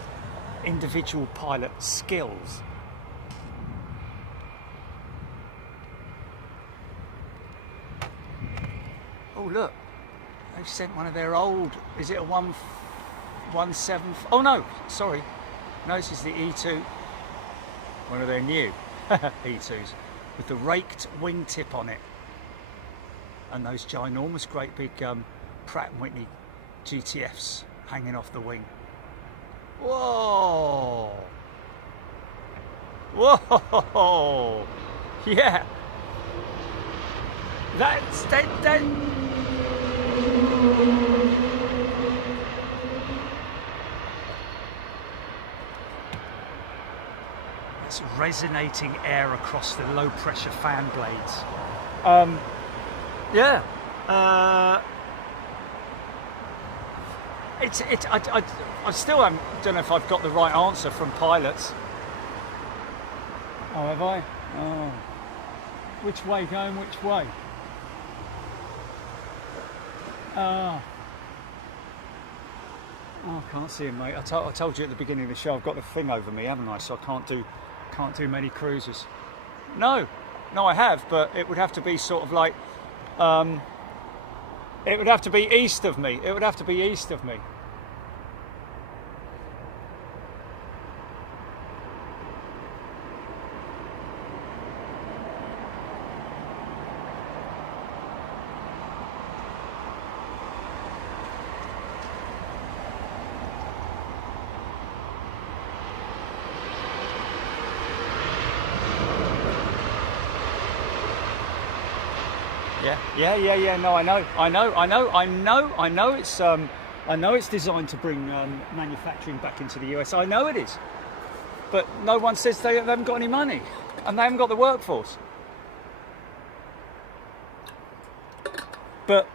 individual pilot skills. Oh look, they've sent one of their old. Is it a 117? Oh no, sorry. No, this is the E2. One of their new E2s with the raked wingtip on it, and those ginormous, great big Pratt & Whitney GTFs hanging off the wing. Whoa! Whoa! Yeah. That's that. It's resonating air across the low pressure fan blades. Yeah. I still don't know if I've got the right answer from pilots. Oh, have I? Oh. Which way? Going which way? Oh, I can't see him, mate. I told you at the beginning of the show I've got the thing over me, haven't I? So I can't do many cruises. No, I have, but it would have to be sort of like, it would have to be east of me. It would have to be east of me. Yeah. No, I know it's designed to bring manufacturing back into the US. I know it is, but no one says they haven't got any money and they haven't got the workforce. But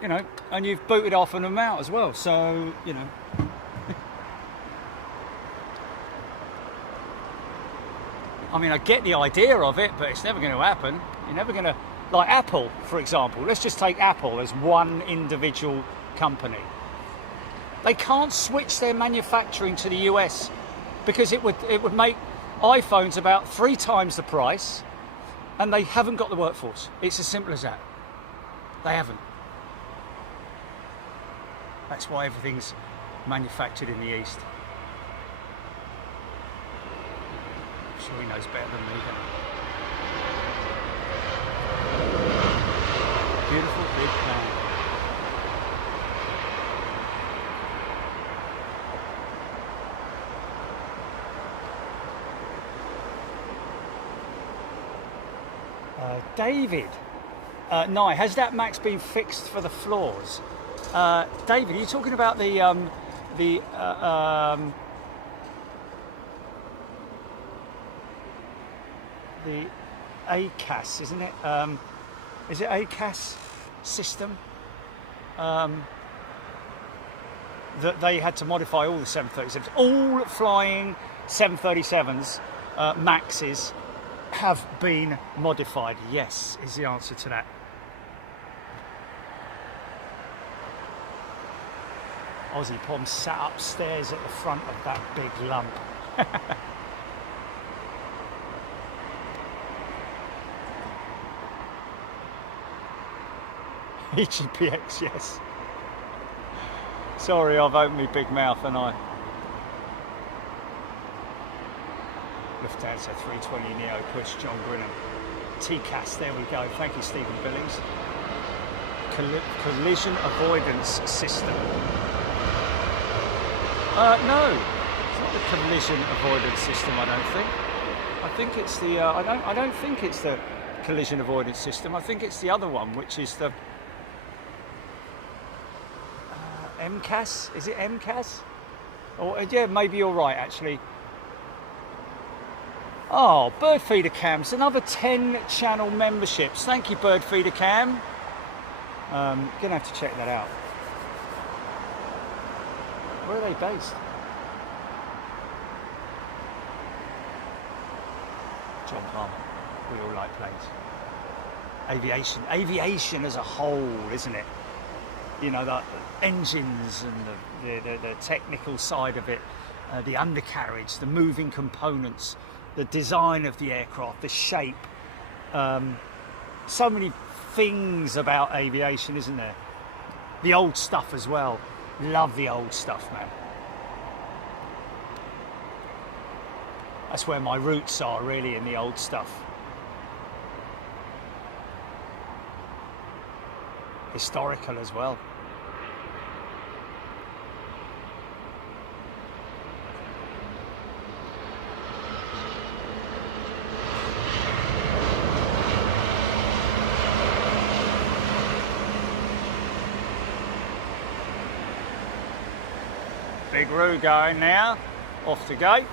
you know, and you've booted off an amount as well. So you know. I mean, I get the idea of it, but it's never going to happen. You're never going to. Like Apple, for example. Let's just take Apple as one individual company. They can't switch their manufacturing to the US because it would make iPhones about 3 times the price, and they haven't got the workforce. It's as simple as that. They haven't. That's why everything's manufactured in the East. I'm sure he knows better than me. Beautiful big plane. David, Nye, has that Max been fixed for the floors? David, are you talking about the ACAS, isn't it? Is it ACAS system? that they had to modify all the 737s. All flying 737s, Maxes, have been modified. Yes, is the answer to that. Aussie Pom sat upstairs at the front of that big lump. EGPX, yes. Sorry, I've opened my big mouth and I. Lufthansa 320neo push, John Grinham. TCAS, there we go. Thank you, Stephen Billings. Collision avoidance system. No, it's not the collision avoidance system. I don't think. I think it's the. I don't think it's the collision avoidance system. I think it's the other one, which is the MCAS. Is it MCAS? Or yeah, maybe you're right actually. Oh, Bird Feeder Cams, another 10 channel memberships. Thank you, Bird Feeder Cam. Gonna have to check that out. Where are they based? John Palmer. We all like planes. Aviation as a whole, isn't it? You know, the engines and the technical side of it, the undercarriage, the moving components, the design of the aircraft, the shape. So many things about aviation, isn't there? The old stuff as well. Love the old stuff, man. That's where my roots are, really, in the old stuff. Historical as well. Big Roo going now, off the gate.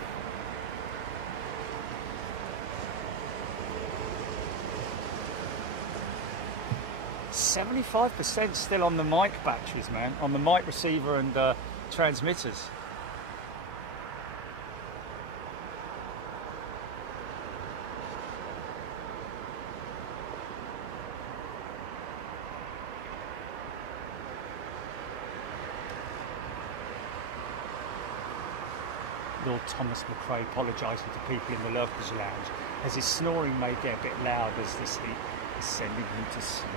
%75% still on the mic batteries, man, on the mic receiver and transmitters. Lord Thomas McRae apologising to people in the Lurkers Lounge as his snoring may get a bit loud as this heat is sending him to sleep.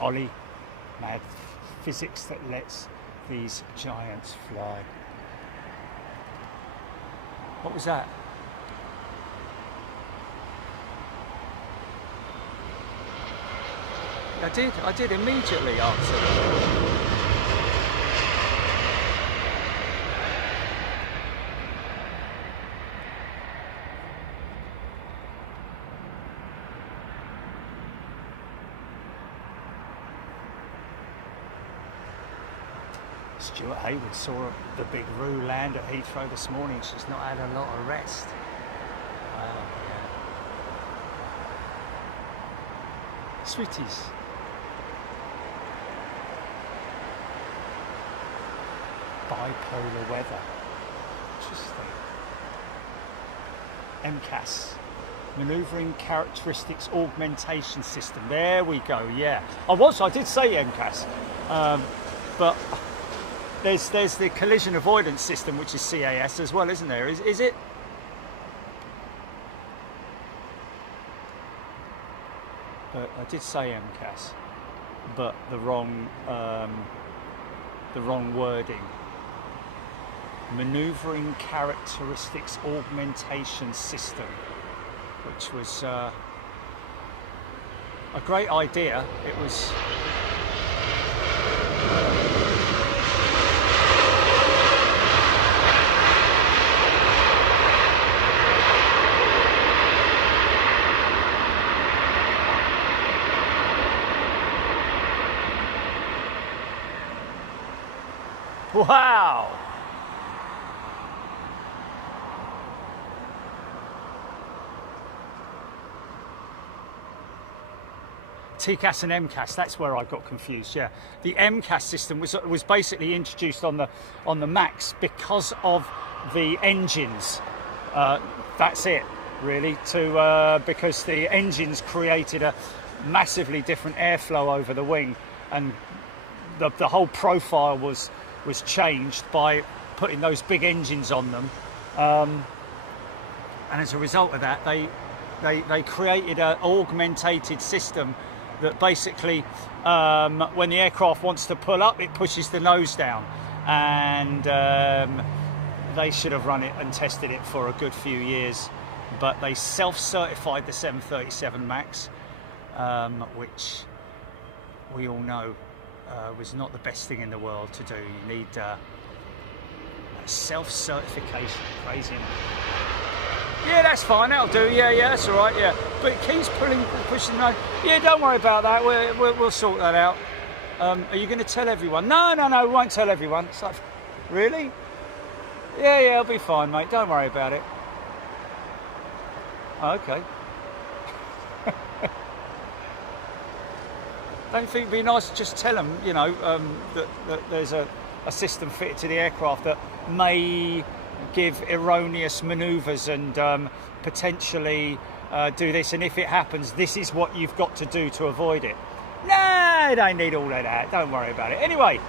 Ollie, mad physics that lets these giants fly. What was that? I did immediately answer. Stuart Hayward saw the Big Roo land at Heathrow this morning. She's not had a lot of rest. Yeah. Sweeties. Bipolar weather. Interesting. MCAS. Manoeuvring Characteristics Augmentation System. There we go, yeah. I did say MCAS. But there's the collision avoidance system, which is CAS as well, isn't there? Is it? But I did say MCAS, but the wrong wording. Manoeuvring Characteristics Augmentation System, which was a great idea. It was. Wow! TCAS and MCAS. That's where I got confused. Yeah, the MCAS system was basically introduced on the Max because of the engines. That's it, really. Because the engines created a massively different airflow over the wing, and the whole profile was changed by putting those big engines on them. And as a result of that, they created an augmented system that basically, when the aircraft wants to pull up, it pushes the nose down. And they should have run it and tested it for a good few years. But they self-certified the 737 MAX, which we all know was not the best thing in the world to do. You need self-certification. Crazy, isn't it? Yeah, that's fine, that'll do. Yeah, that's all right, yeah. But it keeps pushing the nose. Yeah, don't worry about that. We'll sort that out. Are you going to tell everyone? No, we won't tell everyone. It's like, really? Yeah, it'll be fine, mate. Don't worry about it. Oh, okay. Don't think it'd be nice to just tell them, you know, that there's a system fitted to the aircraft that may give erroneous manoeuvres and potentially do this, and if it happens, this is what you've got to do to avoid it. No, don't need all of that. Don't worry about it. Anyway.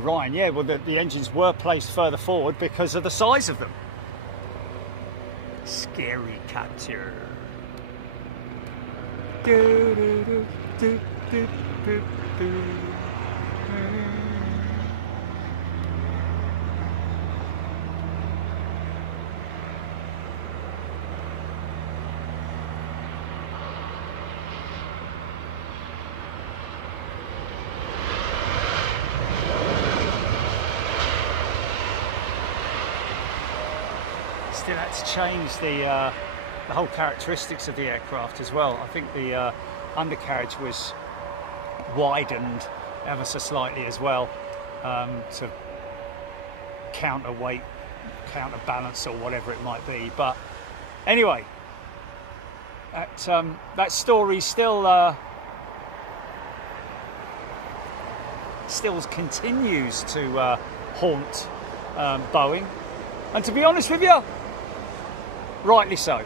Ryan, yeah, well, the engines were placed further forward because of the size of them. Scary capture. Still had to change the whole characteristics of the aircraft as well. I think the undercarriage was widened ever so slightly as well, to counterweight, counterbalance, or whatever it might be. But anyway, that story still continues to haunt Boeing, and to be honest with you, rightly so.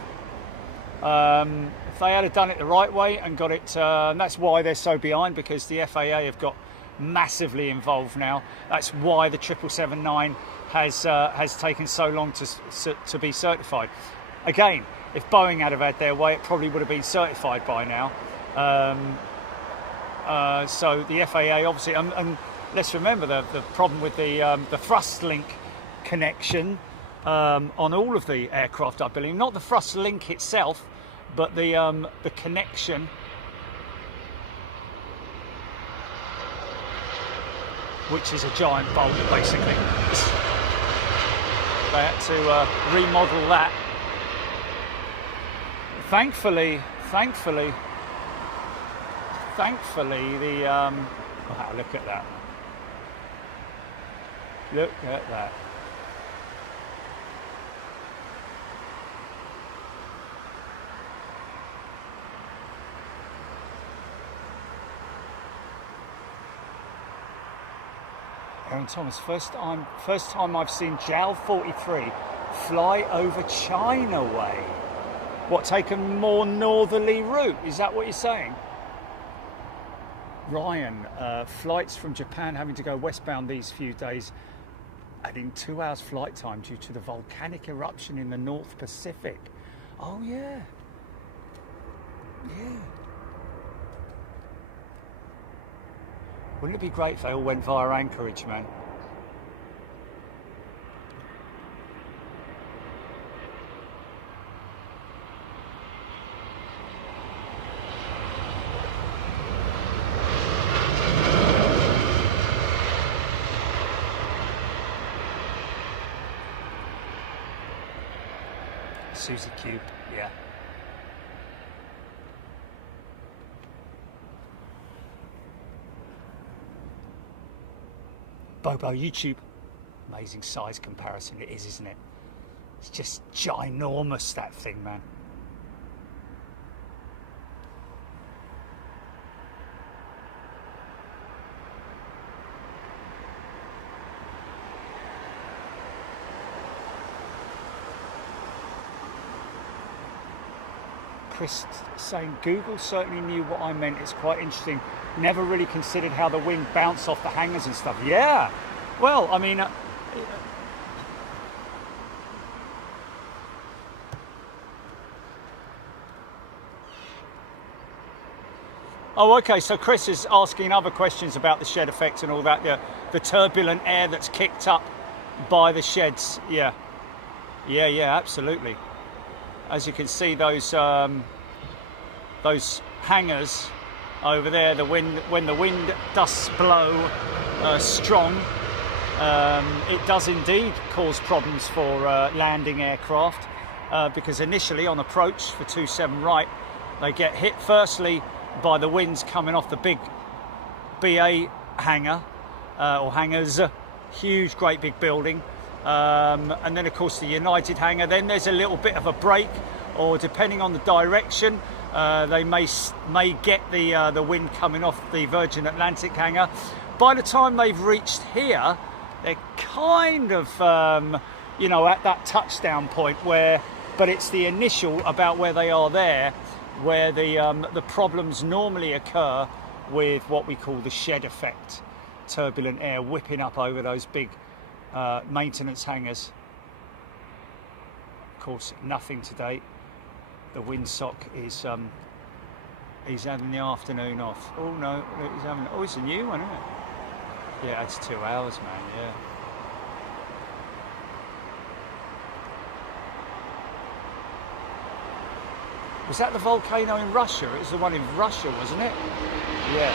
If they had done it the right way and got it, and that's why they're so behind, because the FAA have got massively involved now. That's why the 777-9 has taken so long to be certified. Again, if Boeing had their way, it probably would have been certified by now. So the FAA obviously, and let's remember the problem with the thrust link connection on all of the aircraft, I believe. Not the thrust link itself, but the connection. Which is a giant bolt, basically. They had to remodel that. Thankfully, the wow, look at that. Look at that. Aaron Thomas, first time I've seen JAL 43 fly over China way. What, take a more northerly route? Is that what you're saying? Ryan, flights from Japan having to go westbound these few days, adding 2 hours flight time due to the volcanic eruption in the North Pacific. Oh yeah. Yeah. Wouldn't it be great if they all went via Anchorage, man? Susie Cube, yeah. Bobo YouTube. Amazing size comparison it is, isn't it? It's just ginormous, that thing, man. Chris saying Google certainly knew what I meant. It's quite interesting. Never really considered how the wind bounced off the hangars and stuff. Yeah, well, I mean, oh, okay. So Chris is asking other questions about the shed effect and all that. The turbulent air that's kicked up by the sheds. Yeah, absolutely. As you can see, those hangars over there, when the wind does blow strong, it does indeed cause problems for landing aircraft, because initially on approach for 27 right, they get hit firstly by the winds coming off the big BA hangar or hangars, huge, great big building. And then of course the United hangar, then there's a little bit of a break, or depending on the direction, they may get the wind coming off the Virgin Atlantic hangar. By the time they've reached here, they're kind of at that touchdown point where, but it's the initial about where they are there where the problems normally occur with what we call the shed effect, turbulent air whipping up over those big maintenance hangars. Of course, nothing today. The windsock is he's having the afternoon off. Oh no, he's having. Oh, it's a new one, isn't it? Yeah, it's 2 hours, man. Yeah. Was that the volcano in Russia? It was the one in Russia, wasn't it? Yeah.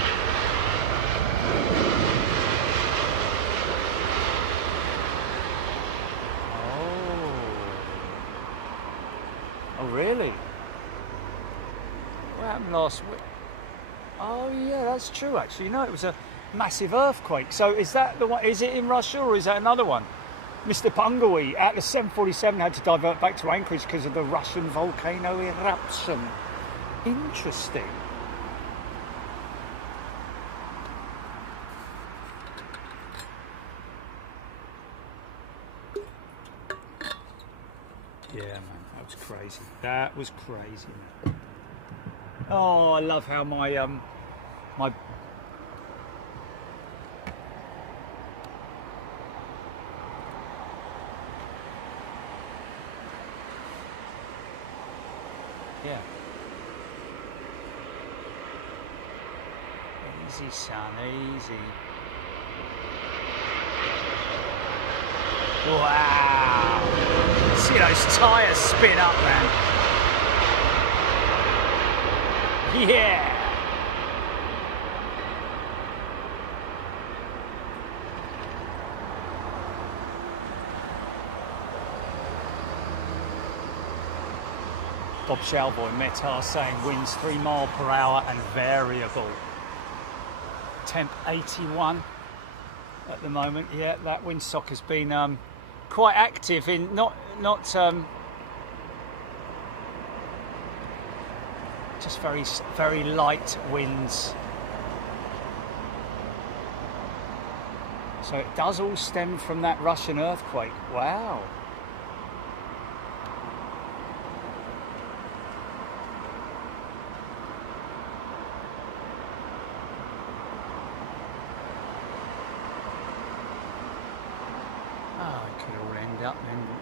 Oh, really? What happened last week? Oh, yeah, that's true, actually. No, it was a massive earthquake. So is that the one? Is it in Russia or is that another one? Mr. Pungawi, Atlas 747 had to divert back to Anchorage because of the Russian volcano eruption. Interesting. Yeah, man, that was crazy. That was crazy, man. Oh, I love how my my yeah. Easy, son, easy. Wow! See those tyres spin up, man. Yeah! Bob Shalboy Metar saying winds 3 miles per hour and variable. Temp 81 at the moment. Yeah, that windsock has been quite active in not just very light winds. So it does all stem from that Russian earthquake. Wow.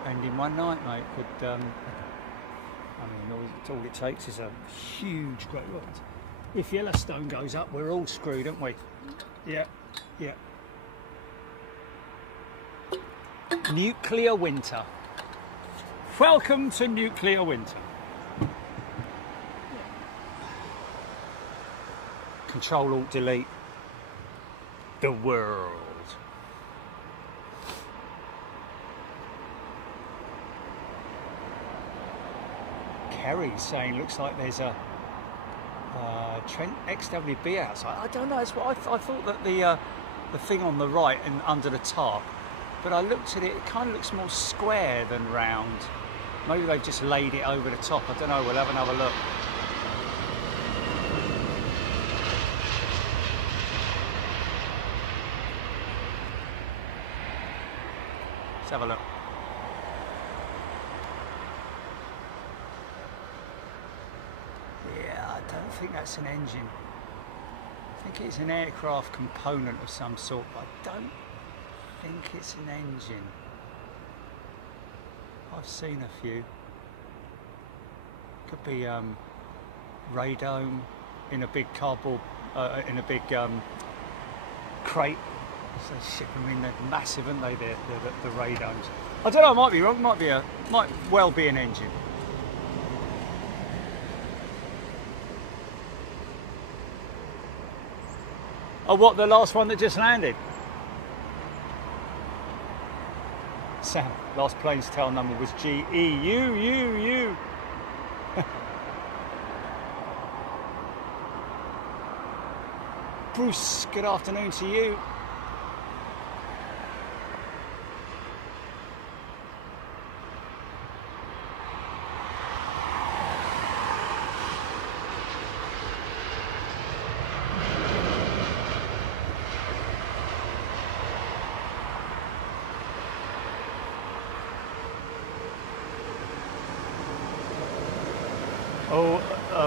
End in one night, mate. Could I mean, all it takes is a huge great look. If Yellowstone goes up, we're all screwed, aren't we? Yeah, yeah. Nuclear winter. Welcome to nuclear winter. Control Alt Delete. The world. Kerry's saying looks like there's a Trent XWB outside. I don't know. It's what I thought that the thing on the right and under the top, but I looked at it, it kind of looks more square than round. Maybe they've just laid it over the top, I don't know, we'll have another look. Let's have a look. Yeah, I don't think that's an engine. I think it's an aircraft component of some sort, but I don't think it's an engine. I've seen a few. Could be radome in a big cardboard, in a big crate. So shit, I mean they're massive, aren't they? The radomes. I don't know. I might be wrong. Might well be an engine. Oh, what, the last one that just landed? Sam, last plane's tail number was GEUUU. Bruce, good afternoon to you.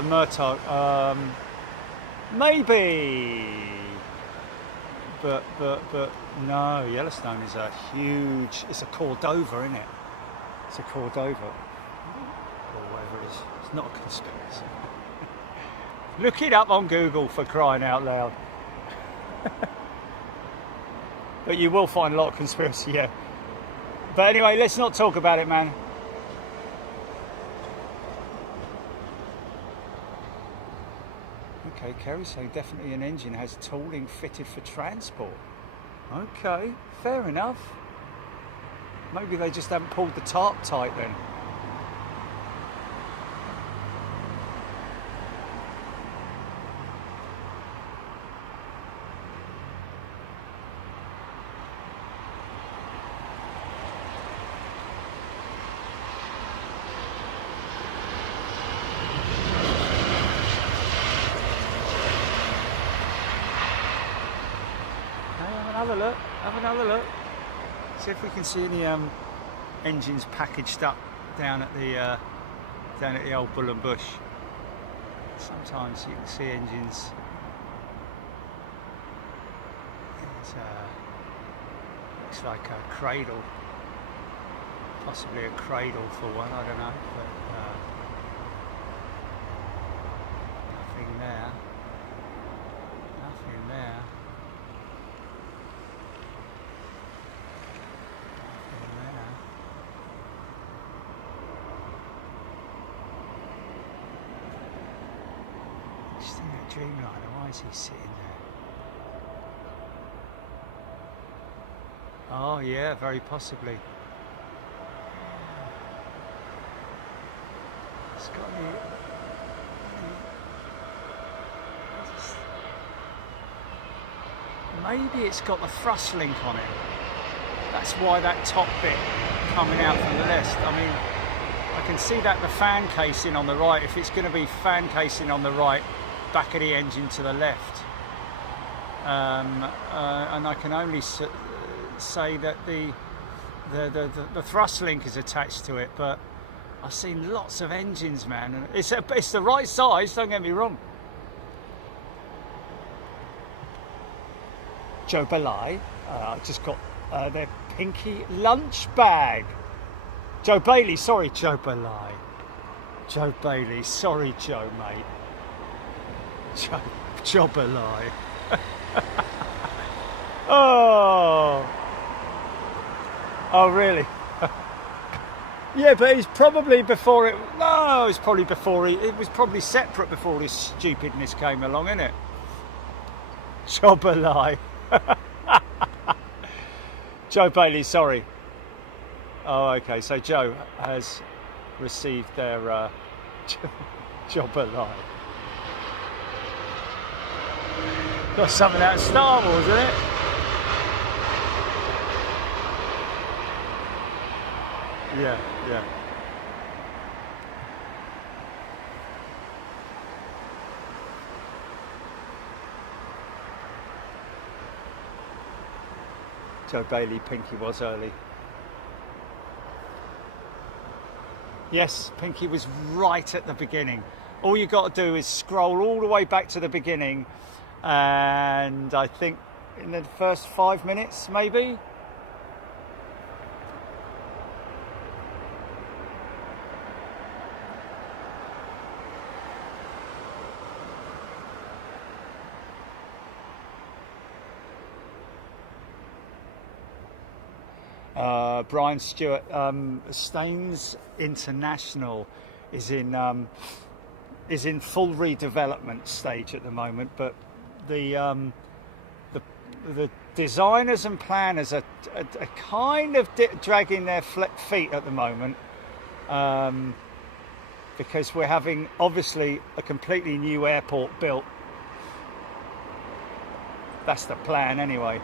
Murtagh, maybe, but no. Yellowstone is a huge. It's a Cordova, isn't it? It's a Cordova, or whatever it is. It's not a conspiracy. Look it up on Google, for crying out loud. But you will find a lot of conspiracy, yeah. But anyway, let's not talk about it, man. Okay, Kerry's saying definitely an engine has tooling fitted for transport. Okay, fair enough. Maybe they just haven't pulled the tarp tight then. Have another look. See if we can see any engines packaged up down at the old Bull and Bush. Sometimes you can see engines. It looks like a cradle, possibly a cradle for one. I don't know, but nothing there. Nothing there. Dreamliner, why is he sitting there? Oh yeah, very possibly. It's got maybe it's got the thrust link on it. That's why that top bit coming out from the left. I mean, I can see that the fan casing on the right, if it's going to be fan casing on the right, back of the engine to the left, and I can only say that the thrust link is attached to it, but I've seen lots of engines, man, and it's the right size, don't get me wrong. Joe Belay, just got their pinky lunch bag. Joe Bailey, sorry Joe Belay. Joe Bailey, sorry Joe, mate. Job alive. Oh really? Yeah, but it's probably before it. No, it's probably before it was probably separate before this stupidness came along, isn't it? Job alive. Joe Bailey, sorry. Oh, okay. So Joe has received their job alive. Got something out of Star Wars, isn't it? Yeah, yeah. Joe Bailey, Pinky was early. Yes, Pinky was right at the beginning. All you got to do is scroll all the way back to the beginning, and I think in the first 5 minutes, maybe. Brian Stewart, Staines International is in full redevelopment stage at the moment, but the designers and planners are kind of dragging their feet at the moment, because we're having obviously a completely new airport built. That's the plan anyway.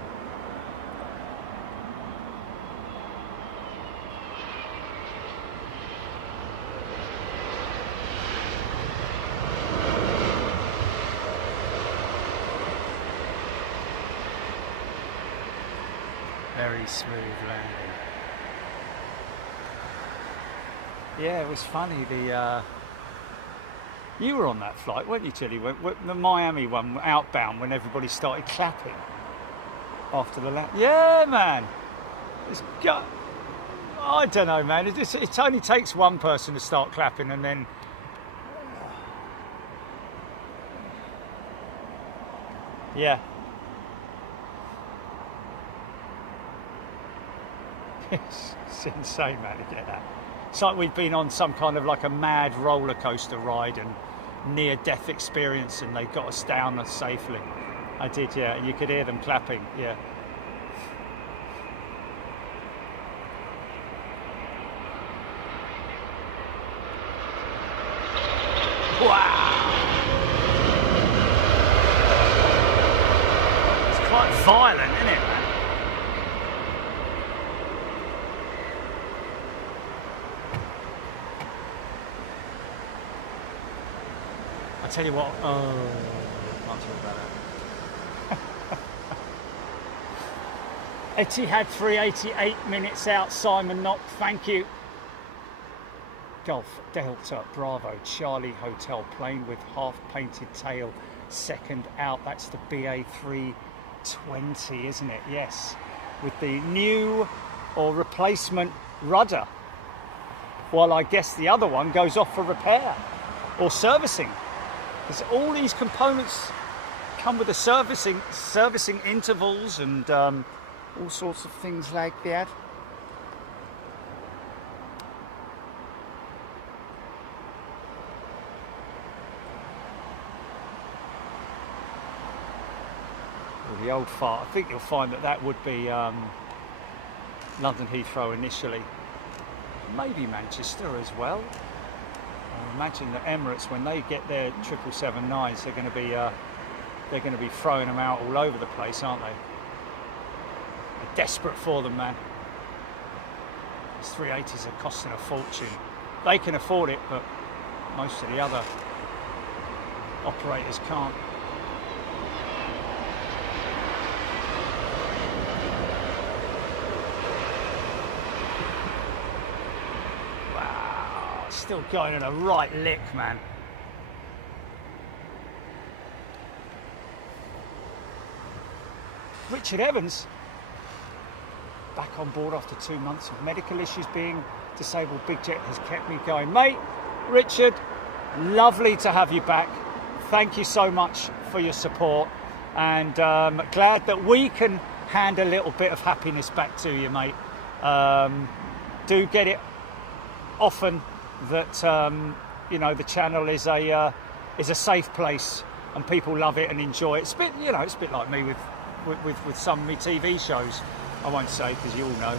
Very smooth landing. Yeah, it was funny. You were on that flight, weren't you, Tilly? The Miami one, outbound, when everybody started clapping after the land. Yeah, man. I don't know, man. It only takes one person to start clapping, and then. Yeah. It's insane, man, to get that. It's like we've been on some kind of like a mad roller coaster ride and near-death experience, and they got us down safely. I did, yeah, and you could hear them clapping, yeah. Wow! It's quite violent, isn't it, man? Tell you what, can't talk about that. Etihad 380, 8 minutes out, Simon Knock, thank you. Golf Delta Bravo Charlie Hotel, plane with half painted tail, second out. That's the BEA 320, isn't it? Yes, with the new or replacement rudder, while I guess the other one goes off for repair or servicing. Because all these components come with the servicing intervals and all sorts of things like that. Well, the old fart, I think you'll find that would be London Heathrow initially. Maybe Manchester as well. I imagine that Emirates, when they get their 777-9s, they're going to be throwing them out all over the place, aren't they? They're desperate for them, man. These 380s are costing a fortune. They can afford it, but most of the other operators can't. Still going in a right lick, man. Richard Evans back on board after 2 months of medical issues. Being disabled, Big Jet has kept me going. Mate, Richard, lovely to have you back. Thank you so much for your support, and glad that we can hand a little bit of happiness back to you, mate. Do get it often that you know, the channel is a safe place and people love it and enjoy it. It's a bit, you know, it's a bit like me with some of my TV shows. I won't say because you all know.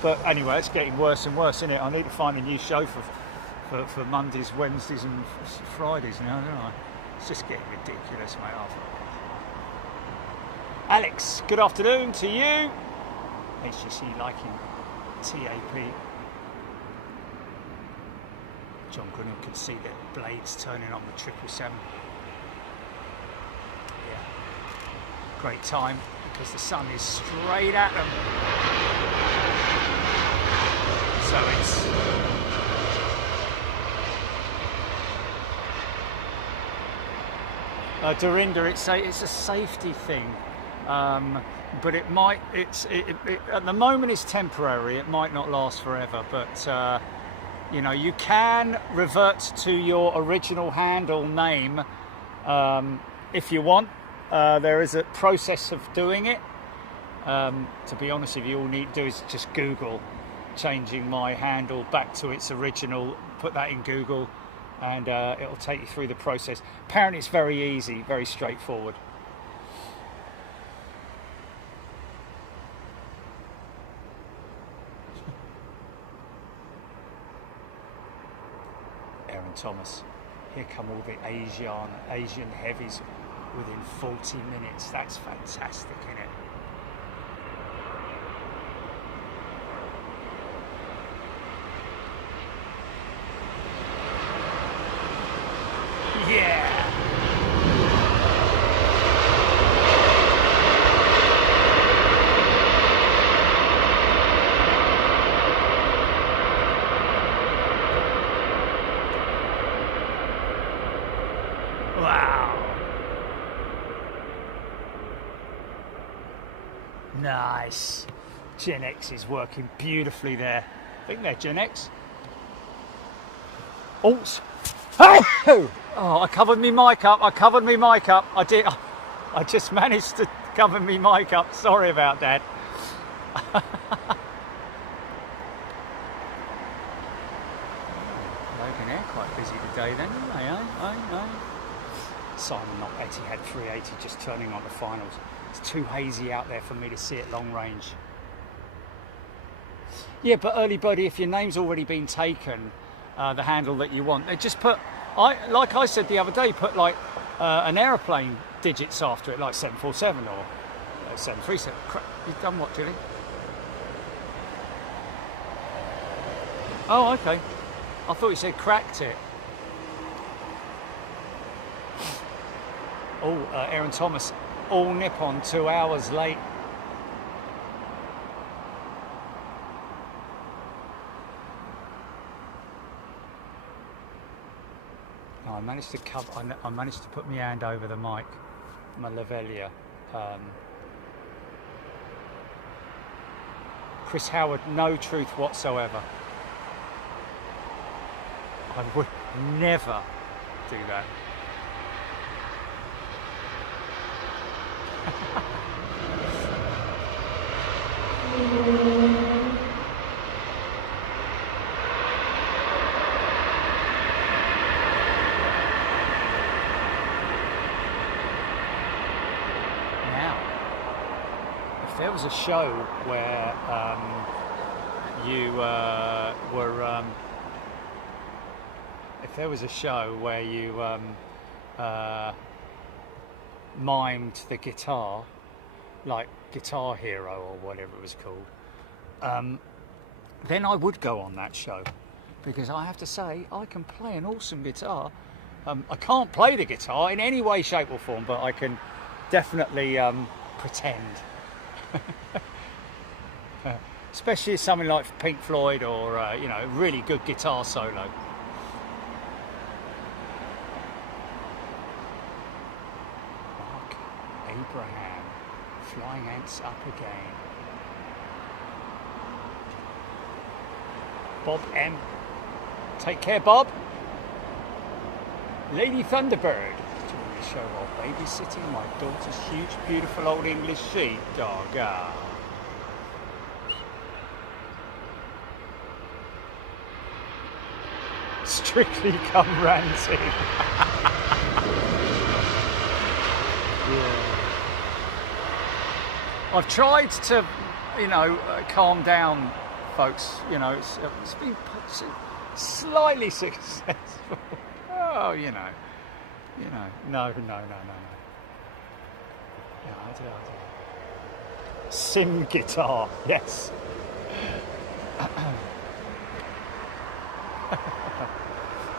But anyway, it's getting worse and worse, isn't it? I need to find a new show for Mondays, Wednesdays, and Fridays now, don't I? It's just getting ridiculous, mate. Alex, good afternoon to you. HGC liking TAP. John Grunham could see the blades turning on the 777. Yeah, great time because the sun is straight at them. So it's Dorinda, it's a safety thing, but it might. At the moment it's temporary. It might not last forever, but you know, you can revert to your original handle name if you want. There is a process of doing it. To be honest with you, all you need to do is just Google changing my handle back to its original. Put that in Google, and it'll take you through the process. Apparently, it's very easy, very straightforward. Aaron Thomas, here come all the Asian heavies within 40 minutes. That's fantastic, isn't it? Yeah. Wow. Nice. Gen X is working beautifully there. I think they're Gen X. Alt. Oh, I covered me mic up. I did. I just managed to cover me mic up. Sorry about that. Logan Air quite busy today then, aren't they? Simon Knott Etihad 380 just turning on the finals. It's too hazy out there for me to see at long range. Yeah, but early birdie, if your name's already been taken, the handle that you want, they just put, like I said the other day, put like an aeroplane digits after it, like 747 or 737. You've done what, Julie? Oh, okay. I thought you said cracked it. Oh, Aaron Thomas, all Nippon, 2 hours late. I managed to cover. I managed to put my hand over the mic, my lavalier. Chris Howard, no truth whatsoever. I would never do that. There was a show where if there was a show where you mimed the guitar, like Guitar Hero or whatever it was called, then I would go on that show, because I have to say I can play an awesome guitar. I can't play the guitar in any way, shape or form, but I can definitely pretend. Especially something like Pink Floyd or you know, really good guitar solo. Mark Abraham, flying ants up again. Bob M, take care, Bob. Lady Thunderbird, doing the show while babysitting my daughter's huge, beautiful old English sheepdog. Strictly come ranting. Yeah. I've tried to, you know, calm down, folks. You know, it's been slightly successful. Oh, you know, no. Yeah, I do. Sim guitar, yes.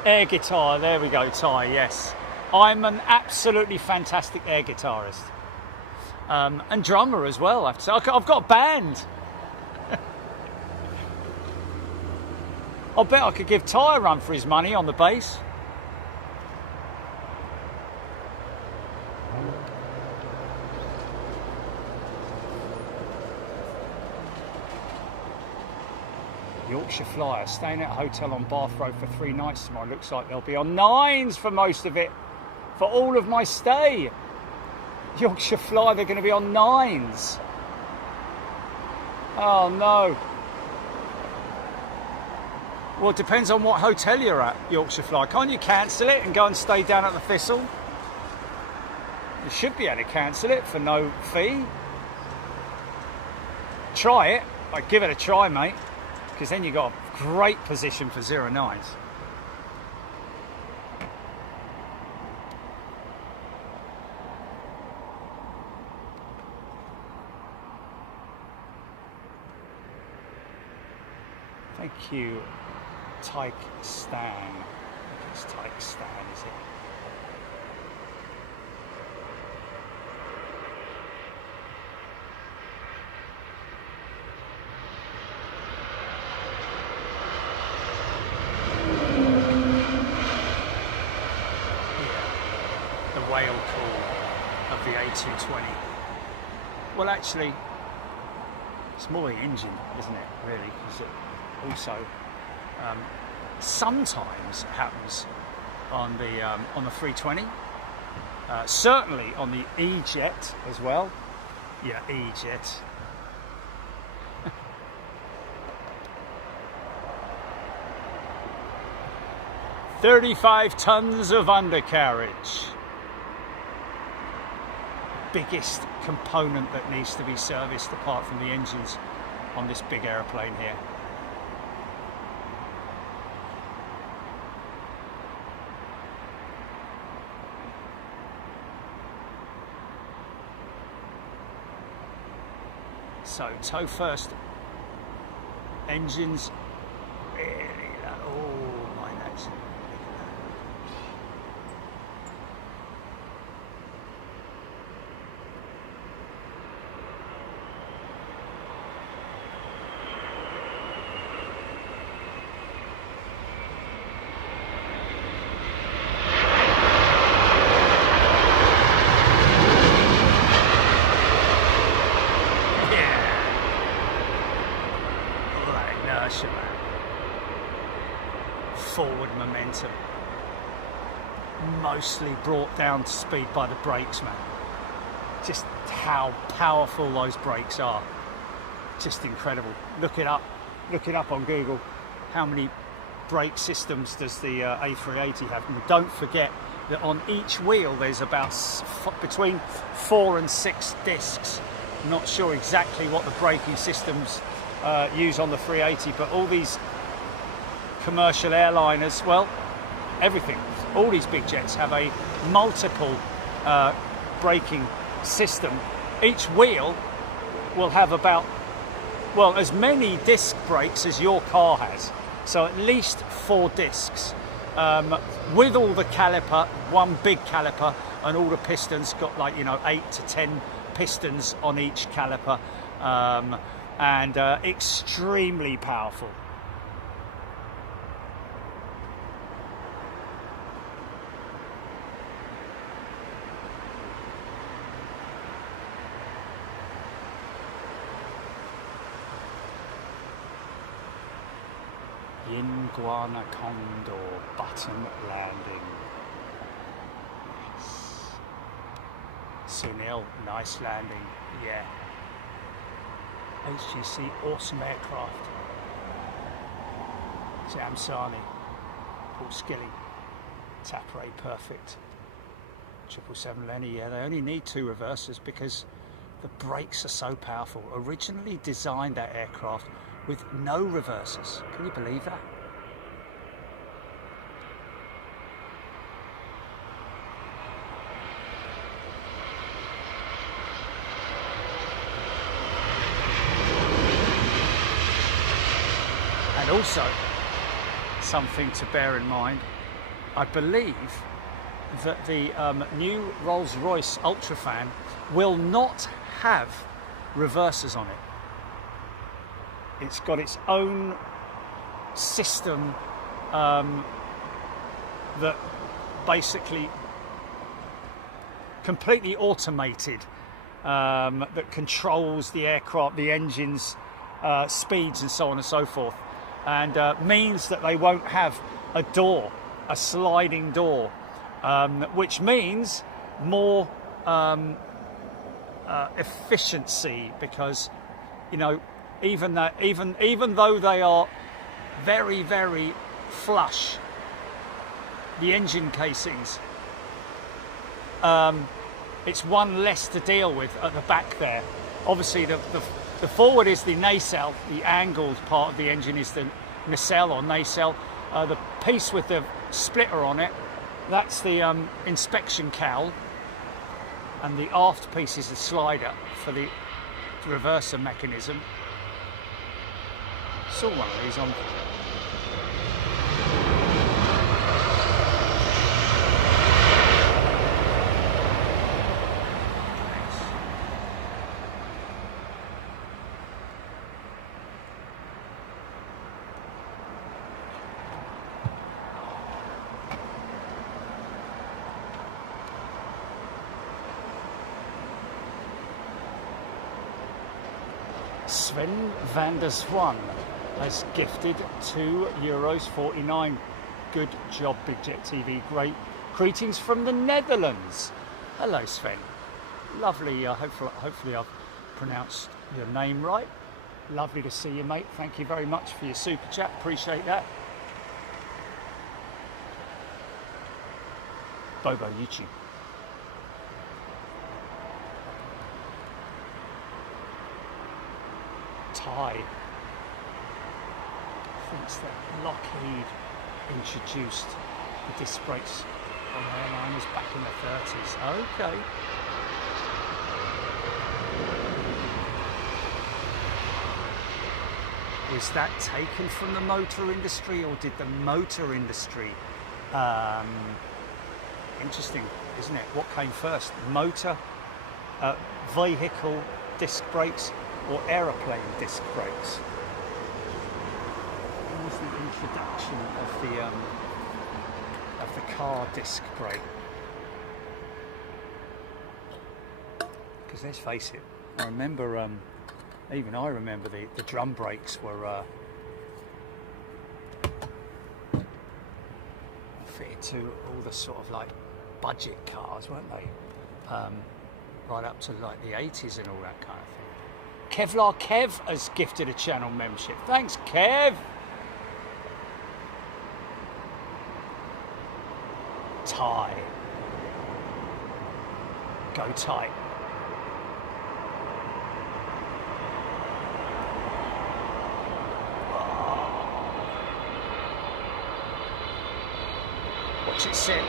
Air guitar, there we go, Ty, yes. I'm an absolutely fantastic air guitarist. And drummer as well, I have to say. I've got a band. I bet I could give Ty a run for his money on the bass. Yorkshire Flyer, staying at a hotel on Bath Road for 3 nights tomorrow. Looks like they'll be on 9s for most of it, for all of my stay. Yorkshire Flyer, they're going to be on 9s. Oh no. Well, it depends on what hotel you're at, Yorkshire Flyer. Can't you cancel it and go and stay down at the Thistle? You should be able to cancel it for no fee. Try it. I'd give it a try, mate. Because then you've got a great position for 09s. Thank you, Tyke Stan. I think it's Tyke Stan, is it? Whale call of the A220. Well, actually, it's more the engine, isn't it? Really, because it also sometimes happens on the 320. Certainly on the E-Jet as well. Yeah, E-Jet. 35 tons of undercarriage. Biggest component that needs to be serviced apart from the engines on this big aeroplane here. So toe first, engines really, oh my nuts. Forward momentum, mostly brought down to speed by the brakes, man. Just how powerful those brakes are, just incredible. Look it up on Google. How many brake systems does the A380 have? And don't forget that on each wheel there's about between 4 and 6 discs. I'm not sure exactly what the braking systems use on the 380, but all these commercial airliners, well, everything, all these big jets have a multiple braking system. Each wheel will have about, well, as many disc brakes as your car has, so at least 4 discs with all the caliper, one big caliper, and all the pistons, got like, you know, 8 to 10 pistons on each caliper, and extremely powerful. Iguana Condor button landing. Yes. Sunil, nice landing. Yeah. HGC, awesome aircraft. Jamsani, Port Skilling, Tapray, perfect. 777 Lenny, yeah, they only need 2 reversers because the brakes are so powerful. Originally designed that aircraft with no reversers. Can you believe that? And also, something to bear in mind, I believe that the new Rolls-Royce Ultrafan will not have reversers on it. It's got its own system that basically completely automated, that controls the aircraft, the engines, speeds and so on and so forth, and means that they won't have a door, a sliding door, which means more efficiency, because you know, even though they are very, very flush, the engine casings, it's one less to deal with at the back there. Obviously the forward is the nacelle, the angled part of the engine is the nacelle or nacelle. The piece with the splitter on it, that's the inspection cowl, and the aft piece is the slider for the reverser mechanism. Saw one of these on. Sven van der Swan has gifted €2.49. Good job, Big Jet TV. Great greetings from the Netherlands. Hello, Sven. Lovely. Hopefully I've pronounced your name right. Lovely to see you, mate. Thank you very much for your super chat. Appreciate that. Bobo YouTube. Thai thinks that Lockheed introduced the disc brakes on airliners back in the 30s. Okay. Was that taken from the motor industry, or did the motor industry? Interesting, isn't it? What came first? Motor, vehicle disc brakes, or aeroplane disc brakes? When was the introduction of the car disc brake? Because let's face it, I remember, even I remember the drum brakes were fitted to all the sort of like budget cars, weren't they? Right up to like the 80s and all that kind of thing. Kevlar Kev has gifted a channel membership. Thanks, Kev. Thai. Go tight. Watch it sit.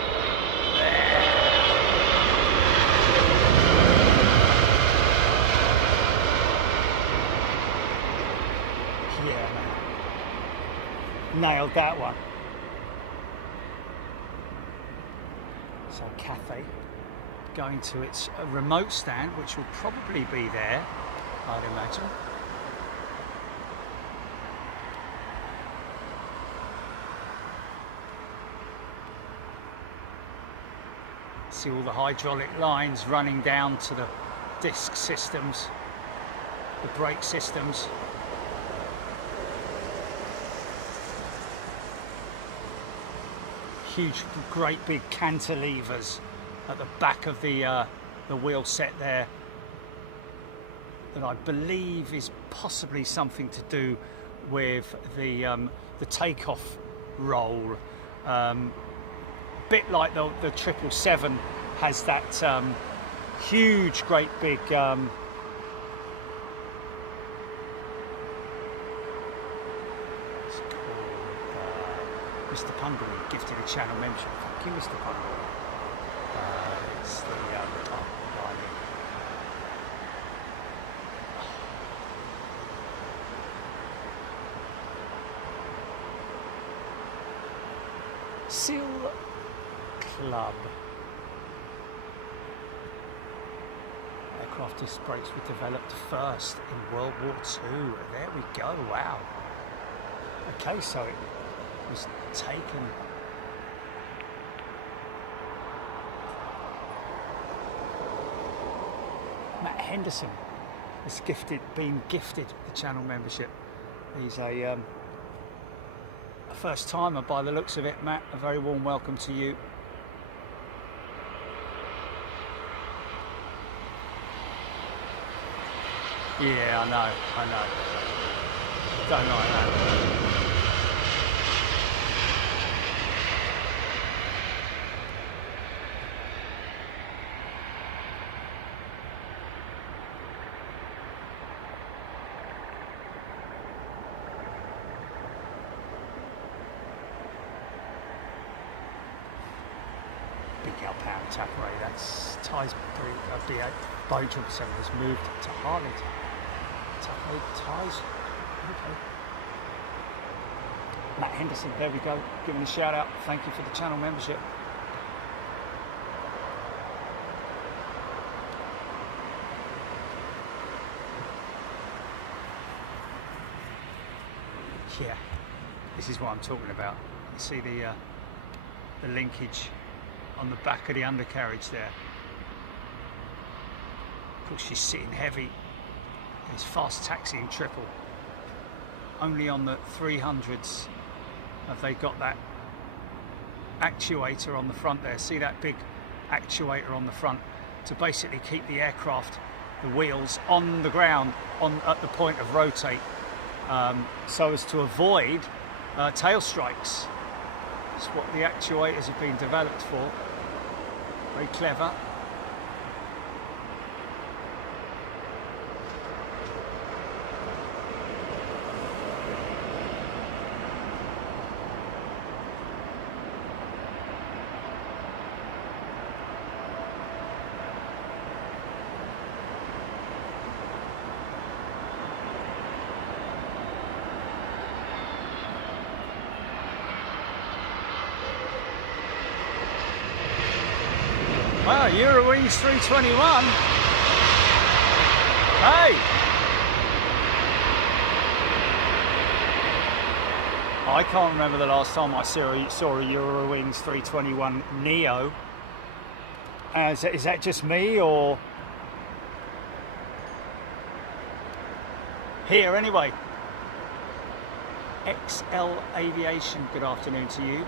Nailed that one. So Cathay going to its remote stand, which will probably be there, I'd imagine. See all the hydraulic lines running down to the disc systems, the brake systems. Huge, great big cantilevers at the back of the wheel set there, that I believe is possibly something to do with the takeoff roll. Bit like the 777 has that huge, great big Mr. Punbury gifted a channel membership. Thank you, Mr. Punbury. It's the Seal Club. Aircraft disc brakes were developed first in World War II. There we go, wow. Okay, so it was taken. Matt Henderson has been gifted the channel membership. He's a first timer by the looks of it, Matt. A very warm welcome to you. Yeah, I know. Don't like that. Pound attack array, that's ties BEA Boeing 777 has moved to Harley. Ties. Okay. Matt Henderson, there we go. Giving a shout out. Thank you for the channel membership. Yeah, this is what I'm talking about. You see the linkage on the back of the undercarriage there. Of course, she's sitting heavy. It's fast taxiing triple. Only on the 300s have they got that actuator on the front there. See that big actuator on the front to basically keep the aircraft, the wheels on the ground at the point of rotate, so as to avoid tail strikes. That's what the actuators have been developed for. Very clever. Wow, Eurowings 321. Hey! I can't remember the last time I saw a Eurowings 321 Neo. Is that just me, or? Here anyway. XL Aviation, good afternoon to you.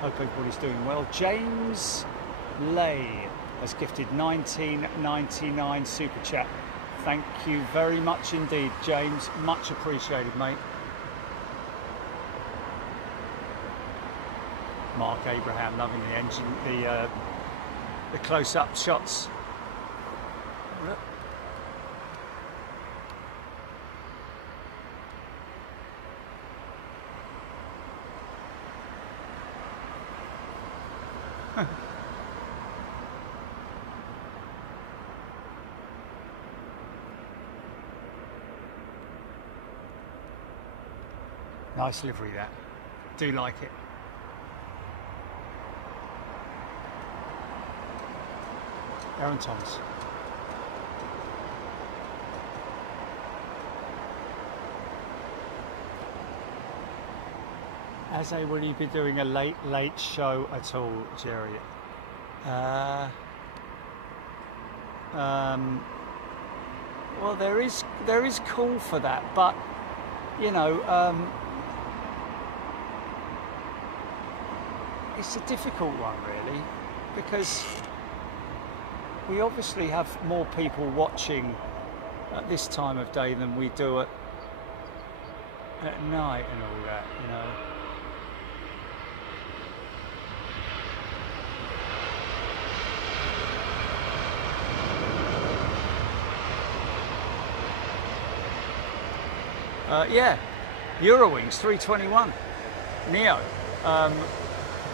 Hope everybody's doing well. James Lay has gifted 1999 super chat. Thank you very much indeed, James. Much appreciated, mate. Mark Abraham loving the engine, the close-up shots. Look. Nice livery, that. Do like it. Aaron Thomas. Eze, will you be doing a late show at all, Jerry? Well, there is call for that, but you know, it's a difficult one really, because we obviously have more people watching at this time of day than we do at night and all that, you know. Yeah, Eurowings 321 Neo.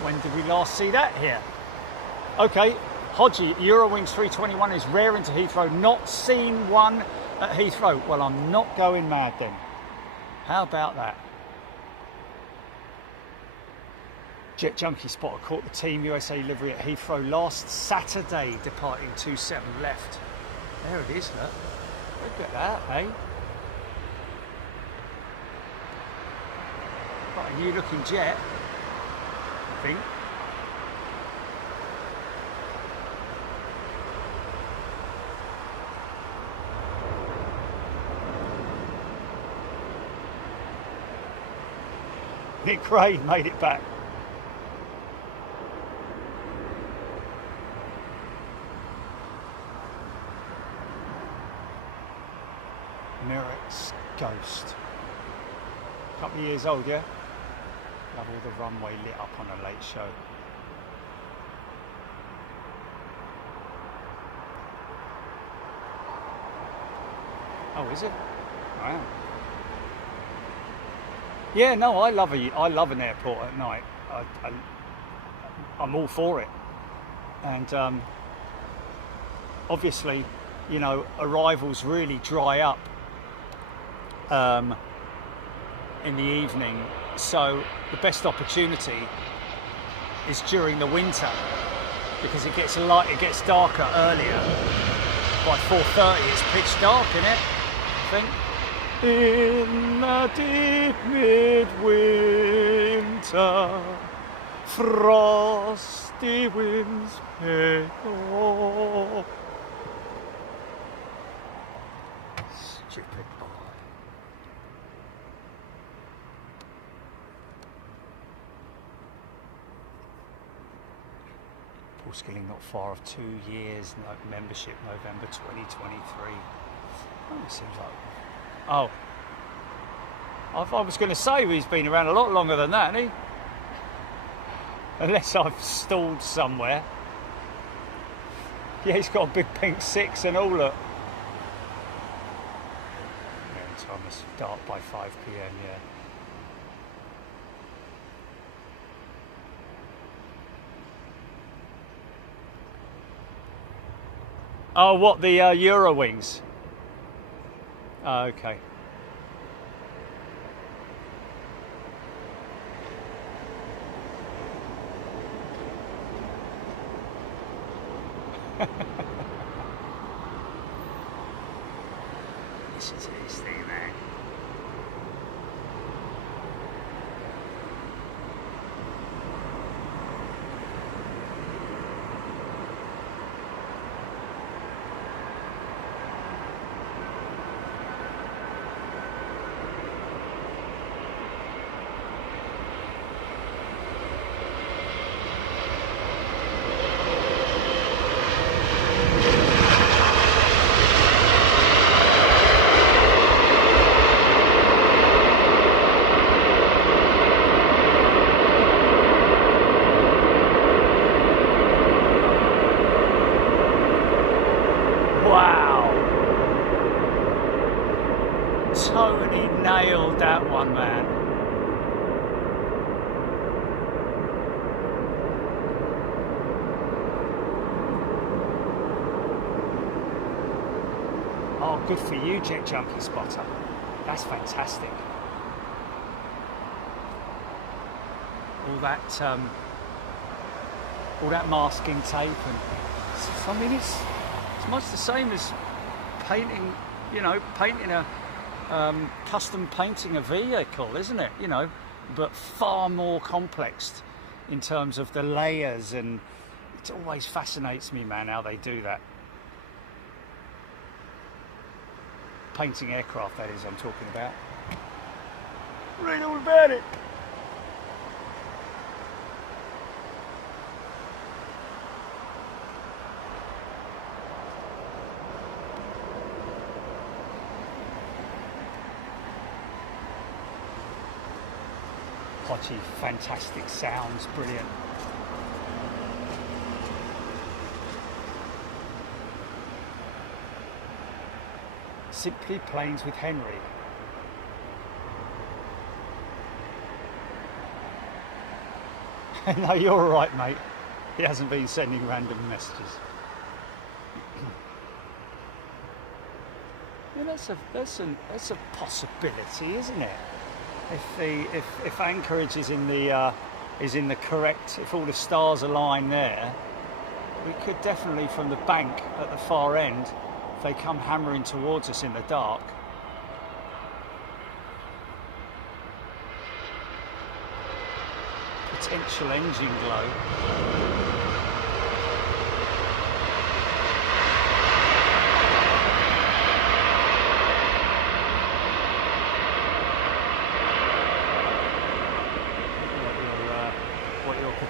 When did we last see that here? Okay, Hodgie, Eurowings 321 is rare into Heathrow. Not seen one at Heathrow. Well, I'm not going mad then. How about that? Jet Junkie Spotter caught the Team USA livery at Heathrow last Saturday, departing 27 left. There it is, look. Look at that, eh? Quite a new looking jet, I think. Nick Crane made it back. Emirates Ghost. Couple of years old, yeah? Love all the runway lit up on a late show. Oh, is it? Wow. Yeah, no, I love an airport at night. I'm all for it. And obviously, you know, arrivals really dry up in the evening. So the best opportunity is during the winter because it gets light, it gets darker earlier. By 4:30, it's pitch dark, isn't it? I think. In the deep midwinter, frosty winds pale. Stupid boy. Paul Skilling not far off 2 years membership, November 2023. Oh, it seems like. Oh, I was going to say he's been around a lot longer than that, hasn't he? Unless I've stalled somewhere. Yeah, he's got a big pink 6 and all, look. Yeah, time is dark by 5 PM, yeah. Oh, what, the Eurowings? Oh, okay. Listen to this thing, man. Totally nailed that one, man. Oh, good for you, Jet Junkie Spotter. That's fantastic. All that masking tape, and I mean, it's much the same as painting. You know, painting a custom painting a vehicle, isn't it? You know, but far more complex in terms of the layers, and it always fascinates me, man, how they do that. Painting aircraft, that is, I'm talking about. Read all about it. Fantastic sounds, brilliant. Simply Planes with Henry. No, you're all right, mate. He hasn't been sending random messages. Yeah, that's a possibility, isn't it? If Anchorage is in the is in the correct, if all the stars align there, we could definitely, from the bank at the far end, if they come hammering towards us in the dark, potential engine glow.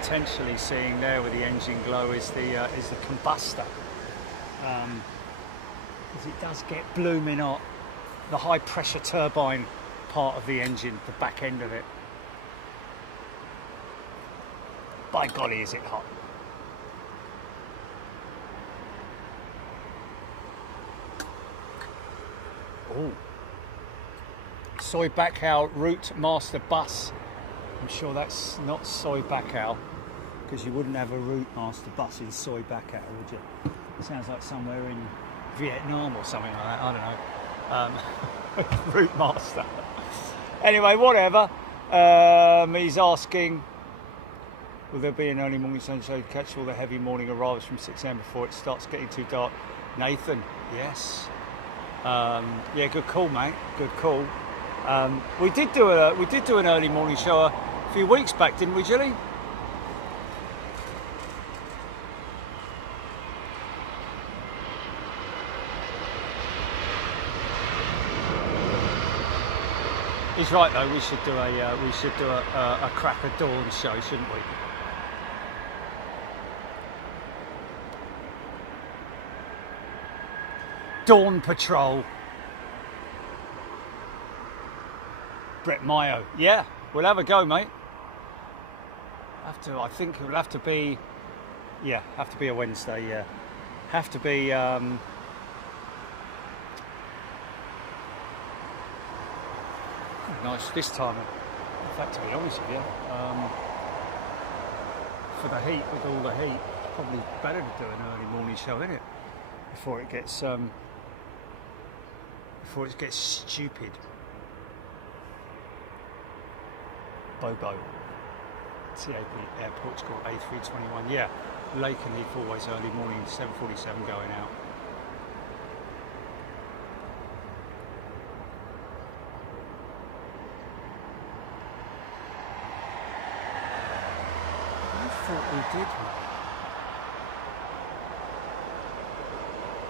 Potentially seeing there with the engine glow is the combustor, as it does get blooming hot. The high pressure turbine part of the engine, the back end of it. By golly, is it hot! Oh, Soy Bacau Route Master Bus. I'm sure that's not Soy Bacau, because you wouldn't have a Route Master bus in Soy Bacau, would you? It sounds like somewhere in Vietnam or something like that, I don't know. Route Master. Anyway, whatever. He's asking, will there be an early morning sunshine to catch all the heavy morning arrivals from 6 a.m. before it starts getting too dark? Nathan, yes. Yeah, good call, mate. Good call. We did do an early morning show a few weeks back, didn't we, Julie? He's right though. We should do a crack of dawn show, shouldn't we? Dawn Patrol. Brett Mayo. Yeah, we'll have a go, mate. I think it will have to be. Yeah, have to be a Wednesday. Yeah, have to be. Nice this time. In fact, to be honest with you, for the heat, with all the heat, it's probably better to do an early morning show, isn't it? Before it gets stupid. Bobo. TAP Airport's called A321. Yeah, Lake and Heath always early morning, 7:47 going out. We did,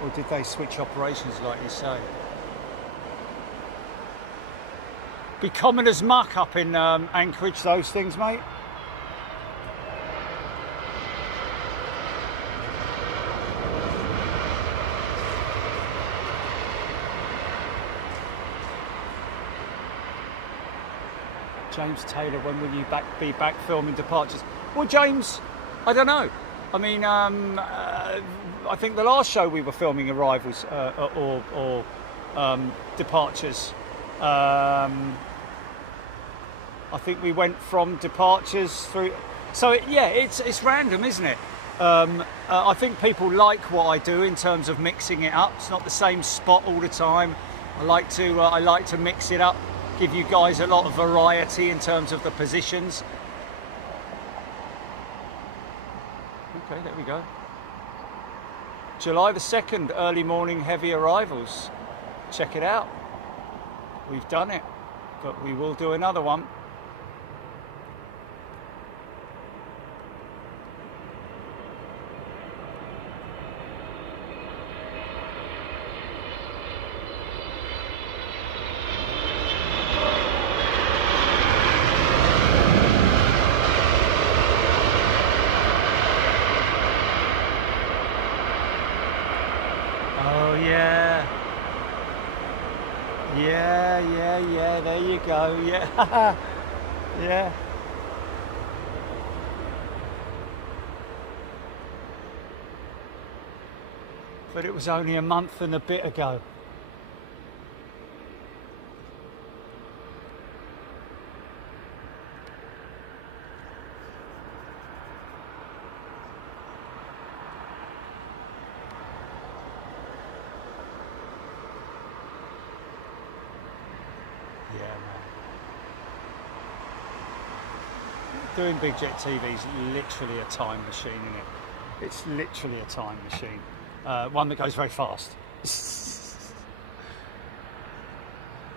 or did they switch operations like you say? Be common as muck up in Anchorage, those things, mate. James Taylor, when will you be back filming departures? Well, James, I don't know. I mean, I think the last show we were filming arrivals or departures. I think we went from departures through. So yeah, it's random, isn't it? I think people like what I do in terms of mixing it up. It's not the same spot all the time. I like to mix it up, give you guys a lot of variety in terms of the positions. Okay, there we go. July the 2nd, early morning heavy arrivals. Check it out. We've done it, but we will do another one. Yeah, there you go, yeah. Yeah. But it was only a month and a bit ago. Doing big jet TV is literally a time machine, isn't it? It's literally a time machine. One that goes very fast.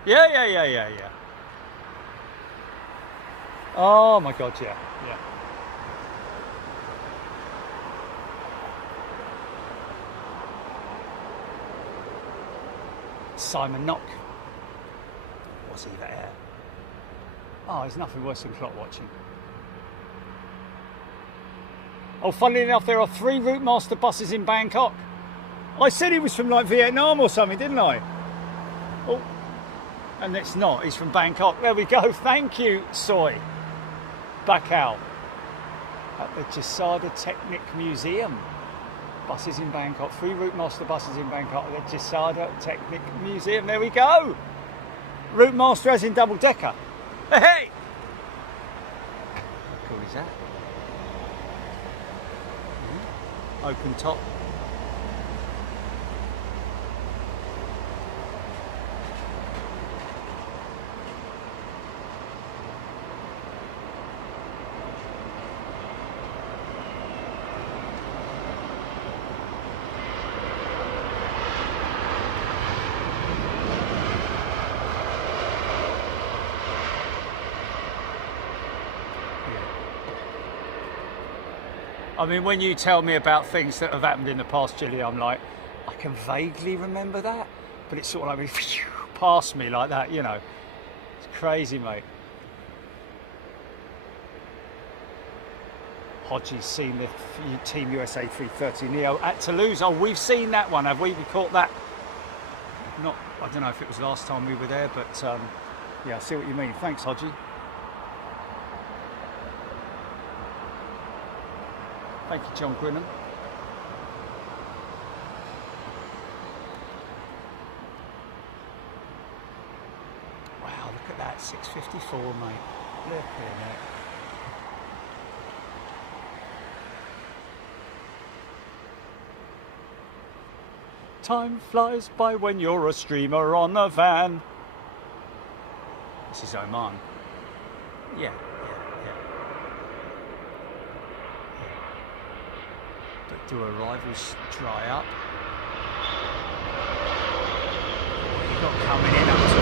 Yeah. Oh my God, yeah. Simon Knock. What's Eva Air? Oh, there's nothing worse than clock watching. Oh, funnily enough, there are 3 Route Master buses in Bangkok. I said he was from like Vietnam or something, didn't I? Oh, and it's not. He's from Bangkok. There we go. Thank you, Soy. Bakau. At the Jasada Technic Museum. Buses in Bangkok. 3 Route Master buses in Bangkok at the Jasada Technic Museum. There we go. Route Master as in double decker. Hey! How cool is that? Open top. I mean, when you tell me about things that have happened in the past, Gilly, I'm like, I can vaguely remember that, but it's sort of like past me like that, you know. It's crazy, mate. Hodgie's seen the Team USA 330neo at Toulouse. Oh, we've seen that one, have we? We caught that. Not, I don't know if it was last time we were there, but yeah, I see what you mean. Thanks, Hodgie. Thank you, John Grinham. Wow, look at that, 654, mate. Look at that. Time flies by when you're a streamer on a van. This is Oman. Yeah. Do arrivals dry up? What you got coming in up to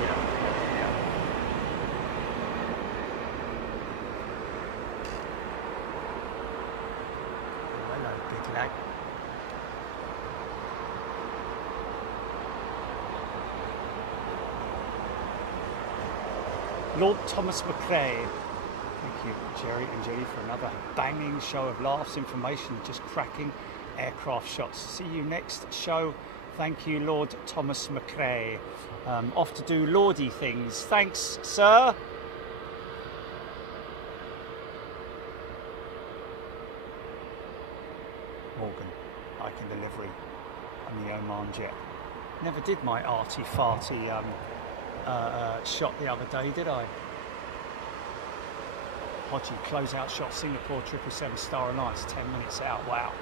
Yeah. Hello, big lag. Lord Thomas McRae. Thank you, Jerry and Jenny, for another banging show of laughs, information, just cracking aircraft shots. See you next show. Thank you, Lord Thomas McRae. Off to do lordy things. Thanks, sir. Morgan, I can delivery on the Oman jet. Never did my arty-farty shot the other day, did I? Hodgie, close-out shot, Singapore 777 Star Alliance, 10 minutes out. Wow.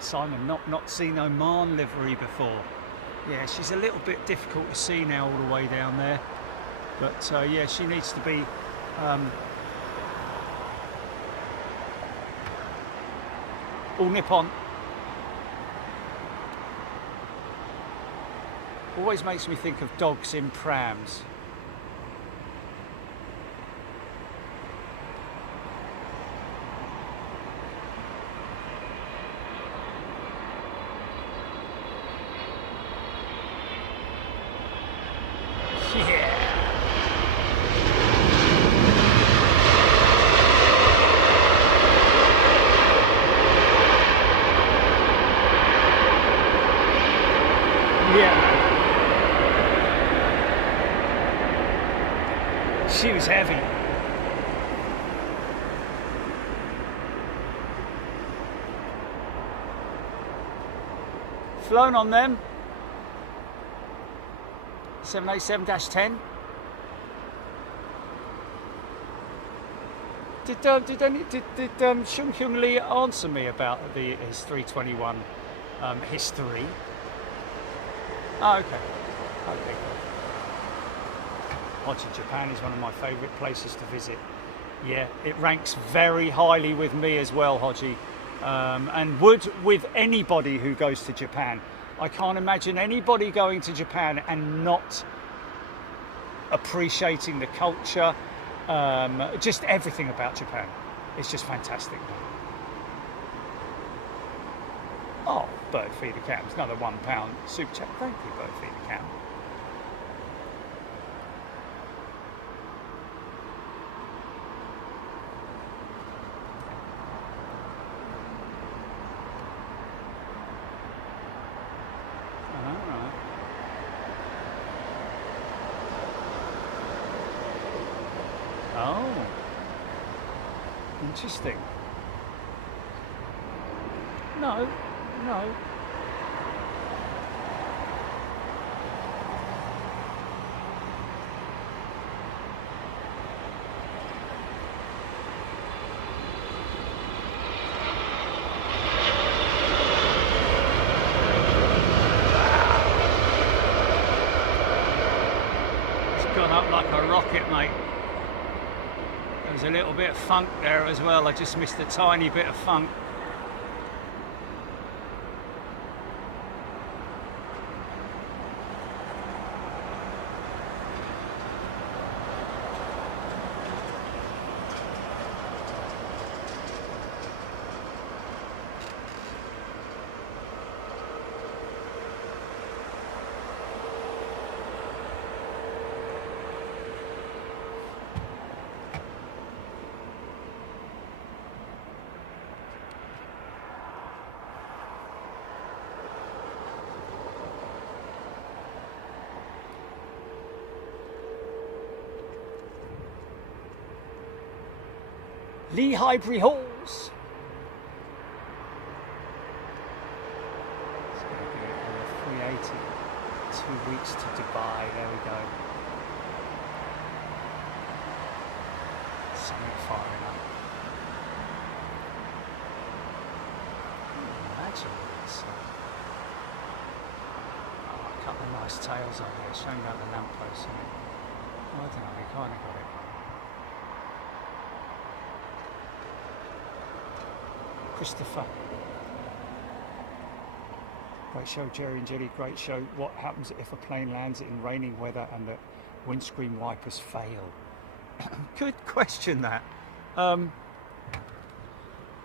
Simon, not seen Oman livery before. Yeah, she's a little bit difficult to see now all the way down there. But yeah, she needs to be all Nippon. Always makes me think of dogs in prams. She was heavy. Flown on them. 787-10. Did Shung Hyung Lee answer me about his 321 history? Oh, okay. Okay, cool. Hoji, Japan is one of my favourite places to visit. Yeah, it ranks very highly with me as well, Hoji. And would with anybody who goes to Japan. I can't imagine anybody going to Japan and not appreciating the culture, just everything about Japan. It's just fantastic. Oh, bird feeder cams, another £1 super chat. Thank you, bird feeder cam. Oh, interesting. No. It's gone up like a rocket, mate. There's a little bit of funk there as well. I just missed a tiny bit of funk. Lee Highbury Halls. It's going to be a 380. 2 weeks to Dubai. There we go. Something firing up. Imagine this. Oh, a couple of nice tails on there, showing out the lamppost. I don't know, we kind of got it. Christopher. Great show, Jerry and Jelly. Great show. What happens if a plane lands in raining weather and the windscreen wipers fail? Good question, that.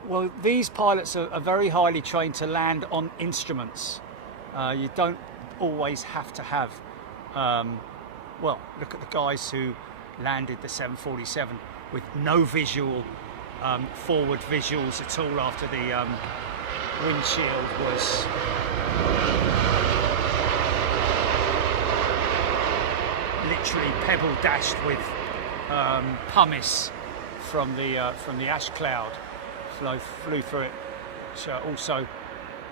Well, these pilots are very highly trained to land on instruments. You don't always have to have... well, look at the guys who landed the 747 with no visual forward visuals at all after the windshield was literally pebble dashed with pumice from the ash cloud flew through it, which also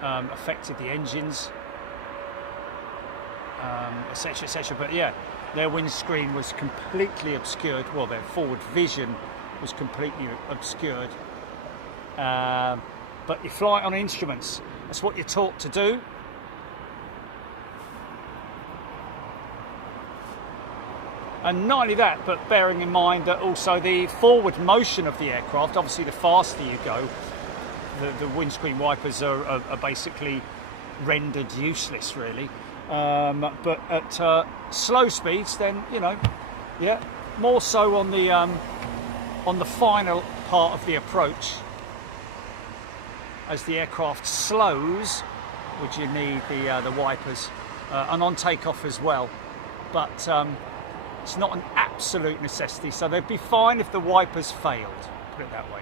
affected the engines, etc, etc. But yeah, their windscreen was completely obscured. Well, their forward vision was completely obscured. But you fly on instruments. That's what you're taught to do. And not only that, but bearing in mind that also the forward motion of the aircraft, obviously the faster you go, the windscreen wipers are basically rendered useless, really. But at slow speeds, then, you know, yeah, more so on the final part of the approach, as the aircraft slows, would you need the wipers, and on takeoff as well. But it's not an absolute necessity, so they'd be fine if the wipers failed, put it that way.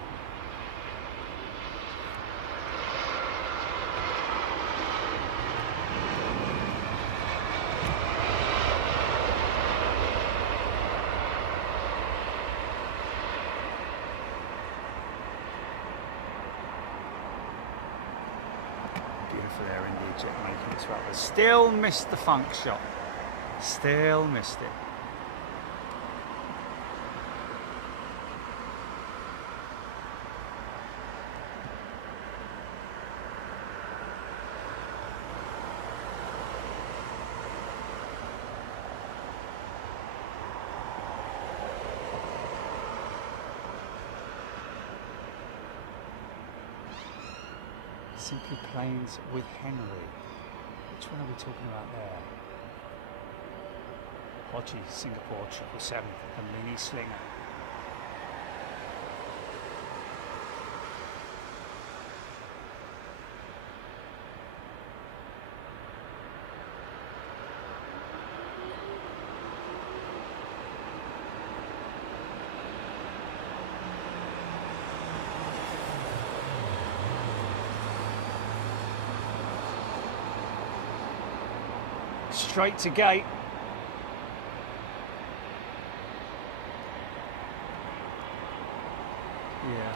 There in the jet making its way up. Still missed the funk shot. Still missed it. Simply Planes with Henry. Which one are we talking about there? Hodgie, Singapore 777, a mini slinger. Straight to gate. Yeah.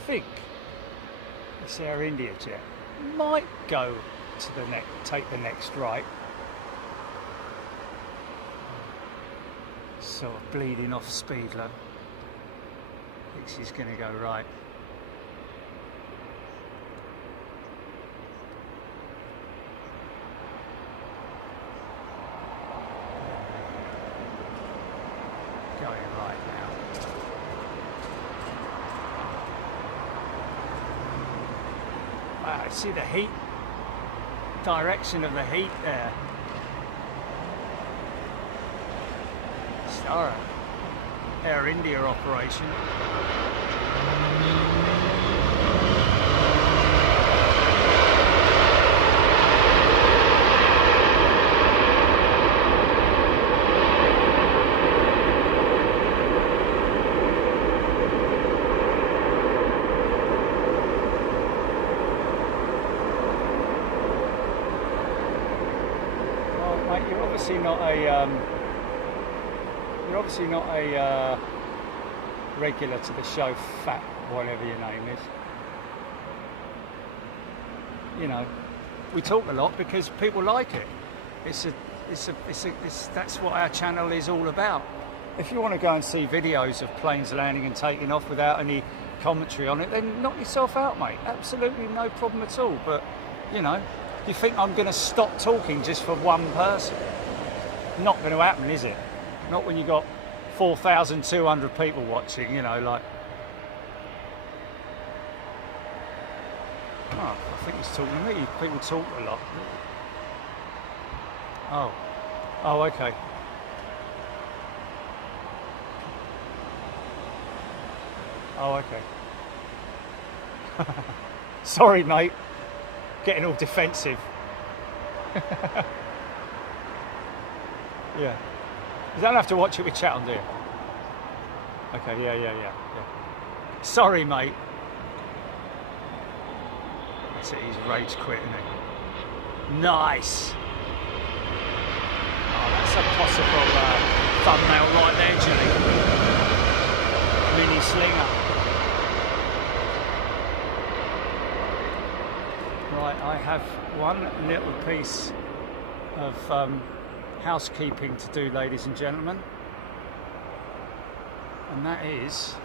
I think this Air India jet might go to the take the next right. Sort of bleeding off speed low. I think she's going to go right. Going right now. I see the heat, direction of the heat there. Star Air India operation. You're obviously not a regular to the show, fat whatever your name is. You know, we talk a lot because people like it. That's what our channel is all about. If you want to go and see videos of planes landing and taking off without any commentary on it, then knock yourself out, mate. Absolutely no problem at all. But you know, you think I'm going to stop talking just for one person? Not going to happen, is it? Not when you got 4,200 people watching, you know, like. Oh, I think he's talking to me. People talk a lot. Oh, okay. Oh, okay. Sorry, mate. Getting all defensive. Yeah. You don't have to watch it with chat on, do you? Okay, yeah. Sorry, mate. That's it, he's rage quit, isn't he? Nice. Oh, that's a possible thumbnail right there, Julie. Mini slinger. Right, I have one little piece of housekeeping to do, ladies and gentlemen, and that is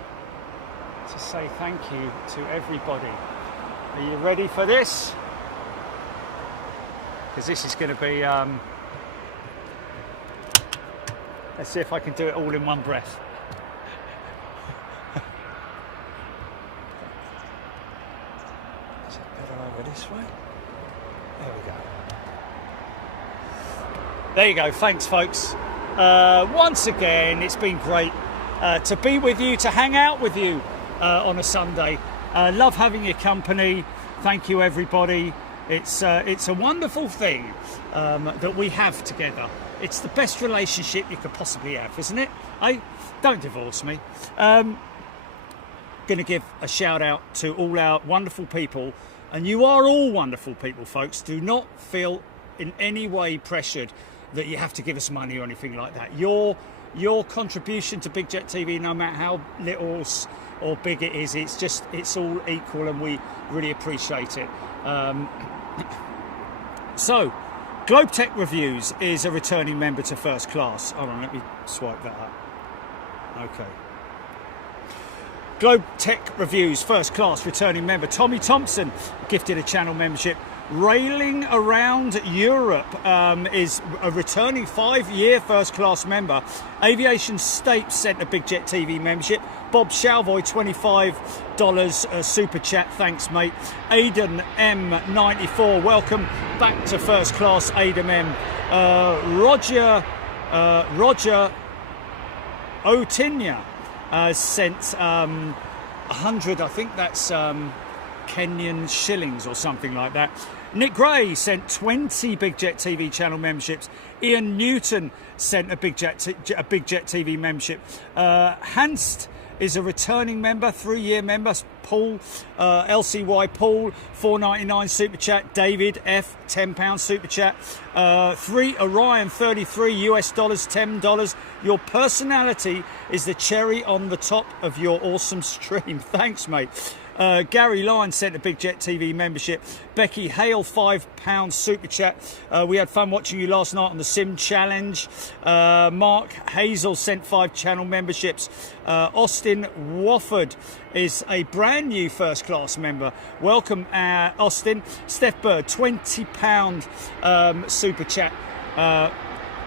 to say thank you to everybody. Are you ready for this? Because this is going to be let's see if I can do it all in one breath. Is it better over this way? There we go. There you go. Thanks, folks. Once again, it's been great to be with you, to hang out with you on a Sunday. Love having your company. Thank you, everybody. It's a wonderful thing that we have together. It's the best relationship you could possibly have, isn't it? Don't divorce me. Going to give a shout out to all our wonderful people, and you are all wonderful people, folks. Do not feel in any way pressured that you have to give us money or anything like that. Your your contribution to Big Jet TV, no matter how little or big it is, it's all equal, and we really appreciate it. So, Globe Tech Reviews is a returning member to first class. Hold on, let me swipe that up. Okay. Globe Tech Reviews first class returning member Tommy Thompson gifted a channel membership. Railing Around Europe is a returning 5-year first class member. Aviation State sent a Big Jet TV membership. Bob Shalvoy, $25 super chat. Thanks, mate. Aidan M94, welcome back to first class, Aidan M. Roger Otinya sent 100, I think that's Kenyan shillings or something like that. Nick Gray sent 20 Big Jet TV channel memberships. Ian Newton sent a Big Jet TV membership. Hanst is a returning member, 3-year member. Paul, LCY Paul, $4.99 super chat. David F, £10 super chat. Orion, $33 US, $10. Your personality is the cherry on the top of your awesome stream. Thanks, mate. Gary Lyon sent a Big Jet TV membership. Becky Hale, £5 super chat. We had fun watching you last night on the Sim Challenge. Mark Hazel sent 5 channel memberships. Austin Wofford is a brand new first class member. Welcome, Austin. Steph Bird, £20 super chat.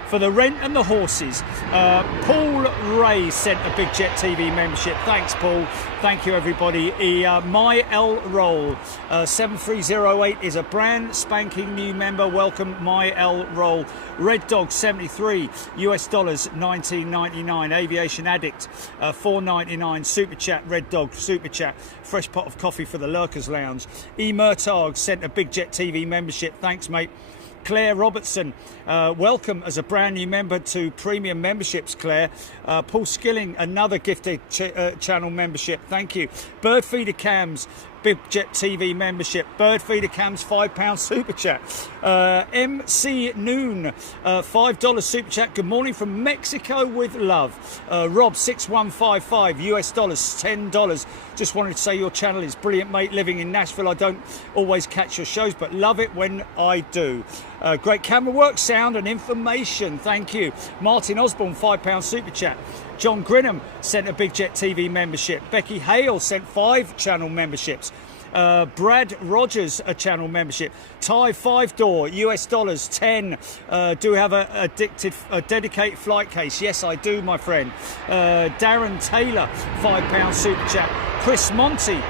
For the rent and the horses. Paul Ray sent a Big Jet TV membership. Thanks, Paul. Thank you, everybody. My L Roll 73008 is a brand spanking new member. Welcome, My L Roll. Red Dog 73 US dollars, $19.99. Aviation Addict, $4.99 super chat. Red Dog super chat. Fresh pot of coffee for the Lurkers Lounge. E Murtagh sent a Big Jet TV membership. Thanks, mate. Claire Robertson, welcome as a brand new member to premium memberships, Claire. Paul Skilling, another gifted channel membership. Thank you. Birdfeeder Cams, Big Jet TV membership. Birdfeeder Cams, £5 super chat. MC Noon, $5 super chat. Good morning from Mexico with love. Rob 6155 US dollars, $10. Just wanted to say your channel is brilliant, mate. Living in Nashville, I don't always catch your shows, but love it when I do. Great camera work, sound and information. Thank you. Martin Osborne, £5 super chat. John Grinham sent a Big Jet TV membership. Becky Hale sent 5 channel memberships. Brad Rogers, a channel membership. Ty 5-door, US dollars, 10. Do have a dedicated flight case? Yes, I do, my friend. Darren Taylor, £5 super chat. Chris Monty,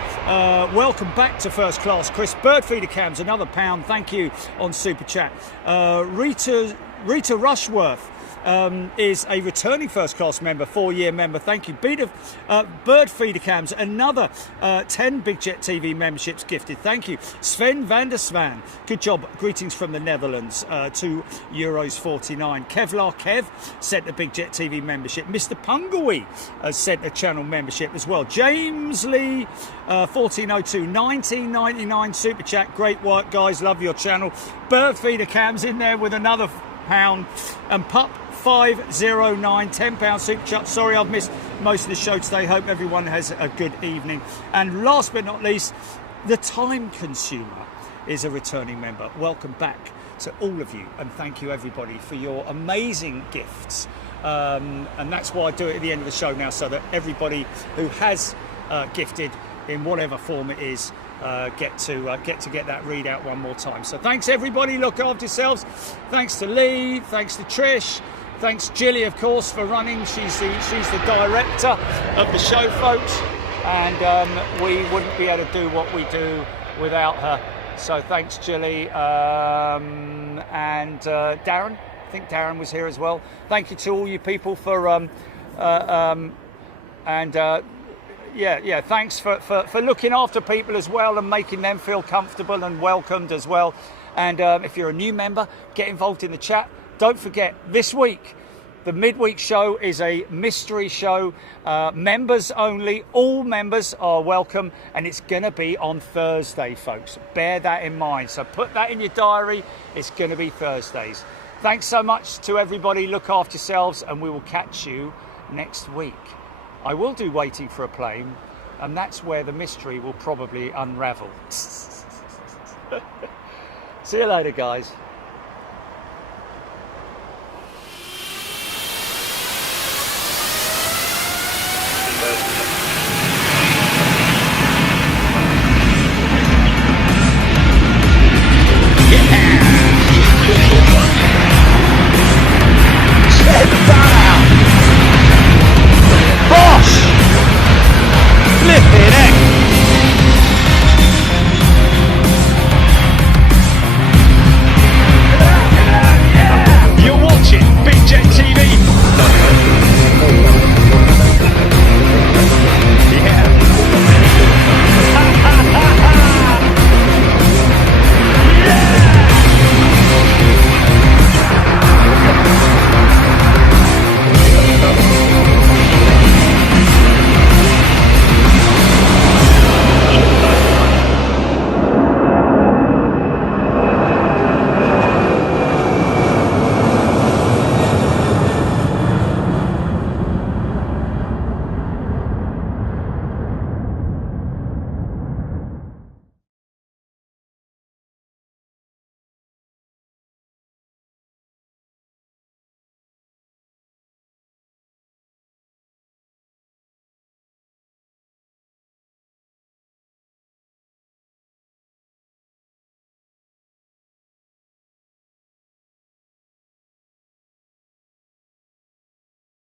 welcome back to first class, Chris. Birdfeeder Cams, another £1. Thank you on super chat. Rita Rushworth is a returning first class member, 4-year member. Thank you. Bird Feeder Cams, another 10 Big Jet TV memberships gifted. Thank you. Sven van der Svan, good job. Greetings from the Netherlands, €2.49. Kevlar Kev sent a Big Jet TV membership. Mr. Pungawi has sent a channel membership as well. James Lee, 1402, $19.99 super chat. Great work, guys. Love your channel. Bird Feeder Cams in there with another £1. And Pup 509, £10 super chat. Sorry I've missed most of the show today. Hope everyone has a good evening. And last but not least, the Time Consumer is a returning member. Welcome back to all of you, and thank you everybody for your amazing gifts. And that's why I do it at the end of the show now, so that everybody who has gifted in whatever form it is get to get that readout one more time. So thanks everybody, look after yourselves. Thanks to Lee, thanks to Trish, thanks Jilly of course for running. She's the director of the show, folks, and we wouldn't be able to do what we do without her. So thanks Jilly, and Darren. I think Darren was here as well. Thank you to all you people for thanks for looking after people as well and making them feel comfortable and welcomed as well. And if you're a new member, get involved in the chat. Don't forget, this week, the midweek show is a mystery show, members only. All members are welcome, and it's going to be on Thursday, folks. Bear that in mind. So put that in your diary. It's going to be Thursdays. Thanks so much to everybody. Look after yourselves, and we will catch you next week. I will do Waiting for a Plane, and that's where the mystery will probably unravel. See you later, guys.